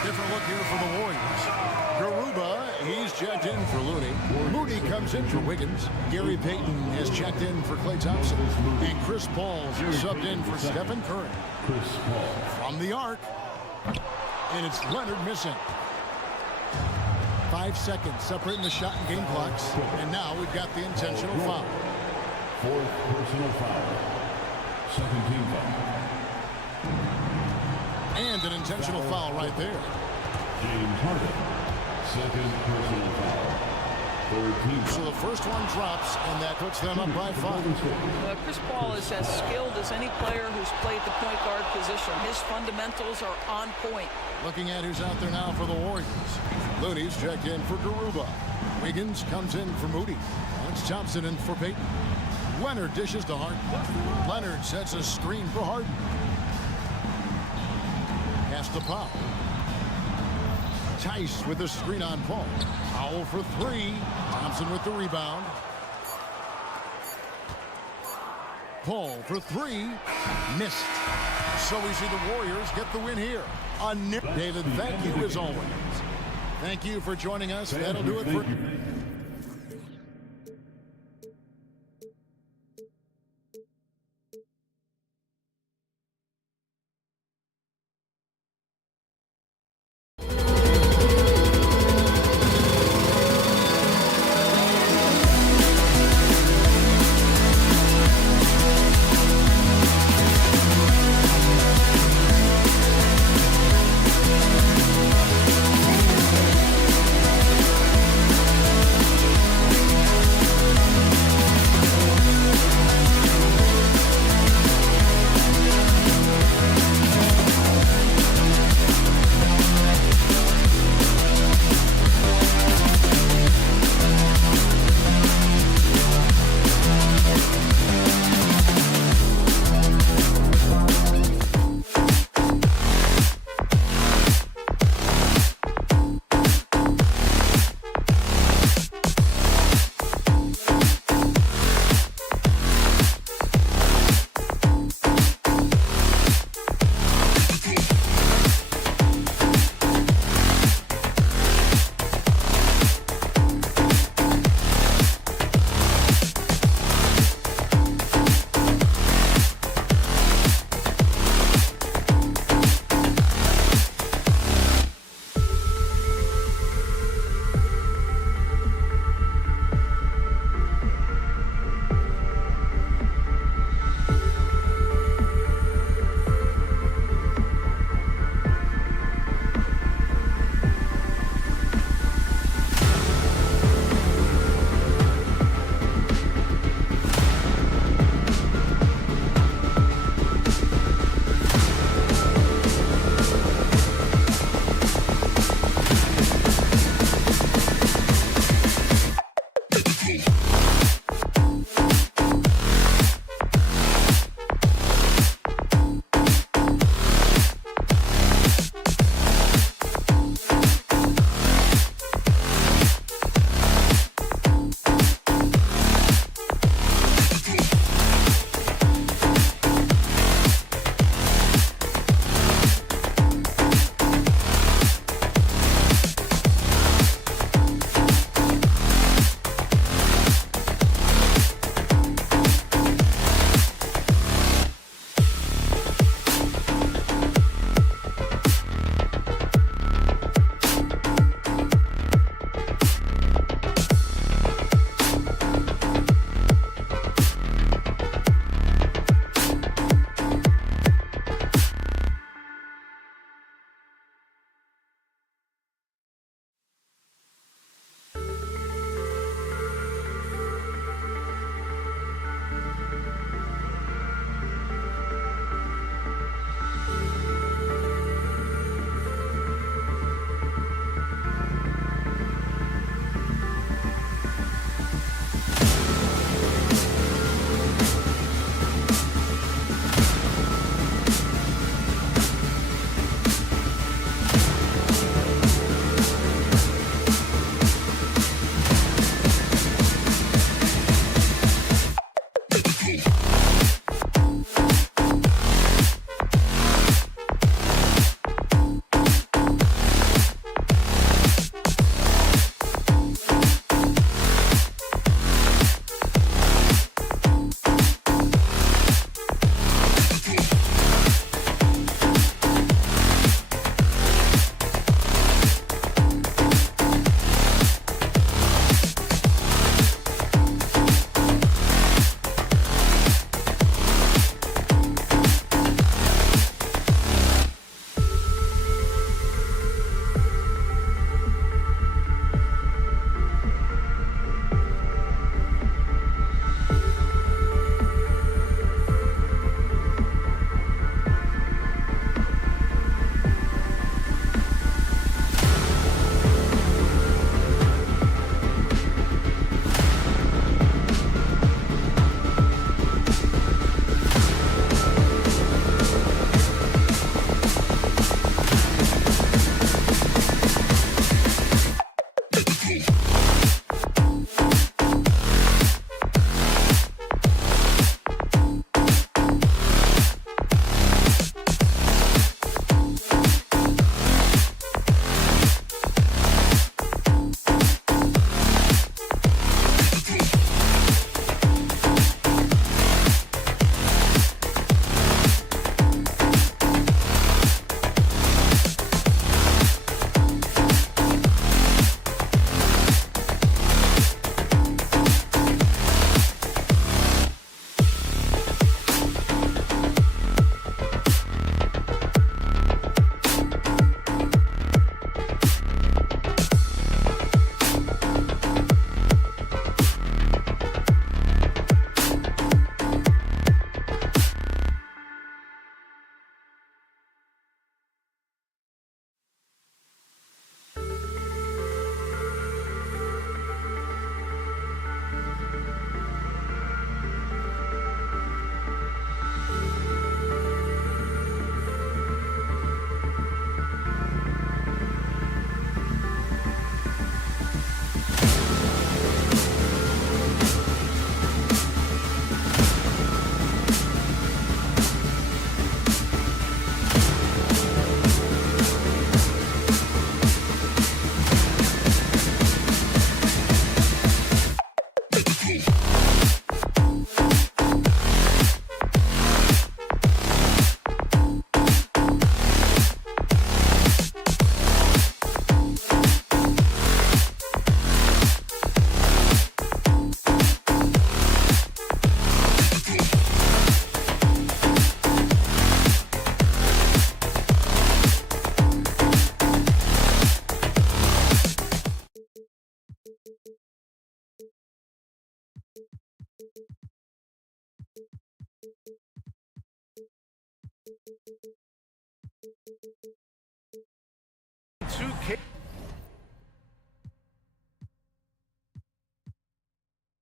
Different look here for the Warriors. Garuba, he's checked in for Looney. Moody comes in for Wiggins. Gary Payton is checked in for Klay Thompson. And Chris Paul's subbed in for Stephen Curry. From the arc. And it's Leonard missing. 5 seconds separating the shot and game clocks. And now we've got the intentional foul. 4th personal foul. 2nd team foul. And an intentional foul right there. James Harden. 2nd personal foul. 3rd team foul. So the first one drops, and that puts them up by 5. Chris Paul is as skilled as any player who's played the point guard position. His fundamentals are on point. Looking at who's out there now for the Warriors. Looney's checked in for Garuba. Wiggins comes in for Moody. Alex Thompson in for Payton. Leonard dishes to Harden. Leonard sets a screen for Harden. Pass to Powell. Tice with the screen on Paul. Powell for 3. Thompson with the rebound. Paul for 3. Missed. So we see the Warriors get the win here. David, thank you as always. Thank you for joining us. That'll do it for...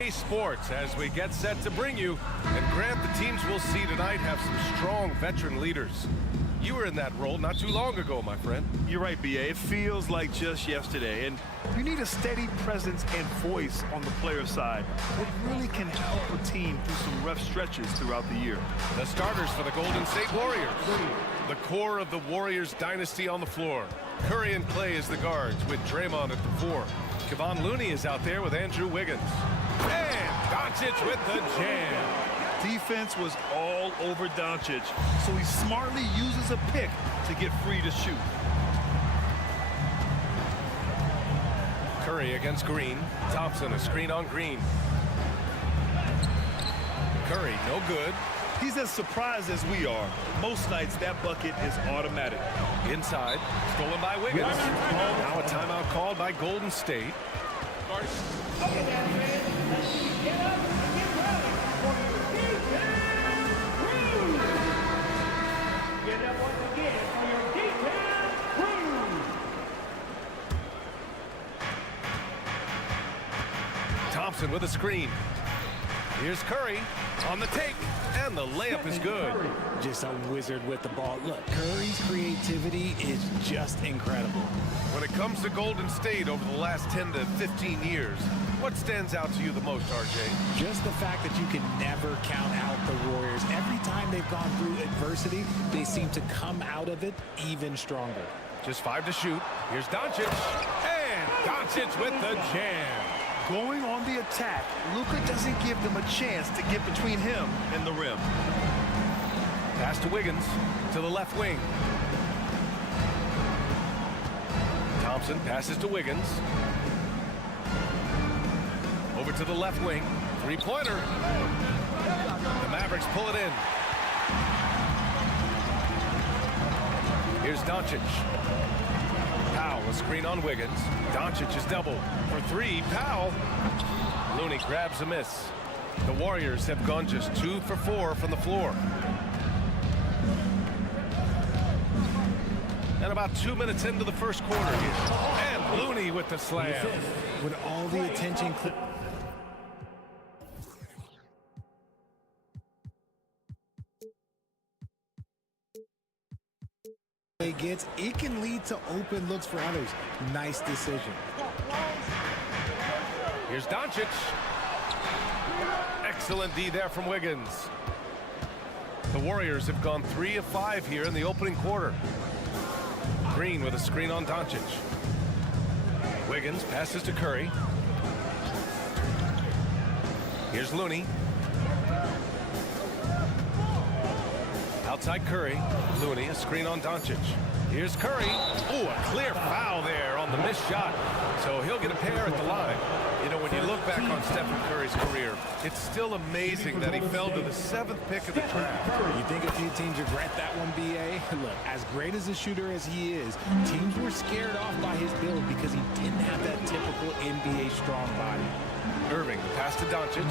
Sports as we get set to bring you, and Grant, the teams we'll see tonight have some strong veteran leaders. You were in that role not too long ago, my friend. You're right, B.A. It feels like just yesterday, and you need a steady presence and voice on the player side. It really can help a team through some rough stretches throughout the year. The starters for the Golden State Warriors. The core of the Warriors dynasty on the floor. Curry and Clay as the guards with Draymond at the 4. Kevon Looney is out there with Andrew Wiggins. And Doncic with the jam. Defense was all over Doncic, so he smartly uses a pick to get free to shoot. Curry against Green. Thompson, a screen on Green. Curry, no good. He's as surprised as we are. Most nights, that bucket is automatic. Inside, stolen by Wiggins. Now a timeout called by Golden State. Thompson with a screen. Here's Curry on the take, and the layup is good. Just a wizard with the ball. Look, Curry's creativity is just incredible. When it comes to Golden State over the last 10 to 15 years, what stands out to you the most, RJ? Just the fact that you can never count out the Warriors. Every time they've gone through adversity, they seem to come out of it even stronger. Just 5 to shoot. Here's Doncic, and Doncic with the jam. Going on the attack, Luka doesn't give them a chance to get between him and the rim. Pass to Wiggins, to the left wing. Thompson passes to Wiggins. Over to the left wing. Three-pointer. The Mavericks pull it in. Here's Doncic. Powell, a screen on Wiggins. Doncic is double. For 3, Powell. Looney grabs a miss. The Warriors have gone just 2 for 4 from the floor. And about 2 minutes into the first quarter here. And Looney with the slam. With all the attention he gets, it can lead to open looks for others. Nice decision. Here's Doncic. Excellent D there from Wiggins. The Warriors have gone 3 of 5 here in the opening quarter. Green with a screen on Doncic. Wiggins passes to Curry. Here's Looney. Outside Curry. Looney, a screen on Doncic. Here's Curry. Ooh, a clear foul there on the missed shot. So he'll get a pair at the line. You know, when you look back on Stephen Curry's career, it's still amazing that he fell to the 7th pick of the draft. You think a few teams regret that one, B.A.? Look, as great as a shooter as he is, teams were scared off by his build because he didn't have that typical NBA strong body. Irving, the pass to Doncic.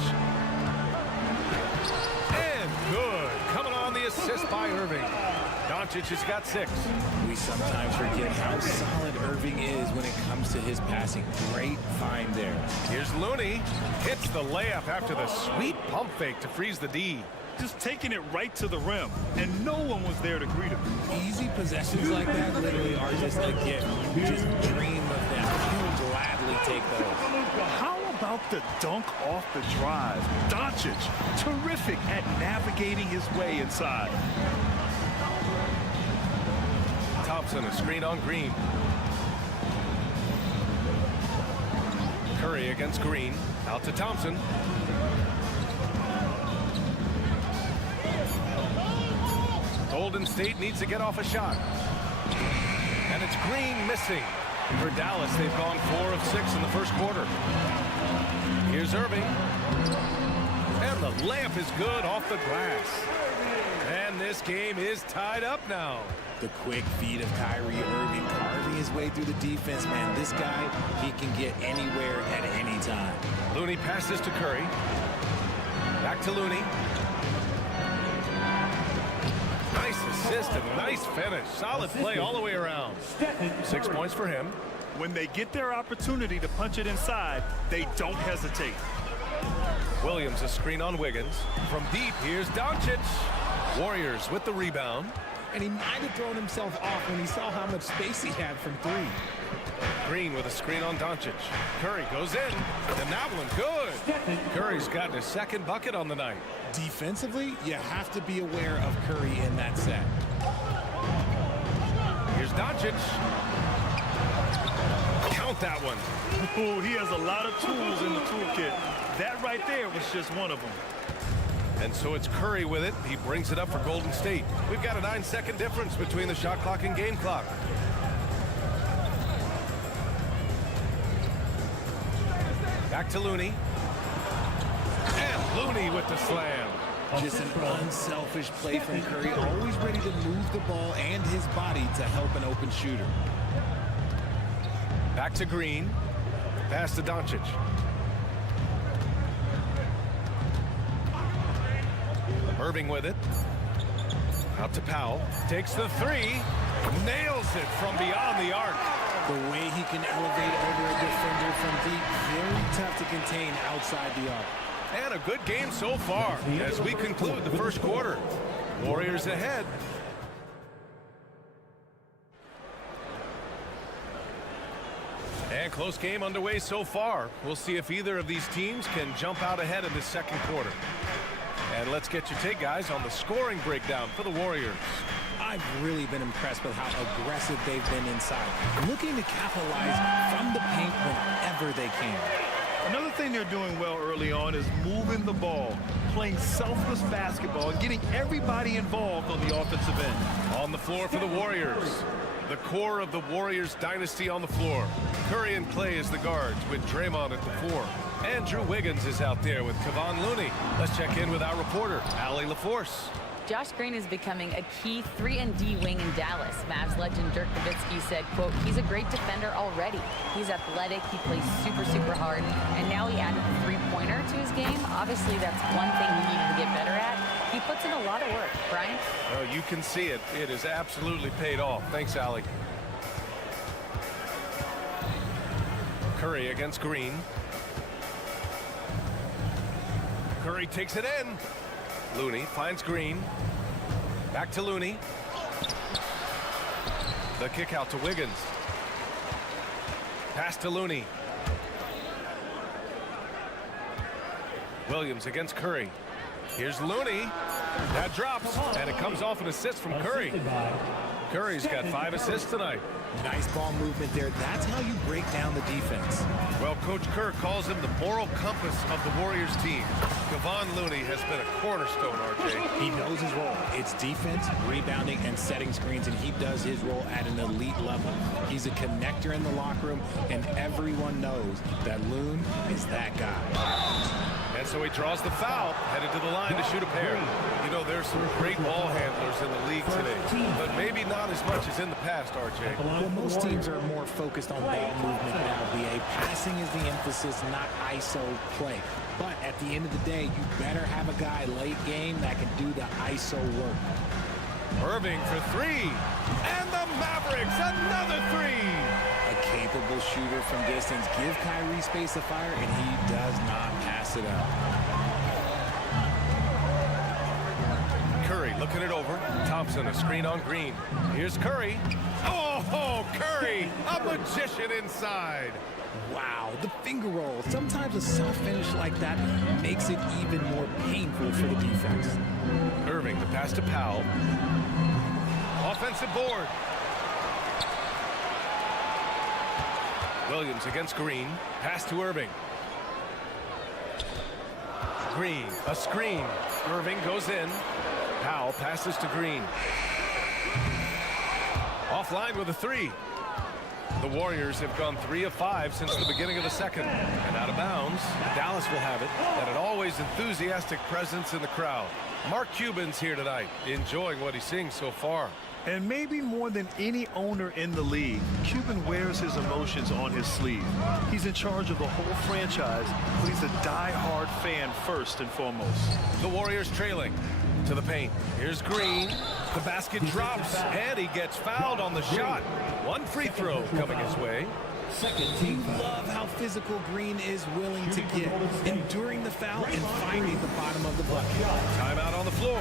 And good. Coming on the assist by Irving. Doncic has got 6. We sometimes forget how solid Irving is when it comes to his passing. Great find there. Here's Looney. Hits the layup after the sweet pump fake to freeze the D. Just taking it right to the rim, and no one was there to greet him. Easy possessions like that literally are just a gift. You just dream of them. You would gladly take those. How about the dunk off the drive? Doncic, terrific at navigating his way inside. Thompson, a screen on Green. Curry against Green. Out to Thompson. Golden State needs to get off a shot. And it's Green missing. For Dallas, they've gone 4 of 6 in the first quarter. Here's Irving. And the layup is good off the glass. And this game is tied up now. The quick feed of Kyrie Irving carving his way through the defense, man. This guy, he can get anywhere at any time. Looney passes to Curry. Back to Looney. Nice assist and nice finish. Solid play all the way around. 6 points for him. When they get their opportunity to punch it inside, they don't hesitate. Williams a screen on Wiggins. From deep, here's Doncic. Warriors with the rebound. And he might have thrown himself off when he saw how much space he had from 3. Green with a screen on Doncic. Curry goes in, and that one good. Curry's gotten his second bucket on the night. Defensively, you have to be aware of Curry in that set. Here's Doncic. Count that one. Oh, he has a lot of tools in the toolkit. That right there was just one of them. And so it's Curry with it. He brings it up for Golden State. We've got a 9-second difference between the shot clock and game clock. Back to Looney. And Looney with the slam. Just an unselfish play from Curry, always ready to move the ball and his body to help an open shooter. Back to Green. Pass to Doncic. Irving with it. Out to Powell. Takes the 3. Nails it from beyond the arc. The way he can elevate over a defender from deep, very tough to contain outside the arc. And a good game so far as we conclude the first quarter. Warriors ahead. And close game underway so far. We'll see if either of these teams can jump out ahead in the second quarter. And let's get your take, guys, on the scoring breakdown for the Warriors. I've really been impressed with how aggressive they've been inside, looking to capitalize from the paint whenever they can. Another thing they're doing well early on is moving the ball, playing selfless basketball, and getting everybody involved on the offensive end. On the floor for the Warriors, the core of the Warriors dynasty on the floor. Curry and Clay as the guards with Draymond at the 4. Andrew Wiggins is out there with Kevon Looney. Let's check in with our reporter, Allie LaForce. Josh Green is becoming a key 3-and-D wing in Dallas. Mavs legend Dirk Nowitzki said, quote, he's a great defender already. He's athletic, he plays super, super hard, and now he added the three-pointer to his game. Obviously, that's one thing he needed to get better at. He puts in a lot of work. Brian? Oh, you can see it. It has absolutely paid off. Thanks, Allie. Curry against Green. Curry takes it in. Looney finds Green. Back to Looney. The kick out to Wiggins. Pass to Looney. Williams against Curry. Here's Looney. That drops, and it comes off an assist from Curry. Curry's got 5 assists tonight. Nice ball movement there. That's how you break down the defense. Well, Coach Kerr calls him the moral compass of the Warriors team. Kevon Looney has been a cornerstone, RJ. He knows his role. It's defense, rebounding, and setting screens, and he does his role at an elite level. He's a connector in the locker room, and everyone knows that Loon is that guy. And so he draws the foul, headed to the line to shoot a pair. You know, there's some great ball handlers in the league today, but maybe not as much as in the past, RJ. Well, most teams are more focused on ball movement now, B.A. Passing is the emphasis, not ISO play. But at the end of the day, you better have a guy late game that can do the ISO work. Irving for 3. And the Mavericks, another 3. A capable shooter from distance. Give Kyrie space to fire, and he does not pass it up. Curry looking it over. Thompson, a screen on Green. Here's Curry. Oh, Curry, a magician inside. Wow, the finger roll. Sometimes a soft finish like that makes it even more painful for the defense. Irving, the pass to Powell. Offensive board. Williams against Green. Pass to Irving. Green, a screen. Irving goes in. Powell passes to Green. Offline with a three. The Warriors have gone 3 of 5 since the beginning of the second. And out of bounds, Dallas will have it. And an always enthusiastic presence in the crowd. Mark Cuban's here tonight, enjoying what he's seeing so far. And maybe more than any owner in the league, Cuban wears his emotions on his sleeve. He's in charge of the whole franchise, but he's a die-hard fan first and foremost. The Warriors trailing to the paint. Here's Green. The basket drops, and he gets fouled on the shot. One free throw coming his way. You love how physical Green is willing to get, enduring the foul and finding the bottom of the bucket. Timeout on the floor.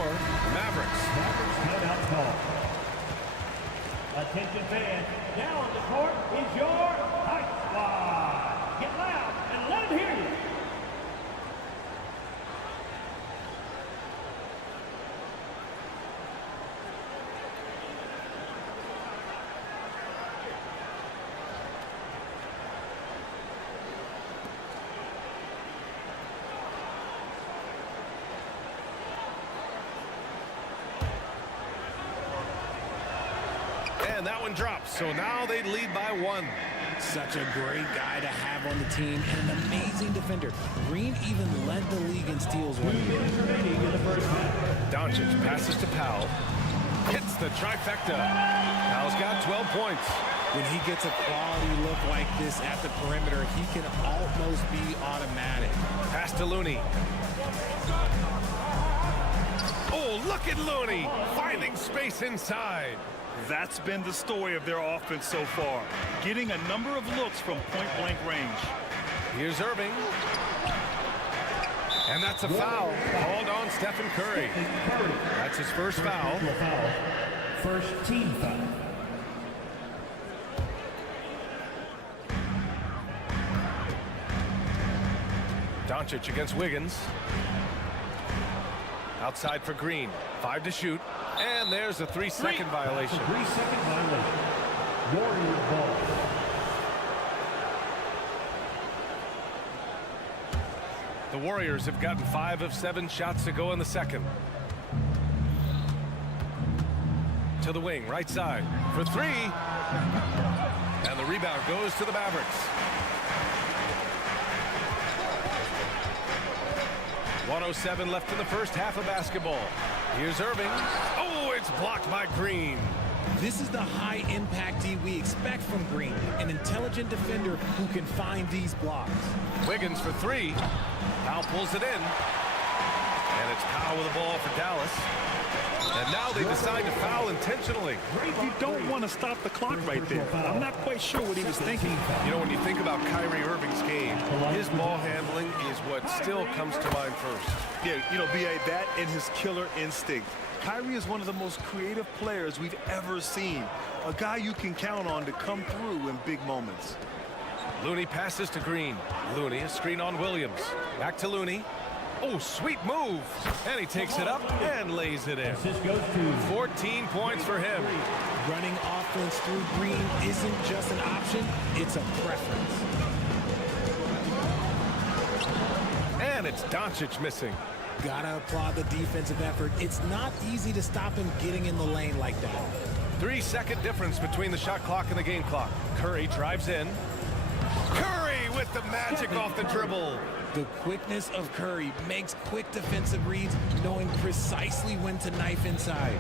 Mavericks. Timeout call. Attention fans, now on the court is your Hype Squad. Get loud and let them hear you. And that one drops, so now they lead by 1. Such a great guy to have on the team and an amazing defender. Green even led the league in steals one year. Doncic passes to Powell. Hits the trifecta. Powell's got 12 points. When he gets a quality look like this at the perimeter, he can almost be automatic. Pass to Looney. Oh, look at Looney finding space inside. That's been the story of their offense so far, getting a number of looks from point-blank range. Here's Irving. And that's a foul called on Stephen Curry. That's his first foul. First team foul. Doncic against Wiggins. Outside for Green. 5 to shoot. And there's a 3-second violation. 3-second violation. Warrior ball. The Warriors have gotten 5 of 7 shots to go in the second. To the wing, right side for 3. And the rebound goes to the Mavericks. 1:07 left in the first half of basketball. Here's Irving. Oh, it's blocked by Green. This is the high-impact D we expect from Green, an intelligent defender who can find these blocks. Wiggins for 3. Powell pulls it in. And it's Powell with the ball for Dallas. And now they decide to foul intentionally. You don't want to stop the clock right there. I'm not quite sure what he was thinking. You know, when you think about Kyrie Irving's game, his ball handling is what still comes to mind first. Yeah, you know, B.I., that and his killer instinct. Kyrie is one of the most creative players we've ever seen. A guy you can count on to come through in big moments. Looney passes to Green. Looney, a screen on Williams. Back to Looney. Oh, sweet move. And he takes it up and lays it in. 14 points for him. Running offense through Green isn't just an option, it's a preference. And it's Doncic missing. Gotta applaud the defensive effort. It's not easy to stop him getting in the lane like that. 3-second difference between the shot clock and the game clock. Curry drives in. Curry with the magic off the dribble. The quickness of Curry makes quick defensive reads, knowing precisely when to knife inside.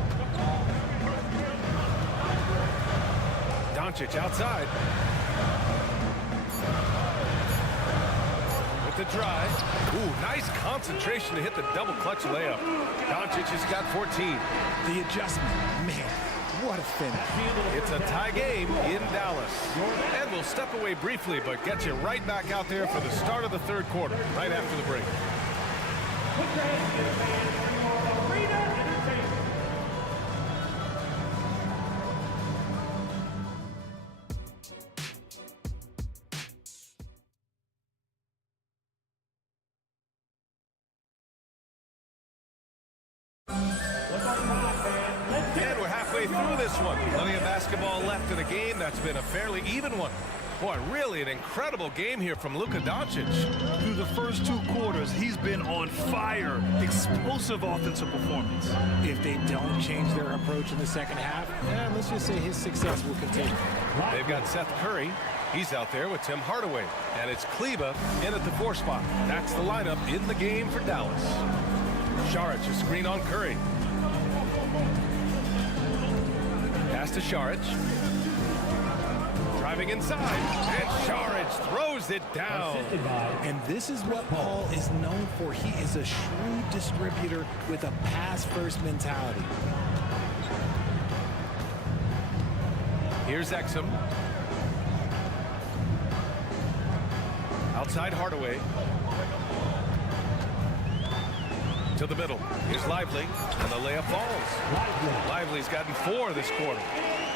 Doncic outside. With the drive. Ooh, nice concentration to hit the double clutch layup. Doncic has got 14. The adjustment, man. What a finish. It's a tie game in Dallas. And we'll step away briefly, but get you right back out there for the start of the third quarter, right after the break. Put your hands together, fans, for your arena entertainment. And we're halfway through this one. Plenty of basketball left in a game that's been a fairly even one. Boy, really an incredible game here from Luka Doncic. Through the first 2 quarters, he's been on fire. Explosive offensive performance. If they don't change their approach in the second half, let's just say his success will continue. They've got Seth Curry. He's out there with Tim Hardaway. And it's Kleba in at the 4 spot. That's the lineup in the game for Dallas. Saric, a screen on Curry. Pass to Saric. Driving inside, and Saric throws it down. And this is what Paul is known for. He is a shrewd distributor with a pass-first mentality. Here's Exum. Outside Hardaway. To the middle. Here's Lively, and the layup falls. Lively's gotten 4 this quarter.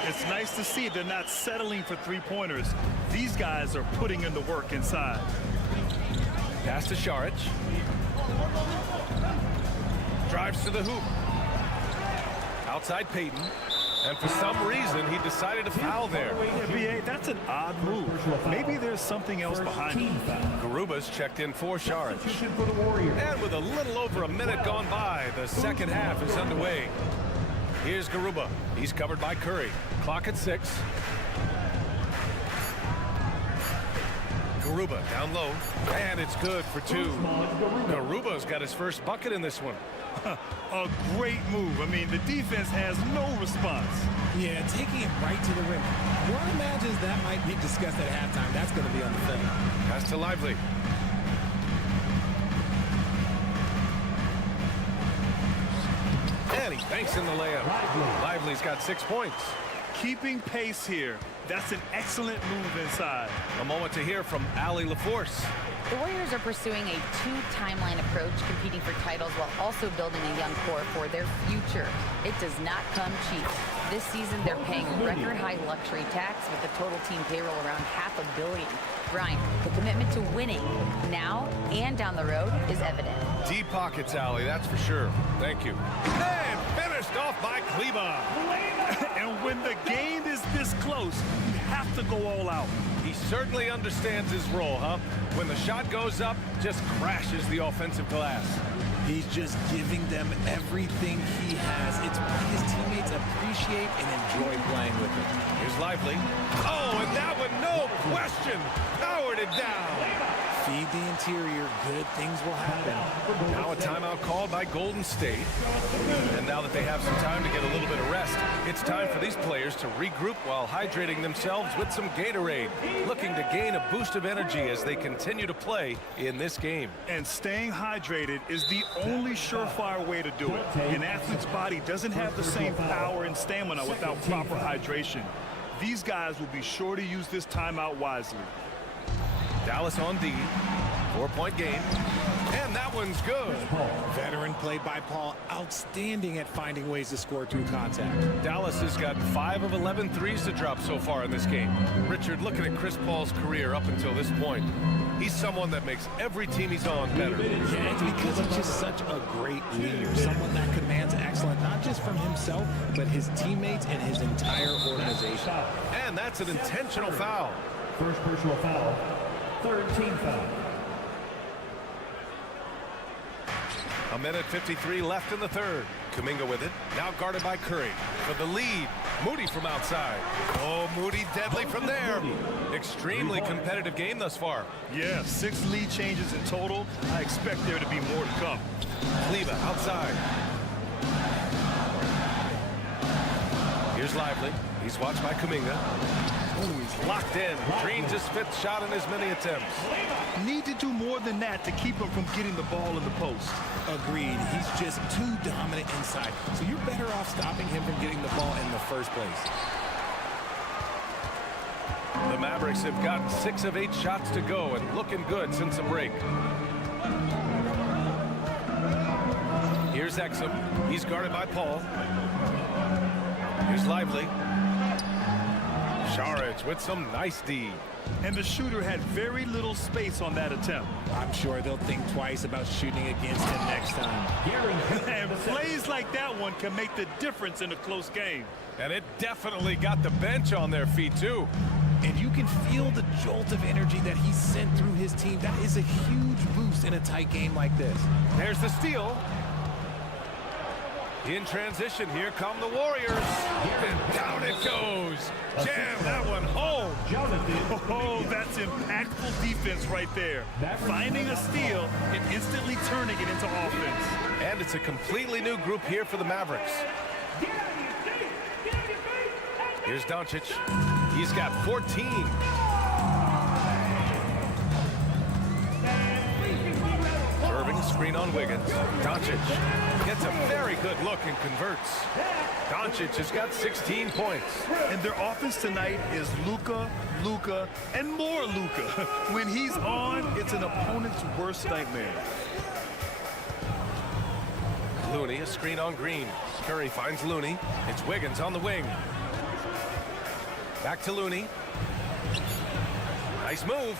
It's nice to see they're not settling for 3-pointers. These guys are putting in the work inside. Pass to Saric. Drives to the hoop. Outside Payton. And for some reason, he decided to foul there. Yeah, B.A., that's an odd move. Maybe there's something else behind it. Garuba's checked in for Saric. And with a little over a minute gone by, the second half is underway. Here's Garuba. He's covered by Curry. Clock at 6. Garuba down low. And it's good for 2. Garuba's got his first bucket in this one. A great move. I mean, the defense has no response. Yeah, taking it right to the rim. One imagines that might be discussed at halftime. That's going to be on the film. Pass to Lively. And he banks in the layup. Lively's got 6 points. Keeping pace here. That's an excellent move inside. A moment to hear from Allie LaForce. The Warriors are pursuing a 2-timeline approach, competing for titles while also building a young core for their future. It does not come cheap. This season, they're paying record-high luxury tax with the total team payroll around $500 million. Brian, the commitment to winning now and down the road is evident. Deep pockets, Allie, that's for sure. Thank you. And finished off by Kleba. And when the game is this close, you have to go all out. He certainly understands his role, huh? When the shot goes up, just crashes the offensive glass. He's just giving them everything he has. It's what his teammates appreciate and enjoy playing with him. Here's Lively. Oh, and that one, no question, powered it down. Feed the interior, good things will happen. Now a timeout called by Golden State. And now that they have some time to get a little bit of rest, it's time for these players to regroup while hydrating themselves with some Gatorade, looking to gain a boost of energy as they continue to play in this game. And staying hydrated is the only surefire way to do it. An athlete's body doesn't have the same power and stamina without proper hydration. These guys will be sure to use this timeout wisely. Dallas on D, 4-point game, and that one's good. Veteran play by Paul, outstanding at finding ways to score through contact. Dallas has got 5 of 11 threes to drop so far in this game. Richard, looking at Chris Paul's career up until this point, he's someone that makes every team he's on better. Yeah, it's because he's just such a great leader, someone that commands excellence, not just from himself, but his teammates and his entire organization. And that's an intentional foul. First personal foul. Third team foul. A minute 53 left in the third. Kuminga with it. Now guarded by Curry. For the lead, Moody from outside. Oh, Moody deadly from there. Extremely competitive game thus far. Yeah, 6 lead changes in total. I expect there to be more to come. Kleba outside. Here's Lively. He's watched by Kuminga. Oh, he's locked in. Drains his 5th shot in as many attempts. Need to do more than that to keep him from getting the ball in the post. Agreed. He's just too dominant inside. So you're better off stopping him from getting the ball in the first place. The Mavericks have gotten 6 of 8 shots to go and looking good since the break. Here's Exum. He's guarded by Paul. Here's Lively. Saric with some nice D. And the shooter had very little space on that attempt. I'm sure they'll think twice about shooting against him next time. And plays like that one can make the difference in a close game. And it definitely got the bench on their feet, too. And you can feel the jolt of energy that he sent through his team. That is a huge boost in a tight game like this. There's the steal. In transition, here come the Warriors. And down it goes. Jam that one home. Oh, that's impactful defense right there. Finding a steal and instantly turning it into offense. And it's a completely new group here for the Mavericks. Here's Doncic. He's got 14. Irving, screen on Wiggins. Doncic gets a very good look and converts. Doncic has got 16 points. And their offense tonight is Luka, Luka, and more Luka. When he's on, it's an opponent's worst nightmare. Looney, a screen on Green. Curry finds Looney. It's Wiggins on the wing. Back to Looney. Nice move.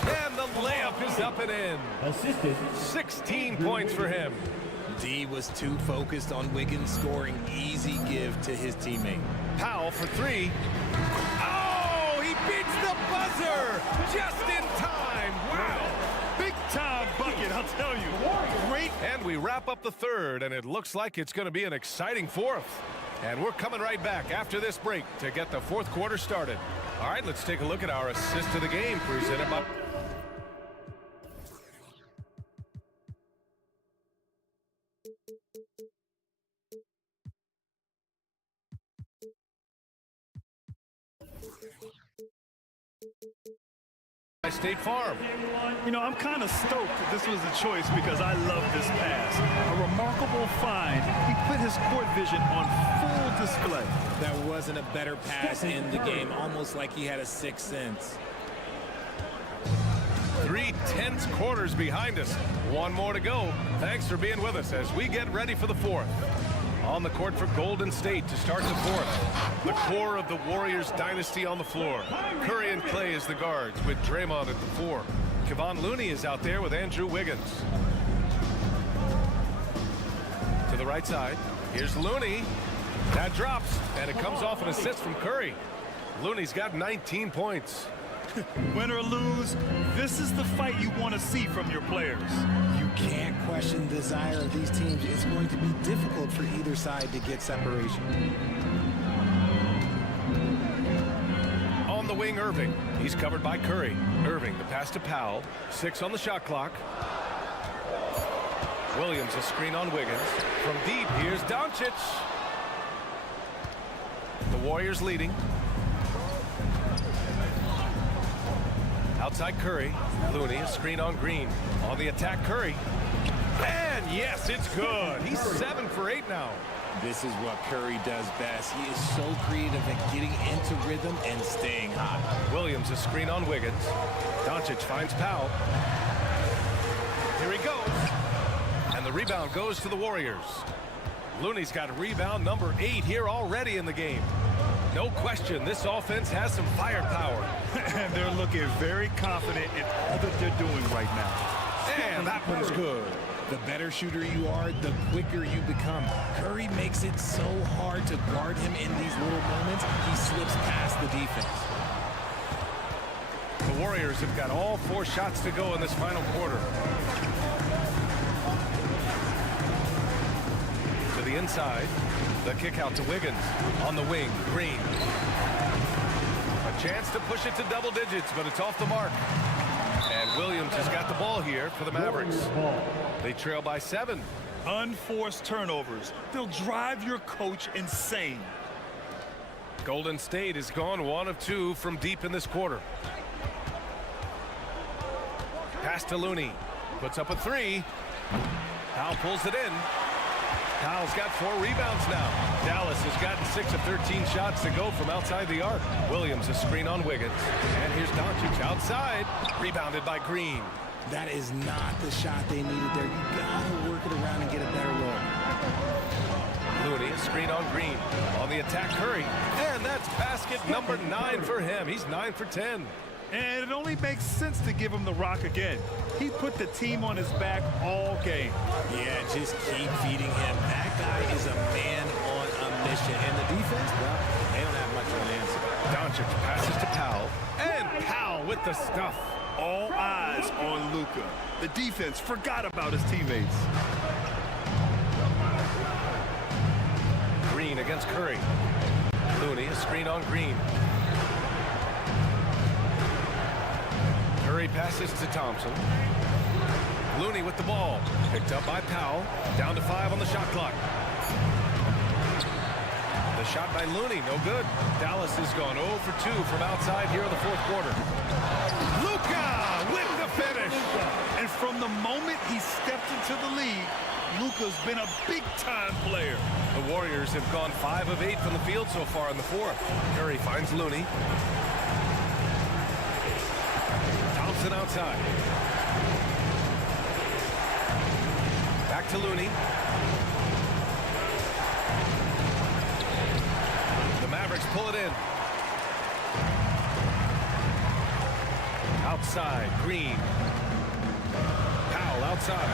And the layup is up and in. Assisted. 16 points for him. D was too focused on Wiggins scoring. Easy give to his teammate. Powell for three. Oh, he beats the buzzer just in time. Wow. Big time bucket, I'll tell you. Great. And we wrap up the third, and it looks like it's going to be an exciting fourth. And we're coming right back after this break to get the fourth quarter started. All right, let's take a look at our assist of the game presented by... State Farm. You know, I'm kind of stoked that this was a choice because I love this pass. A remarkable find. He put his court vision on full display. There wasn't a better pass in the game, almost like he had a sixth sense. 3 tense quarters behind us. One more to go. Thanks for being with us as we get ready for the fourth. On the court for Golden State to start the fourth. The core of the Warriors dynasty on the floor. Curry and Clay as the guards with Draymond at the 4. Kevon Looney is out there with Andrew Wiggins. To the right side. Here's Looney. That drops, and it comes off an assist from Curry. Looney's got 19 points. Win or lose, this is the fight you want to see from your players. You can't question the desire of these teams. It's going to be difficult for either side to get separation. On the wing, Irving. He's covered by Curry. Irving, the pass to Powell. 6 on the shot clock. Williams, a screen on Wiggins. From deep, here's Doncic. The Warriors leading. Outside Curry. Looney, a screen on Green. On the attack, Curry. And yes, it's good. He's 7 for 8 now. This is what Curry does best. He is so creative at getting into rhythm and staying hot. Williams, a screen on Wiggins. Doncic finds Powell. Here he goes. And the rebound goes to the Warriors. Looney's got rebound number 8 here already in the game. No question, this offense has some firepower. And they're looking very confident in all that they're doing right now. And that one's good. The better shooter you are, the quicker you become. Curry makes it so hard to guard him in these little moments. He slips past the defense. The Warriors have got all 4 shots to go in this final quarter. To the inside. The kick out to Wiggins. On the wing, Green. A chance to push it to double digits, but it's off the mark. And Williams has got the ball here for the Mavericks. They trail by 7. Unforced turnovers. They'll drive your coach insane. Golden State has gone 1 of 2 from deep in this quarter. Pass to Looney. Puts up a 3. Powell pulls it in. Powell's got 4 rebounds now. Dallas has gotten 6 of 13 shots to go from outside the arc. Williams, a screen on Wiggins. And here's Doncic outside. Rebounded by Green. That is not the shot they needed there. You gotta work it around and get a better look. Looney, a screen on Green. On the attack, Curry. And that's basket number 9 for him. He's 9 for 10. And it only makes sense to give him the rock again. He put the team on his back all game. Yeah, just keep feeding him. That guy is a man on a mission. And the defense, well, they don't have much of an answer. Doncic passes to Powell, and Powell with the stuff. All eyes on Luka. The defense forgot about his teammates. Green against Curry. Looney, a screen on Green. Curry passes to Thompson. Looney with the ball. Picked up by Powell. Down to 5 on the shot clock. The shot by Looney, no good. Dallas has gone 0 for 2 from outside here in the fourth quarter. Luka with the finish. And from the moment he stepped into the league, Luka's been a big-time player. The Warriors have gone 5 of 8 from the field so far in the fourth. Curry finds Looney. Thompson outside. Back to Looney. The Mavericks pull it in. Outside, Green. Powell outside.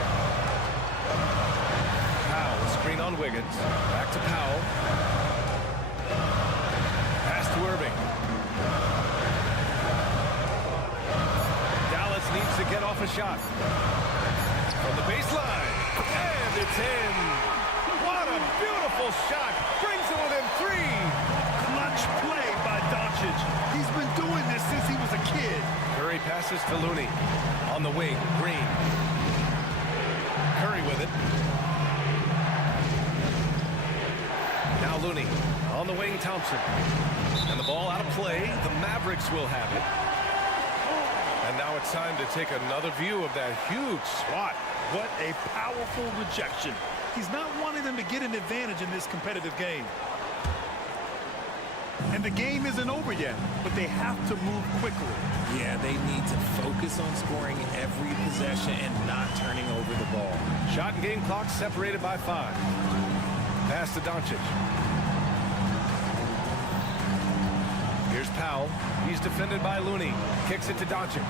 Powell, screen on Wiggins. Back to Powell. Pass to Irving. Dallas needs to get off a shot. From the baseline. And it's in. What a beautiful shot. Brings it within 3. Clutch play by Doncic. He's been doing this since he was a kid. Curry passes to Looney. On the wing, Green. Curry with it. Now Looney. On the wing, Thompson. And the ball out of play. The Mavericks will have it. And now it's time to take another view of that huge swat. What a powerful rejection. He's not wanting them to get an advantage in this competitive game. And the game isn't over yet, but they have to move quickly. Yeah, they need to focus on scoring every possession and not turning over the ball. Shot and game clock separated by 5. Pass to Doncic. Here's Powell. He's defended by Looney. Kicks it to Doncic.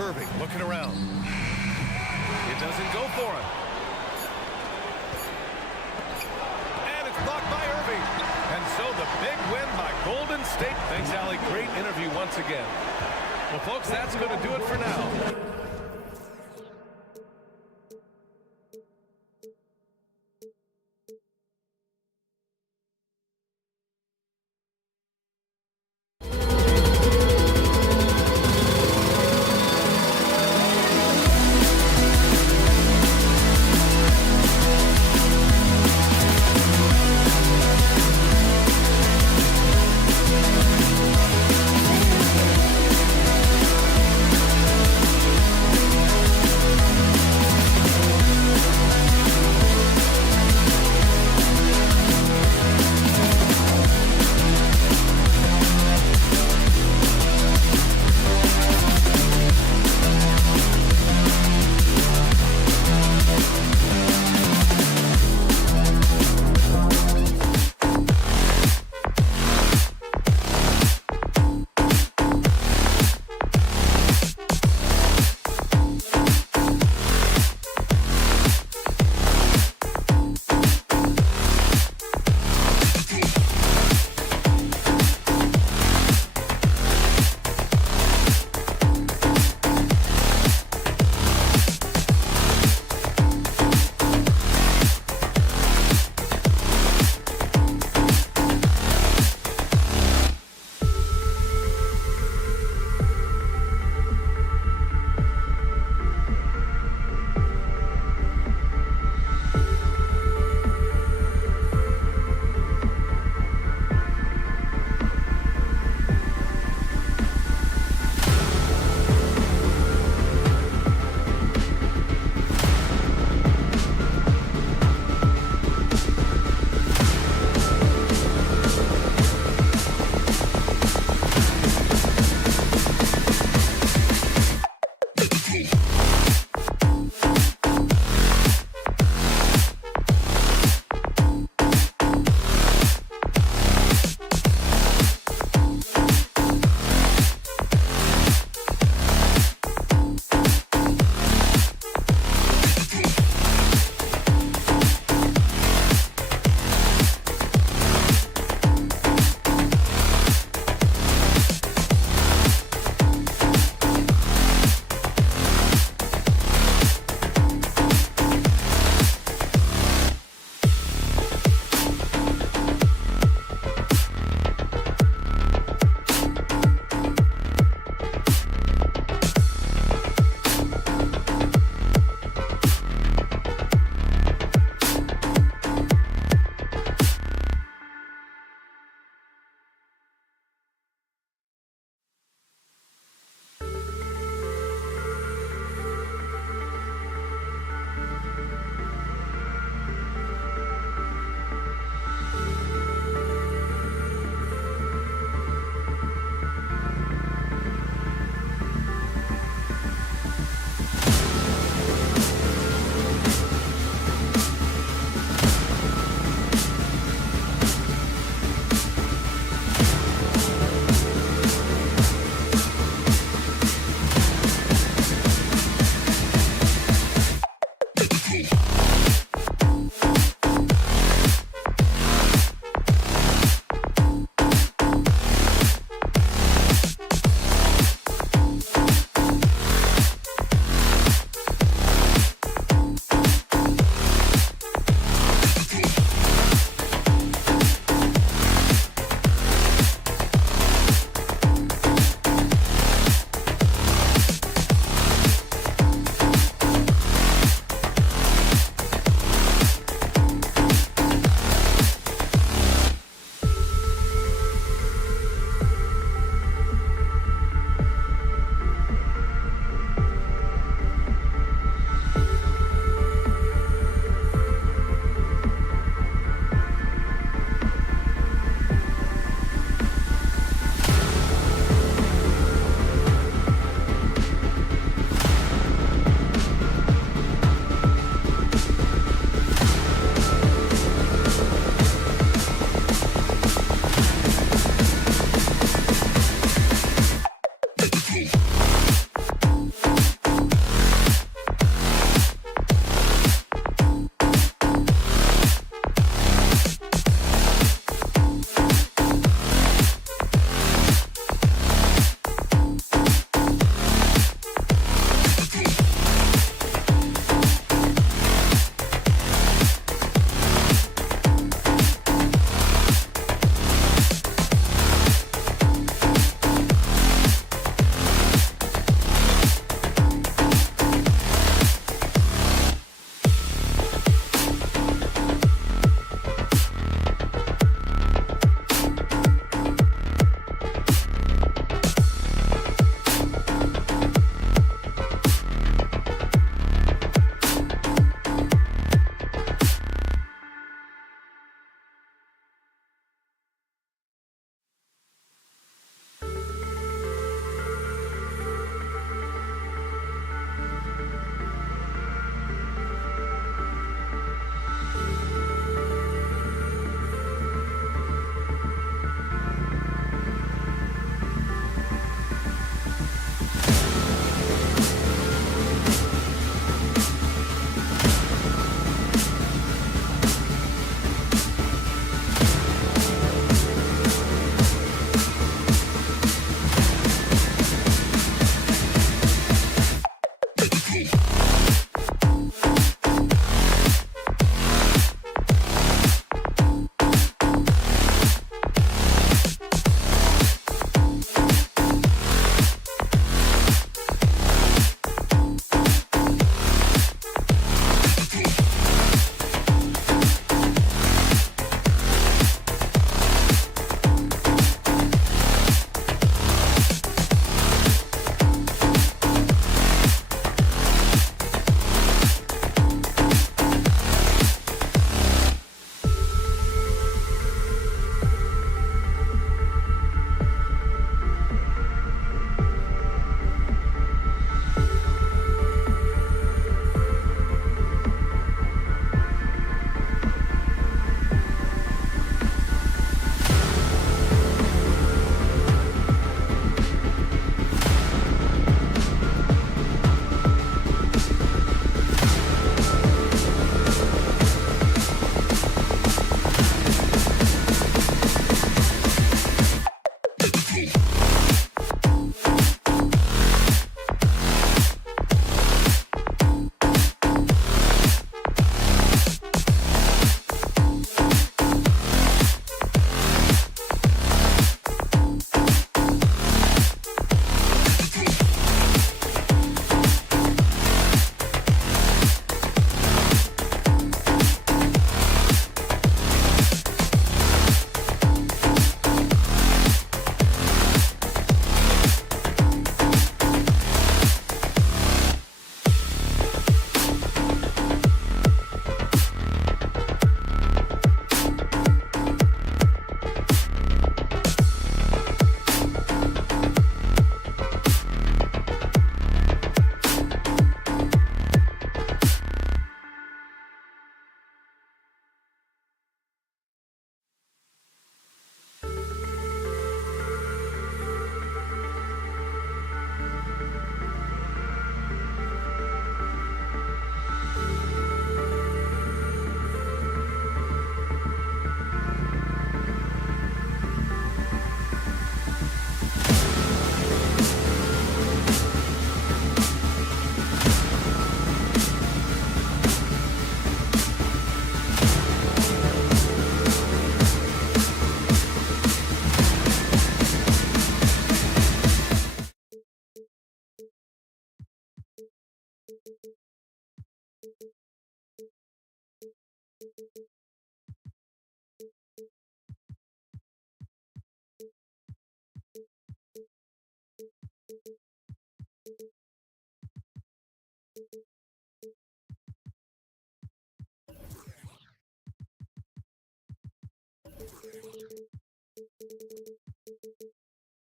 Irving looking around. It doesn't go for him. And it's blocked by Irving. And so the big win by Golden State. Thanks, Allie. Great interview once again. Well, folks, that's going to do it for now.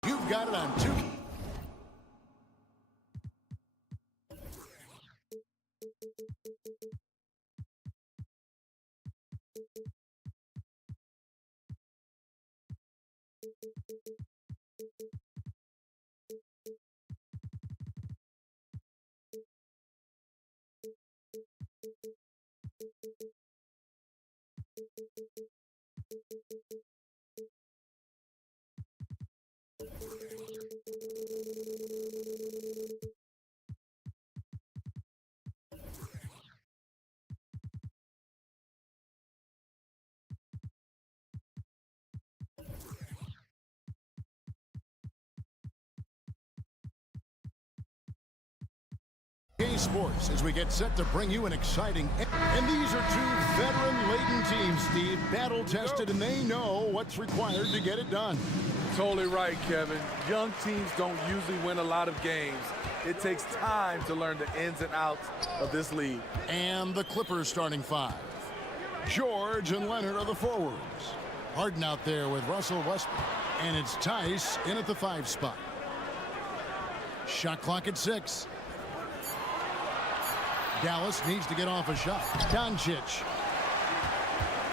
You've got it on 2. Sports as we get set to bring you an exciting, and these are two veteran-laden teams, Steve, battle-tested, and they know what's required to get it done. Totally right, Kevin. Young teams don't usually win a lot of games. It takes time to learn the ins and outs of this league. And the Clippers starting 5. George and Leonard are the forwards. Harden out there with Russell Westbrook. And it's Tice in at the 5 spot. Shot clock at 6. Dallas needs to get off a shot. Doncic.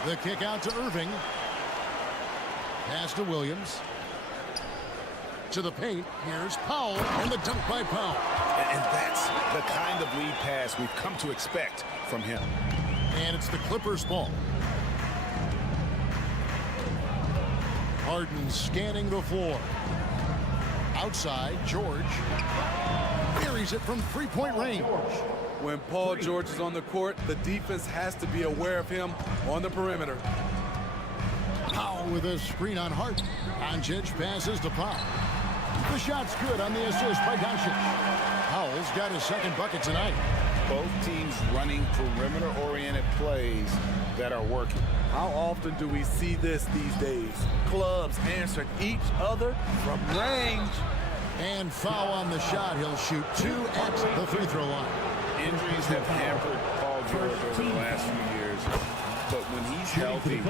The kick out to Irving. Pass to Williams. To the paint. Here's Powell. And the dunk by Powell. And that's the kind of lead pass we've come to expect from him. And it's the Clippers' ball. Harden scanning the floor. Outside, George buries it from three-point range. When Paul George is on the court, the defense has to be aware of him on the perimeter. Powell with a screen on Hart. Doncic passes to Powell. The shot's good on the assist by Doncic. Powell's got his second bucket tonight. Both teams running perimeter-oriented plays that are working. How often do we see this these days? Clubs answering each other from range. And foul on the shot. He'll shoot 2 at the free throw line. Injuries have hampered Paul George over the last few years, but when he's healthy,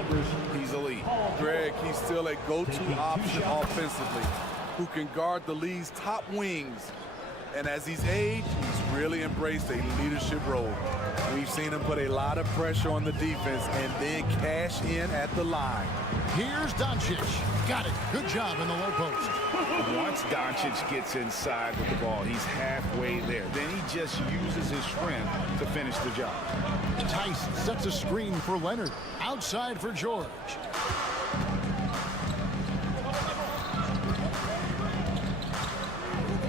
he's elite. Greg, he's still a go-to option offensively, who can guard the league's top wings. And as he's aged, he's really embraced a leadership role. We've seen him put a lot of pressure on the defense and then cash in at the line. Here's Doncic. Got it. Good job in the low post. Once Doncic gets inside with the ball, he's halfway there. Then he just uses his strength to finish the job. Tice sets a screen for Leonard. Outside for George.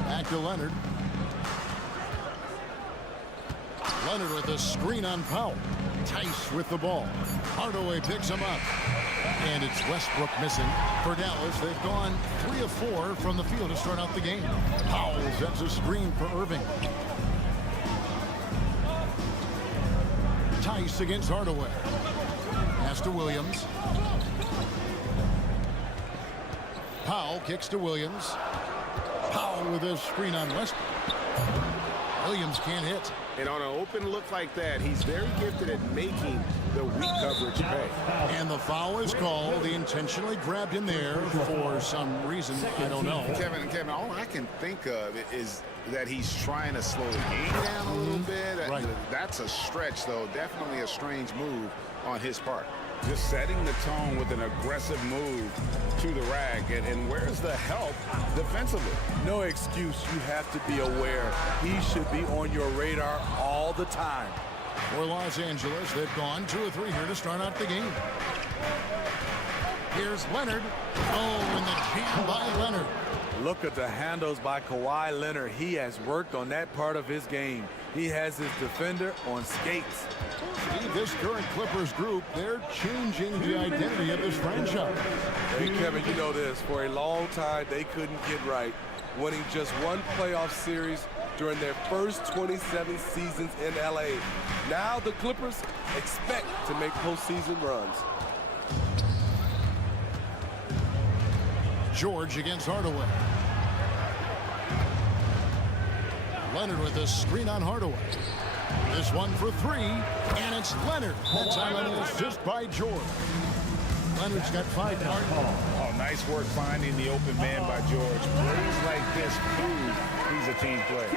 Back to Leonard. Leonard with a screen on Powell. Tice with the ball. Hardaway picks him up. And it's Westbrook missing. For Dallas, they've gone 3 of 4 from the field to start out the game. Powell sets a screen for Irving. Tice against Hardaway. Pass to Williams. Powell kicks to Williams. Powell with a screen on Westbrook. Williams can't hit. And on an open look like that, he's very gifted at making the weak coverage pay. And the foul is called. He intentionally grabbed him there for some reason. I don't know. Kevin, all I can think of is that he's trying to slow the game down a little bit. Right. That's a stretch, though. Definitely a strange move on his part. Just setting the tone with an aggressive move to the rack. And where's the help defensively? No excuse. You have to be aware. He should be on your radar all the time. For Los Angeles, they've gone 2 of 3 here to start out the game. Here's Leonard. Oh, and the jam by Leonard. Look at the handles by Kawhi Leonard. He has worked on that part of his game. He has his defender on skates. This current Clippers group, they're changing the identity of this franchise. Hey, Kevin, you know this. For a long time, they couldn't get right, winning just one playoff series during their first 27 seasons in L.A. Now the Clippers expect to make postseason runs. George against Hardaway. Leonard with a screen on Hardaway. This one for 3, and it's Leonard. That time on an assist by George. Leonard's got 5 now. Oh, nice work finding the open man by George. Plays like this prove he's a team player.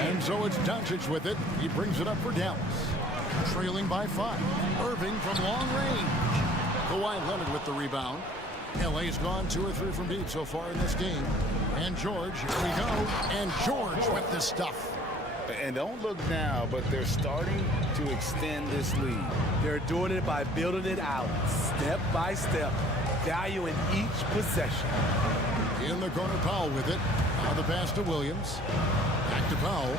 And so it's Doncic with it. He brings it up for Dallas. Trailing by 5. Irving from long range. Kawhi Leonard with the rebound. LA's gone 2 or 3 from deep so far in this game. And George, here we go. And George with the stuff. And don't look now, but they're starting to extend this lead. They're doing it by building it out, step by step, valuing each possession. In the corner, Powell with it. Now the pass to Williams. Back to Powell.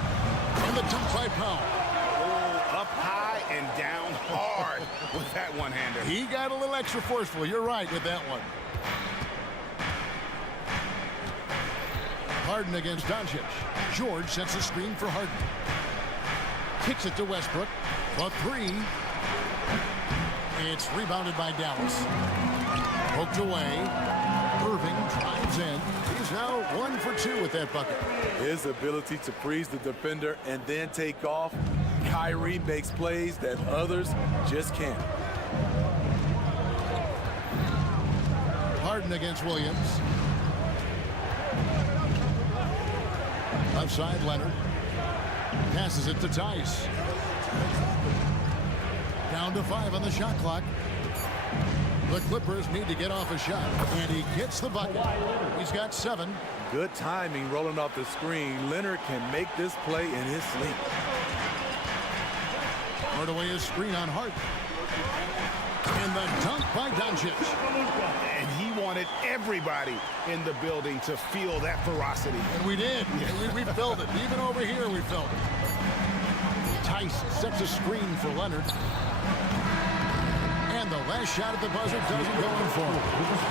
And the dunk by Powell. Oh, up high and down hard with that one-hander. He got a little extra forceful. You're right with that one. Harden against Doncic. George sets a screen for Harden. Kicks it to Westbrook. For 3. It's rebounded by Dallas. Poked away. Irving drives in. He's now 1 for 2 with that bucket. His ability to freeze the defender and then take off. Kyrie makes plays that others just can't. Harden against Williams. Left side, Leonard. Passes it to Tice. Down to 5 on the shot clock. The Clippers need to get off a shot. And he gets the bucket. He's got 7. Good timing rolling off the screen. Leonard can make this play in his sleep. Hardaway is screen on Hart. And the dunk by Doncic. And he wanted everybody in the building to feel that ferocity. And we did. We felt it. Even over here, we felt it. Tice sets a screen for Leonard. And the last shot at the buzzer doesn't go in for him.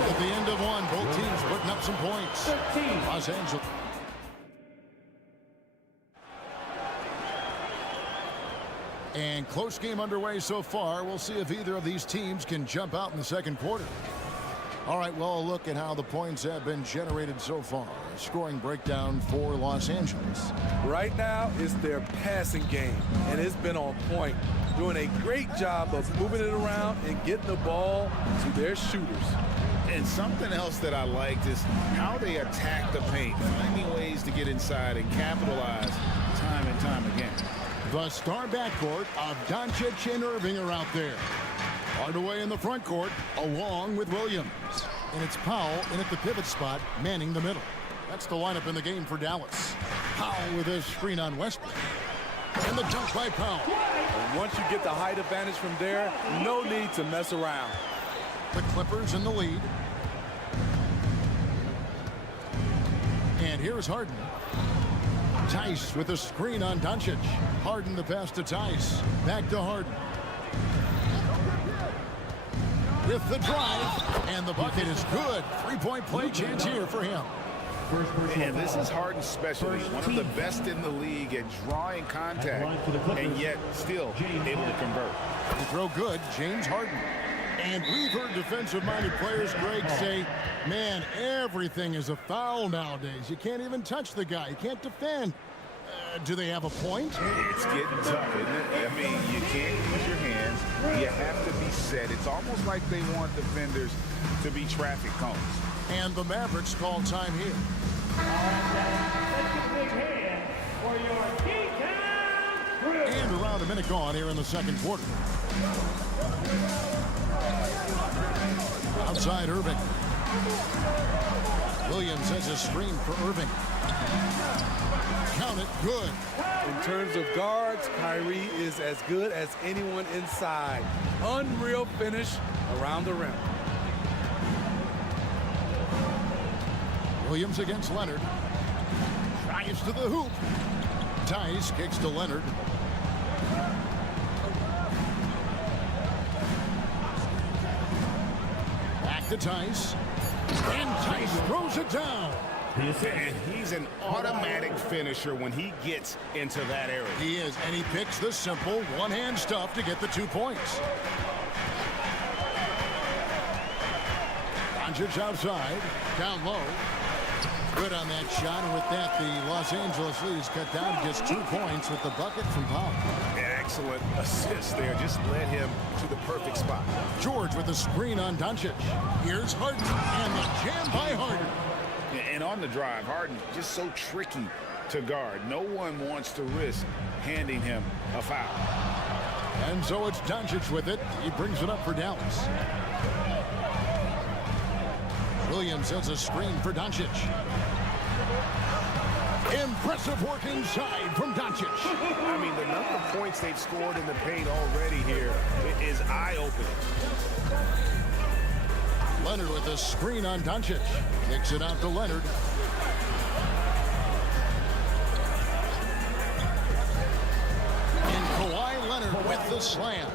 At the end of one, both teams putting up some points. Los Angeles. And close game underway so far. We'll see if either of these teams can jump out in the second quarter. All right, well, a look at how the points have been generated so far. A scoring breakdown for Los Angeles. Right now, it's their passing game, and it's been on point. Doing a great job of moving it around and getting the ball to their shooters. And something else that I liked is how they attack the paint, finding ways to get inside and capitalize time and time again. The star backcourt of Doncic and Irving are out there. Hardaway in the front court, along with Williams. And it's Powell in at the pivot spot, manning the middle. That's the lineup in the game for Dallas. Powell with a screen on Westbrook. And the dunk by Powell. And once you get the height advantage from there, no need to mess around. The Clippers in the lead. And here's Harden. Tice with a screen on Doncic. Harden the pass to Tice. Back to Harden. With the drive. And the bucket is good. Three-point play chance here for him. And this is Harden's specialty. One of the best in the league at drawing contact and yet still able to convert. The throw good. James Harden. And we've heard defensive-minded players, Greg, say, man, everything is a foul nowadays. You can't even touch the guy. You can't defend. Do they have a point? It's getting tough, isn't it? I mean, you can't use your hands. You have to be set. It's almost like they want defenders to be traffic cones. And the Mavericks call time here. And around a minute gone here in the second quarter. Outside Irving. Williams has a screen for Irving. Count it, good. In terms of guards, Kyrie is as good as anyone inside. Unreal finish around the rim. Williams against Leonard. Drives to the hoop. Tice kicks to Leonard. Back to Tice. And Tice throws it down. And he's an automatic finisher when he gets into that area. He is, and he picks the simple one-hand stuff to get the 2 points. Doncic outside, down low. Good on that shot, and with that, the Los Angeles lead is cut down to just 2 points with the bucket from Powell. Excellent assist there. Just led him to the perfect spot. George with a screen on Doncic. Here's Harden, and the jam by Harden. And on the drive, Harden just so tricky to guard. No one wants to risk handing him a foul. And so it's Doncic with it. He brings it up for Dallas. Williams has a screen for Doncic. Impressive work inside from Doncic. I mean, the number of points they've scored in the paint already here is eye-opening. Leonard with a screen on Doncic. Kicks it out to Leonard. And Kawhi Leonard with the slam.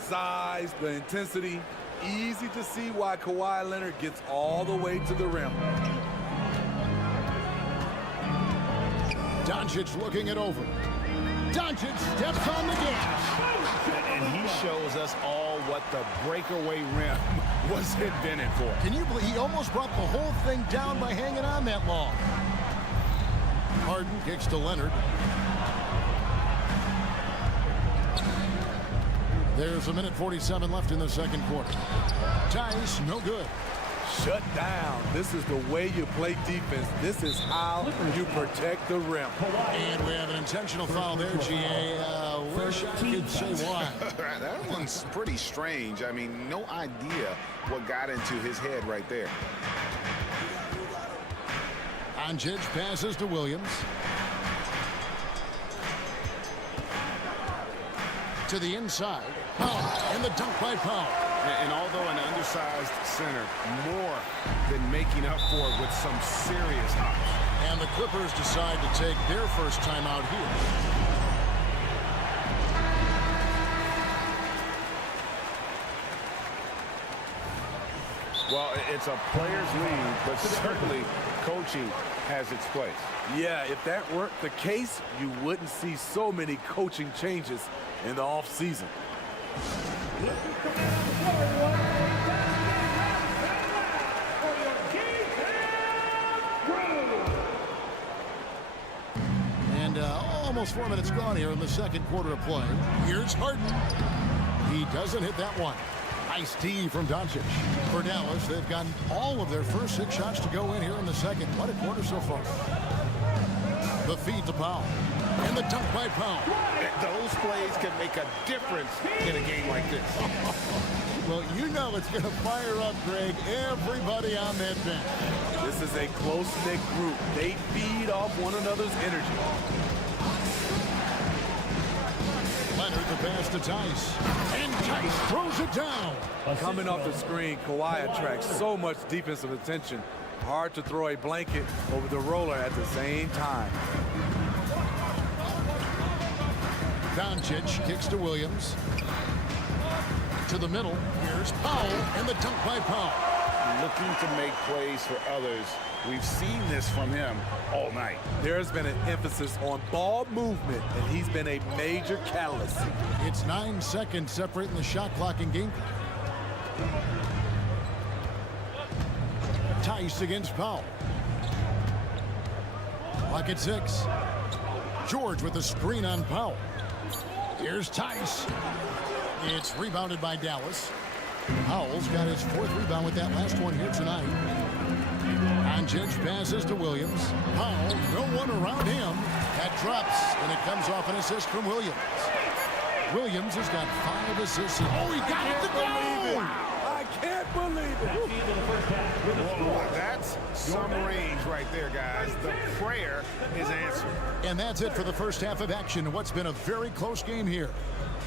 Size, the intensity. Easy to see why Kawhi Leonard gets all the way to the rim. Doncic looking it over. Doncic steps on the gas. And he shows us all what the breakaway rim was invented for. Can you believe he almost brought the whole thing down by hanging on that long? Harden kicks to Leonard. There's a minute 47 left in the second quarter. Tice, no good. Shut down. This is the way you play defense. This is how you protect the rim. And we have an intentional foul there, GA. Wish I could say why. That one's pretty strange. I mean, no idea what got into his head right there. Doncic passes to Williams. To the inside. Powell, and the dunk by Powell. And although an undersized center, more than making up for it with some serious hops. And the Clippers decide to take their first timeout here. Well, it's a player's league, but certainly coaching has its place. Yeah, if that weren't the case, you wouldn't see so many coaching changes in the offseason. And almost 4 minutes gone here in the second quarter of play. Here's Harden. He doesn't hit that one. Nice D from Doncic. For Dallas, they've gotten all of their first 6 shots to go in here in the second. What a quarter so far. The feed to Powell. And the dunk by Powell. Those plays can make a difference in a game like this. Well, you know it's going to fire up, Greg, everybody on that bench. This is a close-knit group. They feed off one another's energy. Leonard the pass to Tice. And Tice throws it down. Coming off the screen, Kawhi attracts so much defensive attention. Hard to throw a blanket over the roller at the same time. Doncic kicks to Williams. To the middle. Here's Powell and the dunk by Powell. Looking to make plays for others. We've seen this from him all night. There's been an emphasis on ball movement, and he's been a major catalyst. It's 9 seconds separating the shot clock and game clock. Tice against Powell. Clock at 6. George with the screen on Powell. Here's Tice. It's rebounded by Dallas. Powell's got his 4th rebound with that last one here tonight. Doncic passes to Williams. Powell, no one around him. That drops, and it comes off an assist from Williams. Williams has got 5 assists. Oh, he got it to go! I can't believe it. Whoa, that's some range right there, guys. The prayer is answered. And that's it for the first half of action in what's been a very close game here.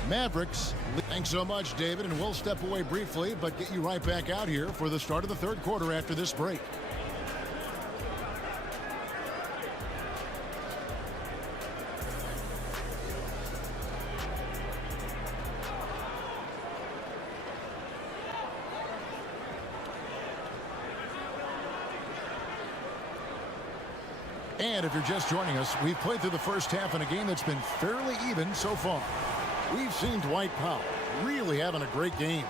Mavericks. Thanks so much, David, and we'll step away briefly, but get you right back out here for the start of the third quarter after this break. And if you're just joining us, we've played through the first half in a game that's been fairly even so far. We've seen Dwight Powell really having a great game.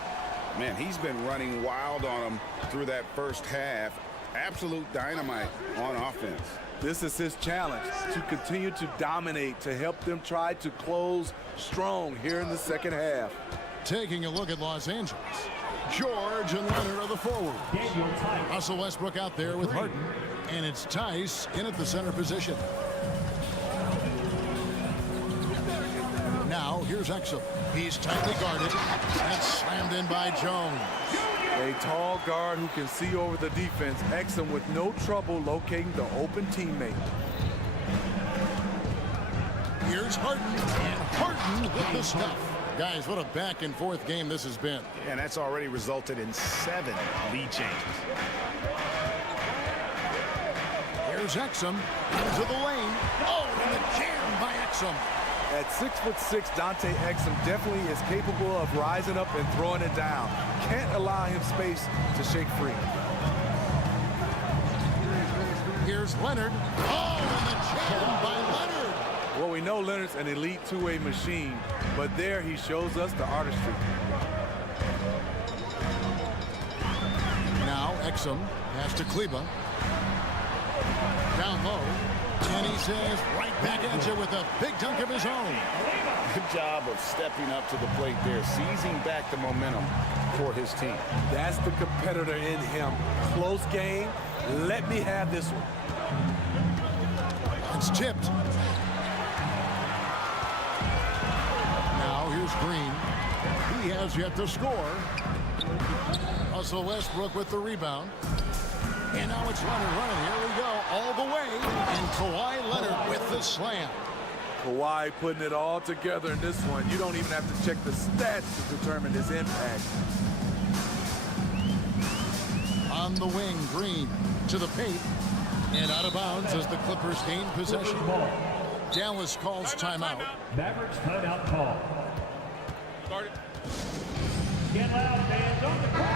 Man, he's been running wild on them through that first half. Absolute dynamite on offense. This is his challenge, to continue to dominate, to help them try to close strong here in the second half. Taking a look at Los Angeles. George and Leonard are the forward. Russell Westbrook out there with Harden. And it's Tice in at the center position. Now, here's Exum. He's tightly guarded. That's slammed in by Jones. A tall guard who can see over the defense. Exum with no trouble locating the open teammate. Here's Harden. And Harden with the stuff. Guys, what a back-and-forth game this has been. And that's already resulted in 7 lead changes. Here's Exum into the lane. Oh, and the jam by Exum. At 6'6", Dante Exum definitely is capable of rising up and throwing it down. Can't allow him space to shake free. Here's Leonard. Oh, and the jam by Leonard. Well, we know Leonard's an elite two-way machine, but there he shows us the artistry. Now Exum has to Kleba. Down low. And he says right back at you with a big dunk of his own. Good job of stepping up to the plate there, seizing back the momentum for his team. That's the competitor in him. Close game. Let me have this one. It's tipped. Now here's Green. He has yet to score. Russell Westbrook with the rebound. And now it's Leonard running. Here we go. All the way. And Kawhi Leonard with the slam. Kawhi putting it all together in this one. You don't even have to check the stats to determine his impact. On the wing, Green to the paint. And out of bounds as the Clippers gain possession. Dallas calls timeout. Mavericks timeout call. Get loud, fans, on the court.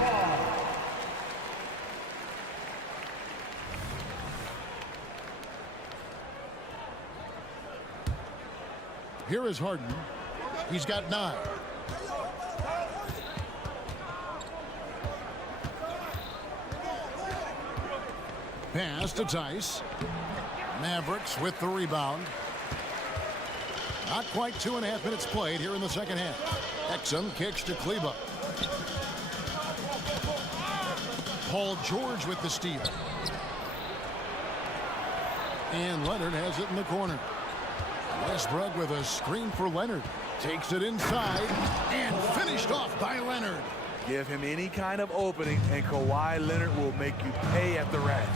Ball. Here is Harden. He's got 9. Pass to Tice. Mavericks with the rebound. Not quite 2.5 minutes played here in the second half. Exum kicks to Kleba. Paul George with the steal. And Leonard has it in the corner. Westbrook with a screen for Leonard. Takes it inside and finished off by Leonard. Give him any kind of opening, and Kawhi Leonard will make you pay at the rack.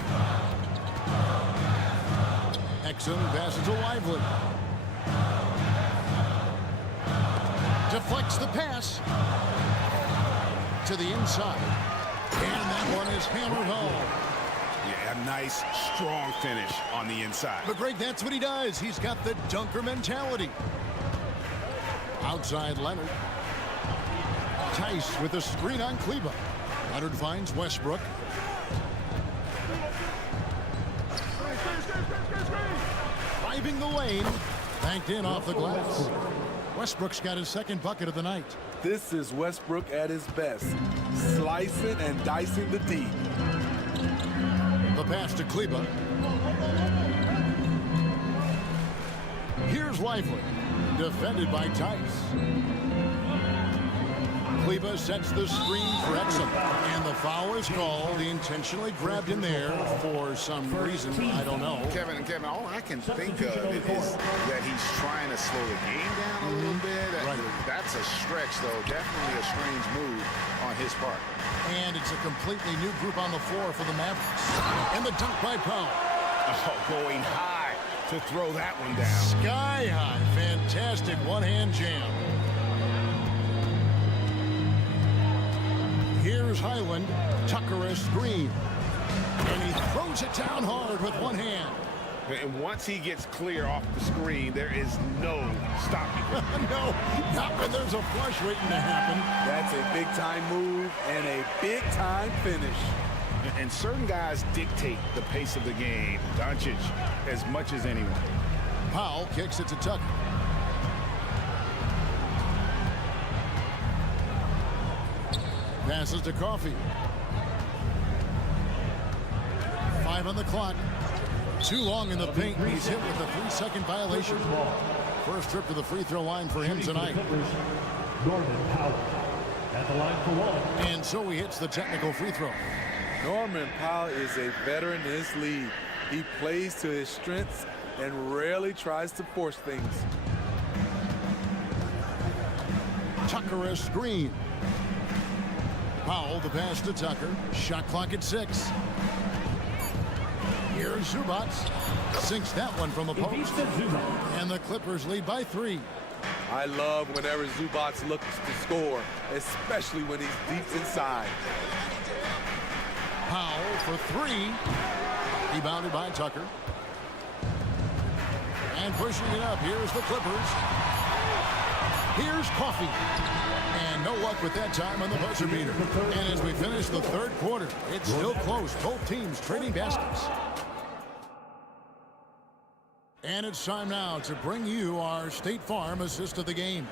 Exum passes to Lively. Deflects the pass to the inside. And that one is hammered home. Yeah, a nice, strong finish on the inside. But Greg, that's what he does. He's got the dunker mentality. Outside Leonard. Tice with a screen on Kleba. Leonard finds Westbrook. Driving the lane. Banked in off the glass. Westbrook's got his second bucket of the night. This is Westbrook at his best. Slicing and dicing the D. The pass to Kleba. Here's Lively. Defended by Tice. Kleba sets the screen for Exum. And the foul is called. He intentionally grabbed him there for some reason. I don't know. Kevin, all I can think of is that he's trying to slow the game down a little bit. Right. That's a stretch, though. Definitely a strange move on his part. And it's a completely new group on the floor for the Mavericks. And the dunk by Powell. Oh, going high to throw that one down. Sky high. Fantastic one-hand jam. Here's Highland. Tucker a screen. And he throws it down hard with one hand. And once he gets clear off the screen, there is no stopping him. No, not when there's a flush waiting to happen. That's a big-time move and a big-time finish. And certain guys dictate the pace of the game. Doncic as much as anyone. Powell kicks it to Tucker. Passes to Coffey. 5 on the clock. Too long in the paint. He's hit with a 3-second violation. First trip to the free throw line for him tonight. Norman Powell at the line for one. And so he hits the technical free throw. Norman Powell is a veteran in this league. He plays to his strengths and rarely tries to force things. Tucker a screen. Powell the pass to Tucker. Shot clock at 6. Here's Zubac. Sinks that one from the post. And the Clippers lead by 3. I love whenever Zubac looks to score, especially when he's deep inside. Powell for 3. Rebounded by Tucker. And pushing it up. Here's the Clippers. Here's Coffey. And no luck with that time on the buzzer beater. And as we finish the third quarter, it's still close. Both teams trading baskets. And it's time now to bring you our State Farm assist of the game.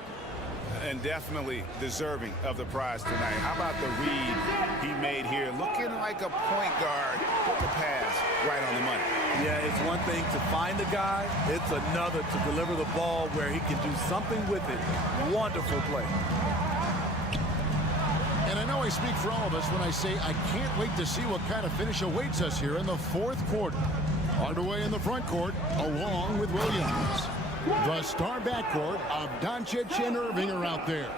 And definitely deserving of the prize tonight. How about the read he made here? Looking like a point guard. Put the pass right on the money. Yeah, it's one thing to find the guy. It's another to deliver the ball where he can do something with it. Wonderful play. And I know I speak for all of us when I say I can't wait to see what kind of finish awaits us here in the fourth quarter. Underway in the front court, along with Williams. The star backcourt of Doncic and Irving are out there.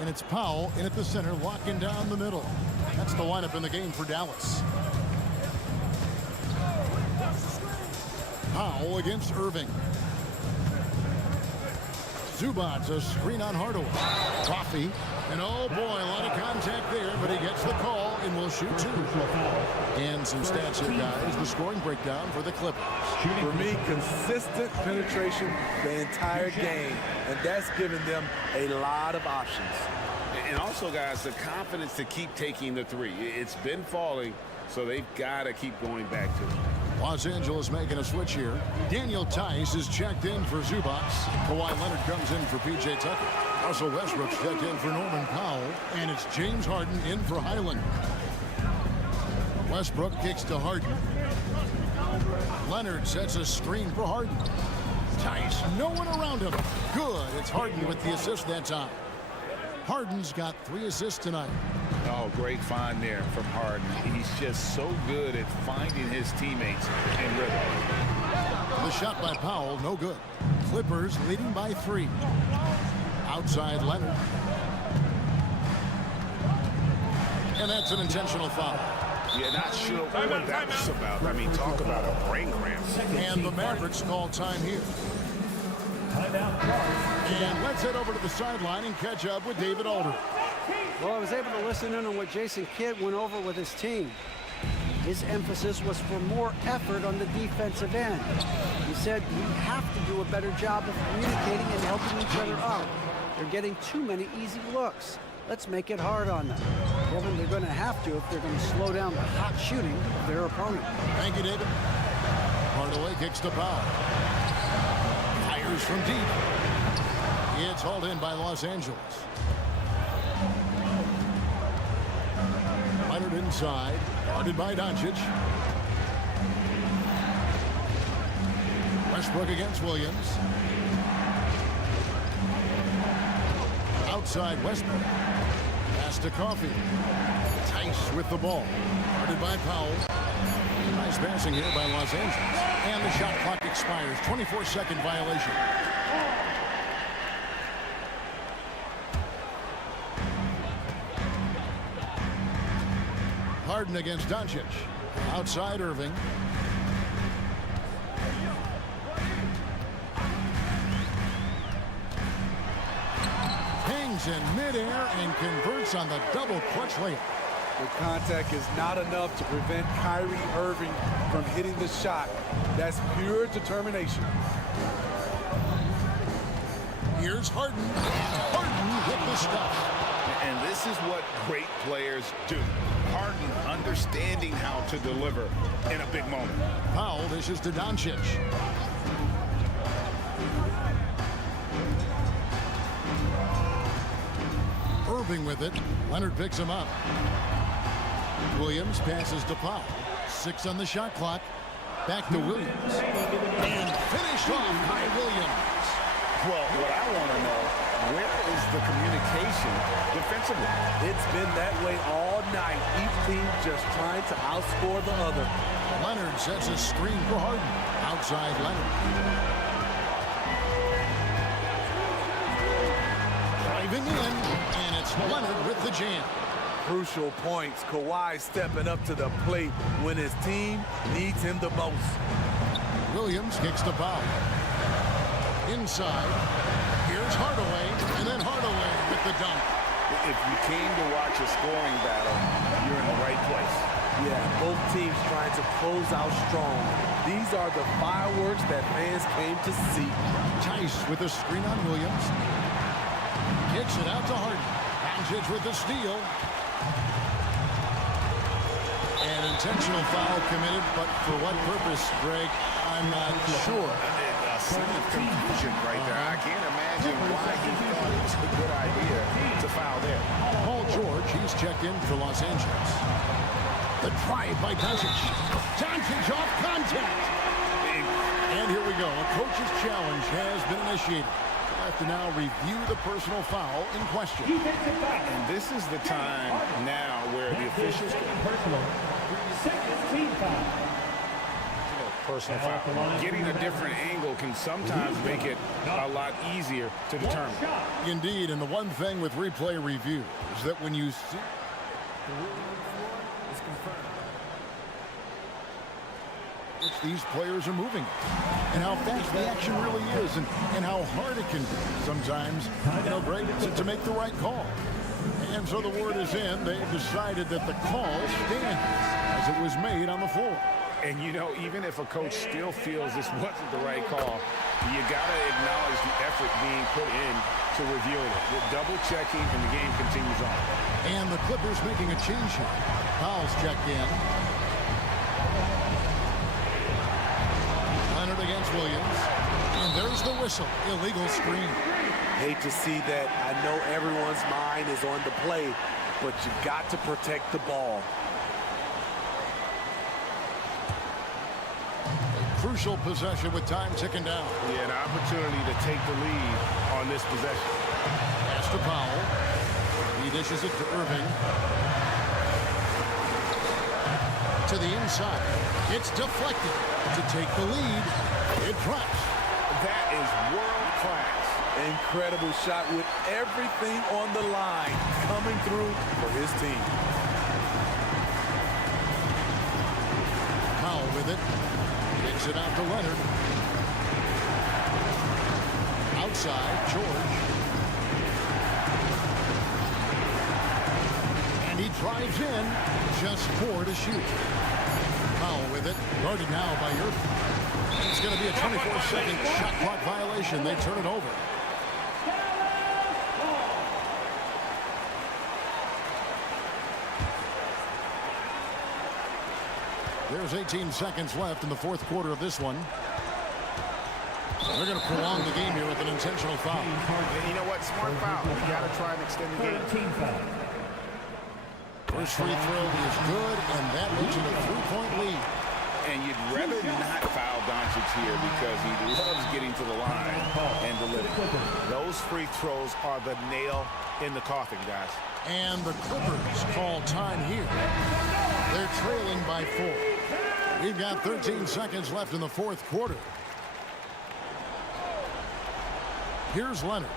And it's Powell in at the center, locking down the middle. That's the lineup in the game for Dallas. Powell against Irving. Zubats, a screen on Hardaway. Coffee. And oh boy, a lot of contact there, but he gets the call and will shoot 2. And some stats here, guys. The scoring breakdown for the Clippers. For me, consistent penetration the entire game, and that's given them a lot of options. And also, guys, the confidence to keep taking the 3. It's been falling, so they've got to keep going back to it. Los Angeles making a switch here. Daniel Tice is checked in for Zubats. Kawhi Leonard comes in for P.J. Tucker. Russell Westbrook's checked in for Norman Powell. And it's James Harden in for Highland. Westbrook kicks to Harden. Leonard sets a screen for Harden. Tice, no one around him. Good. It's Harden with the assist that time. Harden's got 3 assists tonight. Oh, great find there from Harden. He's just so good at finding his teammates in rhythm. The shot by Powell, no good. Clippers leading by 3. Outside Leonard. And that's an intentional foul. Yeah, not sure what that was about. I mean, talk about a brain cramp. And the Mavericks call time here. And let's head over to the sideline and catch up with David Aldridge. Well, I was able to listen in on what Jason Kidd went over with his team. His emphasis was for more effort on the defensive end. He said we have to do a better job of communicating and helping each other out. They're getting too many easy looks. Let's make it hard on them. Kevin, they're going to have to if they're going to slow down the hot shooting of their opponent. Thank you, David. Hardaway kicks to Powell. Fires from deep. It's hauled in by Los Angeles. Leonard inside. Guarded by Doncic. Westbrook against Williams. Outside Westbrook. Pass to Coffee. Tice with the ball. Guarded by Powell. Nice passing here by Los Angeles. And the shot clock expires. 24-second violation. Harden against Doncic. Outside Irving. Hangs in midair and converts on the double clutch layup. The contact is not enough to prevent Kyrie Irving from hitting the shot. That's pure determination. Here's Harden. Harden with the stuff. And this is what great players do. Harden understanding how to deliver in a big moment. Powell dishes to Doncic. Irving with it. Leonard picks him up. Williams passes to Powell. 6 on the shot clock. Back to Williams. And finished off by Williams. Well, what I want to know, where is the communication defensively? It's been that way all night. Each team just trying to outscore the other. Leonard sets a screen for Harden. Outside Leonard. Driving in, and it's Leonard with the jam. Crucial points. Kawhi stepping up to the plate when his team needs him the most. Williams kicks the foul. Inside. Here's Hardaway, and then Hardaway with the dunk. If you came to watch a scoring battle, you're in the right place. Yeah, both teams trying to close out strong. These are the fireworks that fans came to see. Tice with a screen on Williams. Kicks it out to Harden. Doncic with the steal. An intentional foul committed, but for what purpose, Greg, I'm not sure. A sign of confusion right there. I can't imagine why he thought it was a good idea to foul there. Paul George, he's checked in for Los Angeles. The drive by Doncic. Doncic off contact. And here we go. A coach's challenge has been initiated. We'll have to now review the personal foul in question. And this is the time now where the officials can personal foul. Getting a different angle can sometimes make it a lot easier to determine. Indeed, and the one thing with replay review is that when you see the rule on the floor, it's confirmed. which these players are moving and how fast the action really is and how hard it can be sometimes, Greg, to make the right call. And so the word is in. They've decided that the call stands as it was made on the floor. And, even if a coach still feels this wasn't the right call, you got to acknowledge the effort being put in to reviewing it. With double-checking, and the game continues on. And the Clippers making a change here. Fouls checked in. Leonard against Williams. And there's the whistle. Illegal screen. Hate to see that. I know everyone's mind is on the play, but you got to protect the ball. Crucial possession with time ticking down. Yeah, an opportunity to take the lead on this possession. Pass to Powell. He dishes it to Irving. To the inside. It's deflected to take the lead. It drops. That is world class. Incredible shot with everything on the line coming through for his team. Powell with it. Kicks it out to Leonard. Outside, George. And he drives in. Just 4 to shoot. Powell with it. Guarded now by Irving. It's going to be a 24-second shot clock violation. They turn it over. There's 18 seconds left in the fourth quarter of this one. They're going to prolong the game here with an intentional foul. And you know what? Smart foul. You got to try and extend the game. First free throw is good, and that leads to a 3-point lead. And you'd rather not foul Doncic here because he loves getting to the line and delivering. Those free throws are the nail in the coffin, guys. And the Clippers call time here. They're trailing by 4. We've got 13 seconds left in the fourth quarter. Here's Leonard.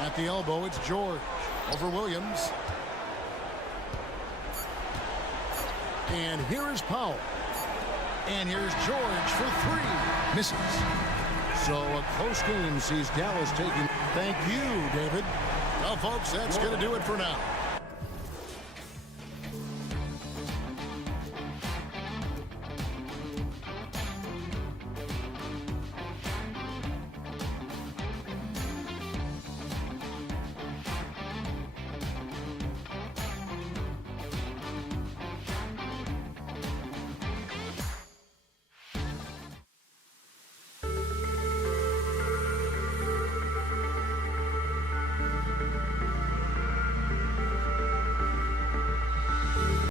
At the elbow, it's George. Over Williams. And here is Powell. And here's George for 3. Misses. So a close game sees Dallas taking. Thank you, David. Well, folks, that's going to do it for now.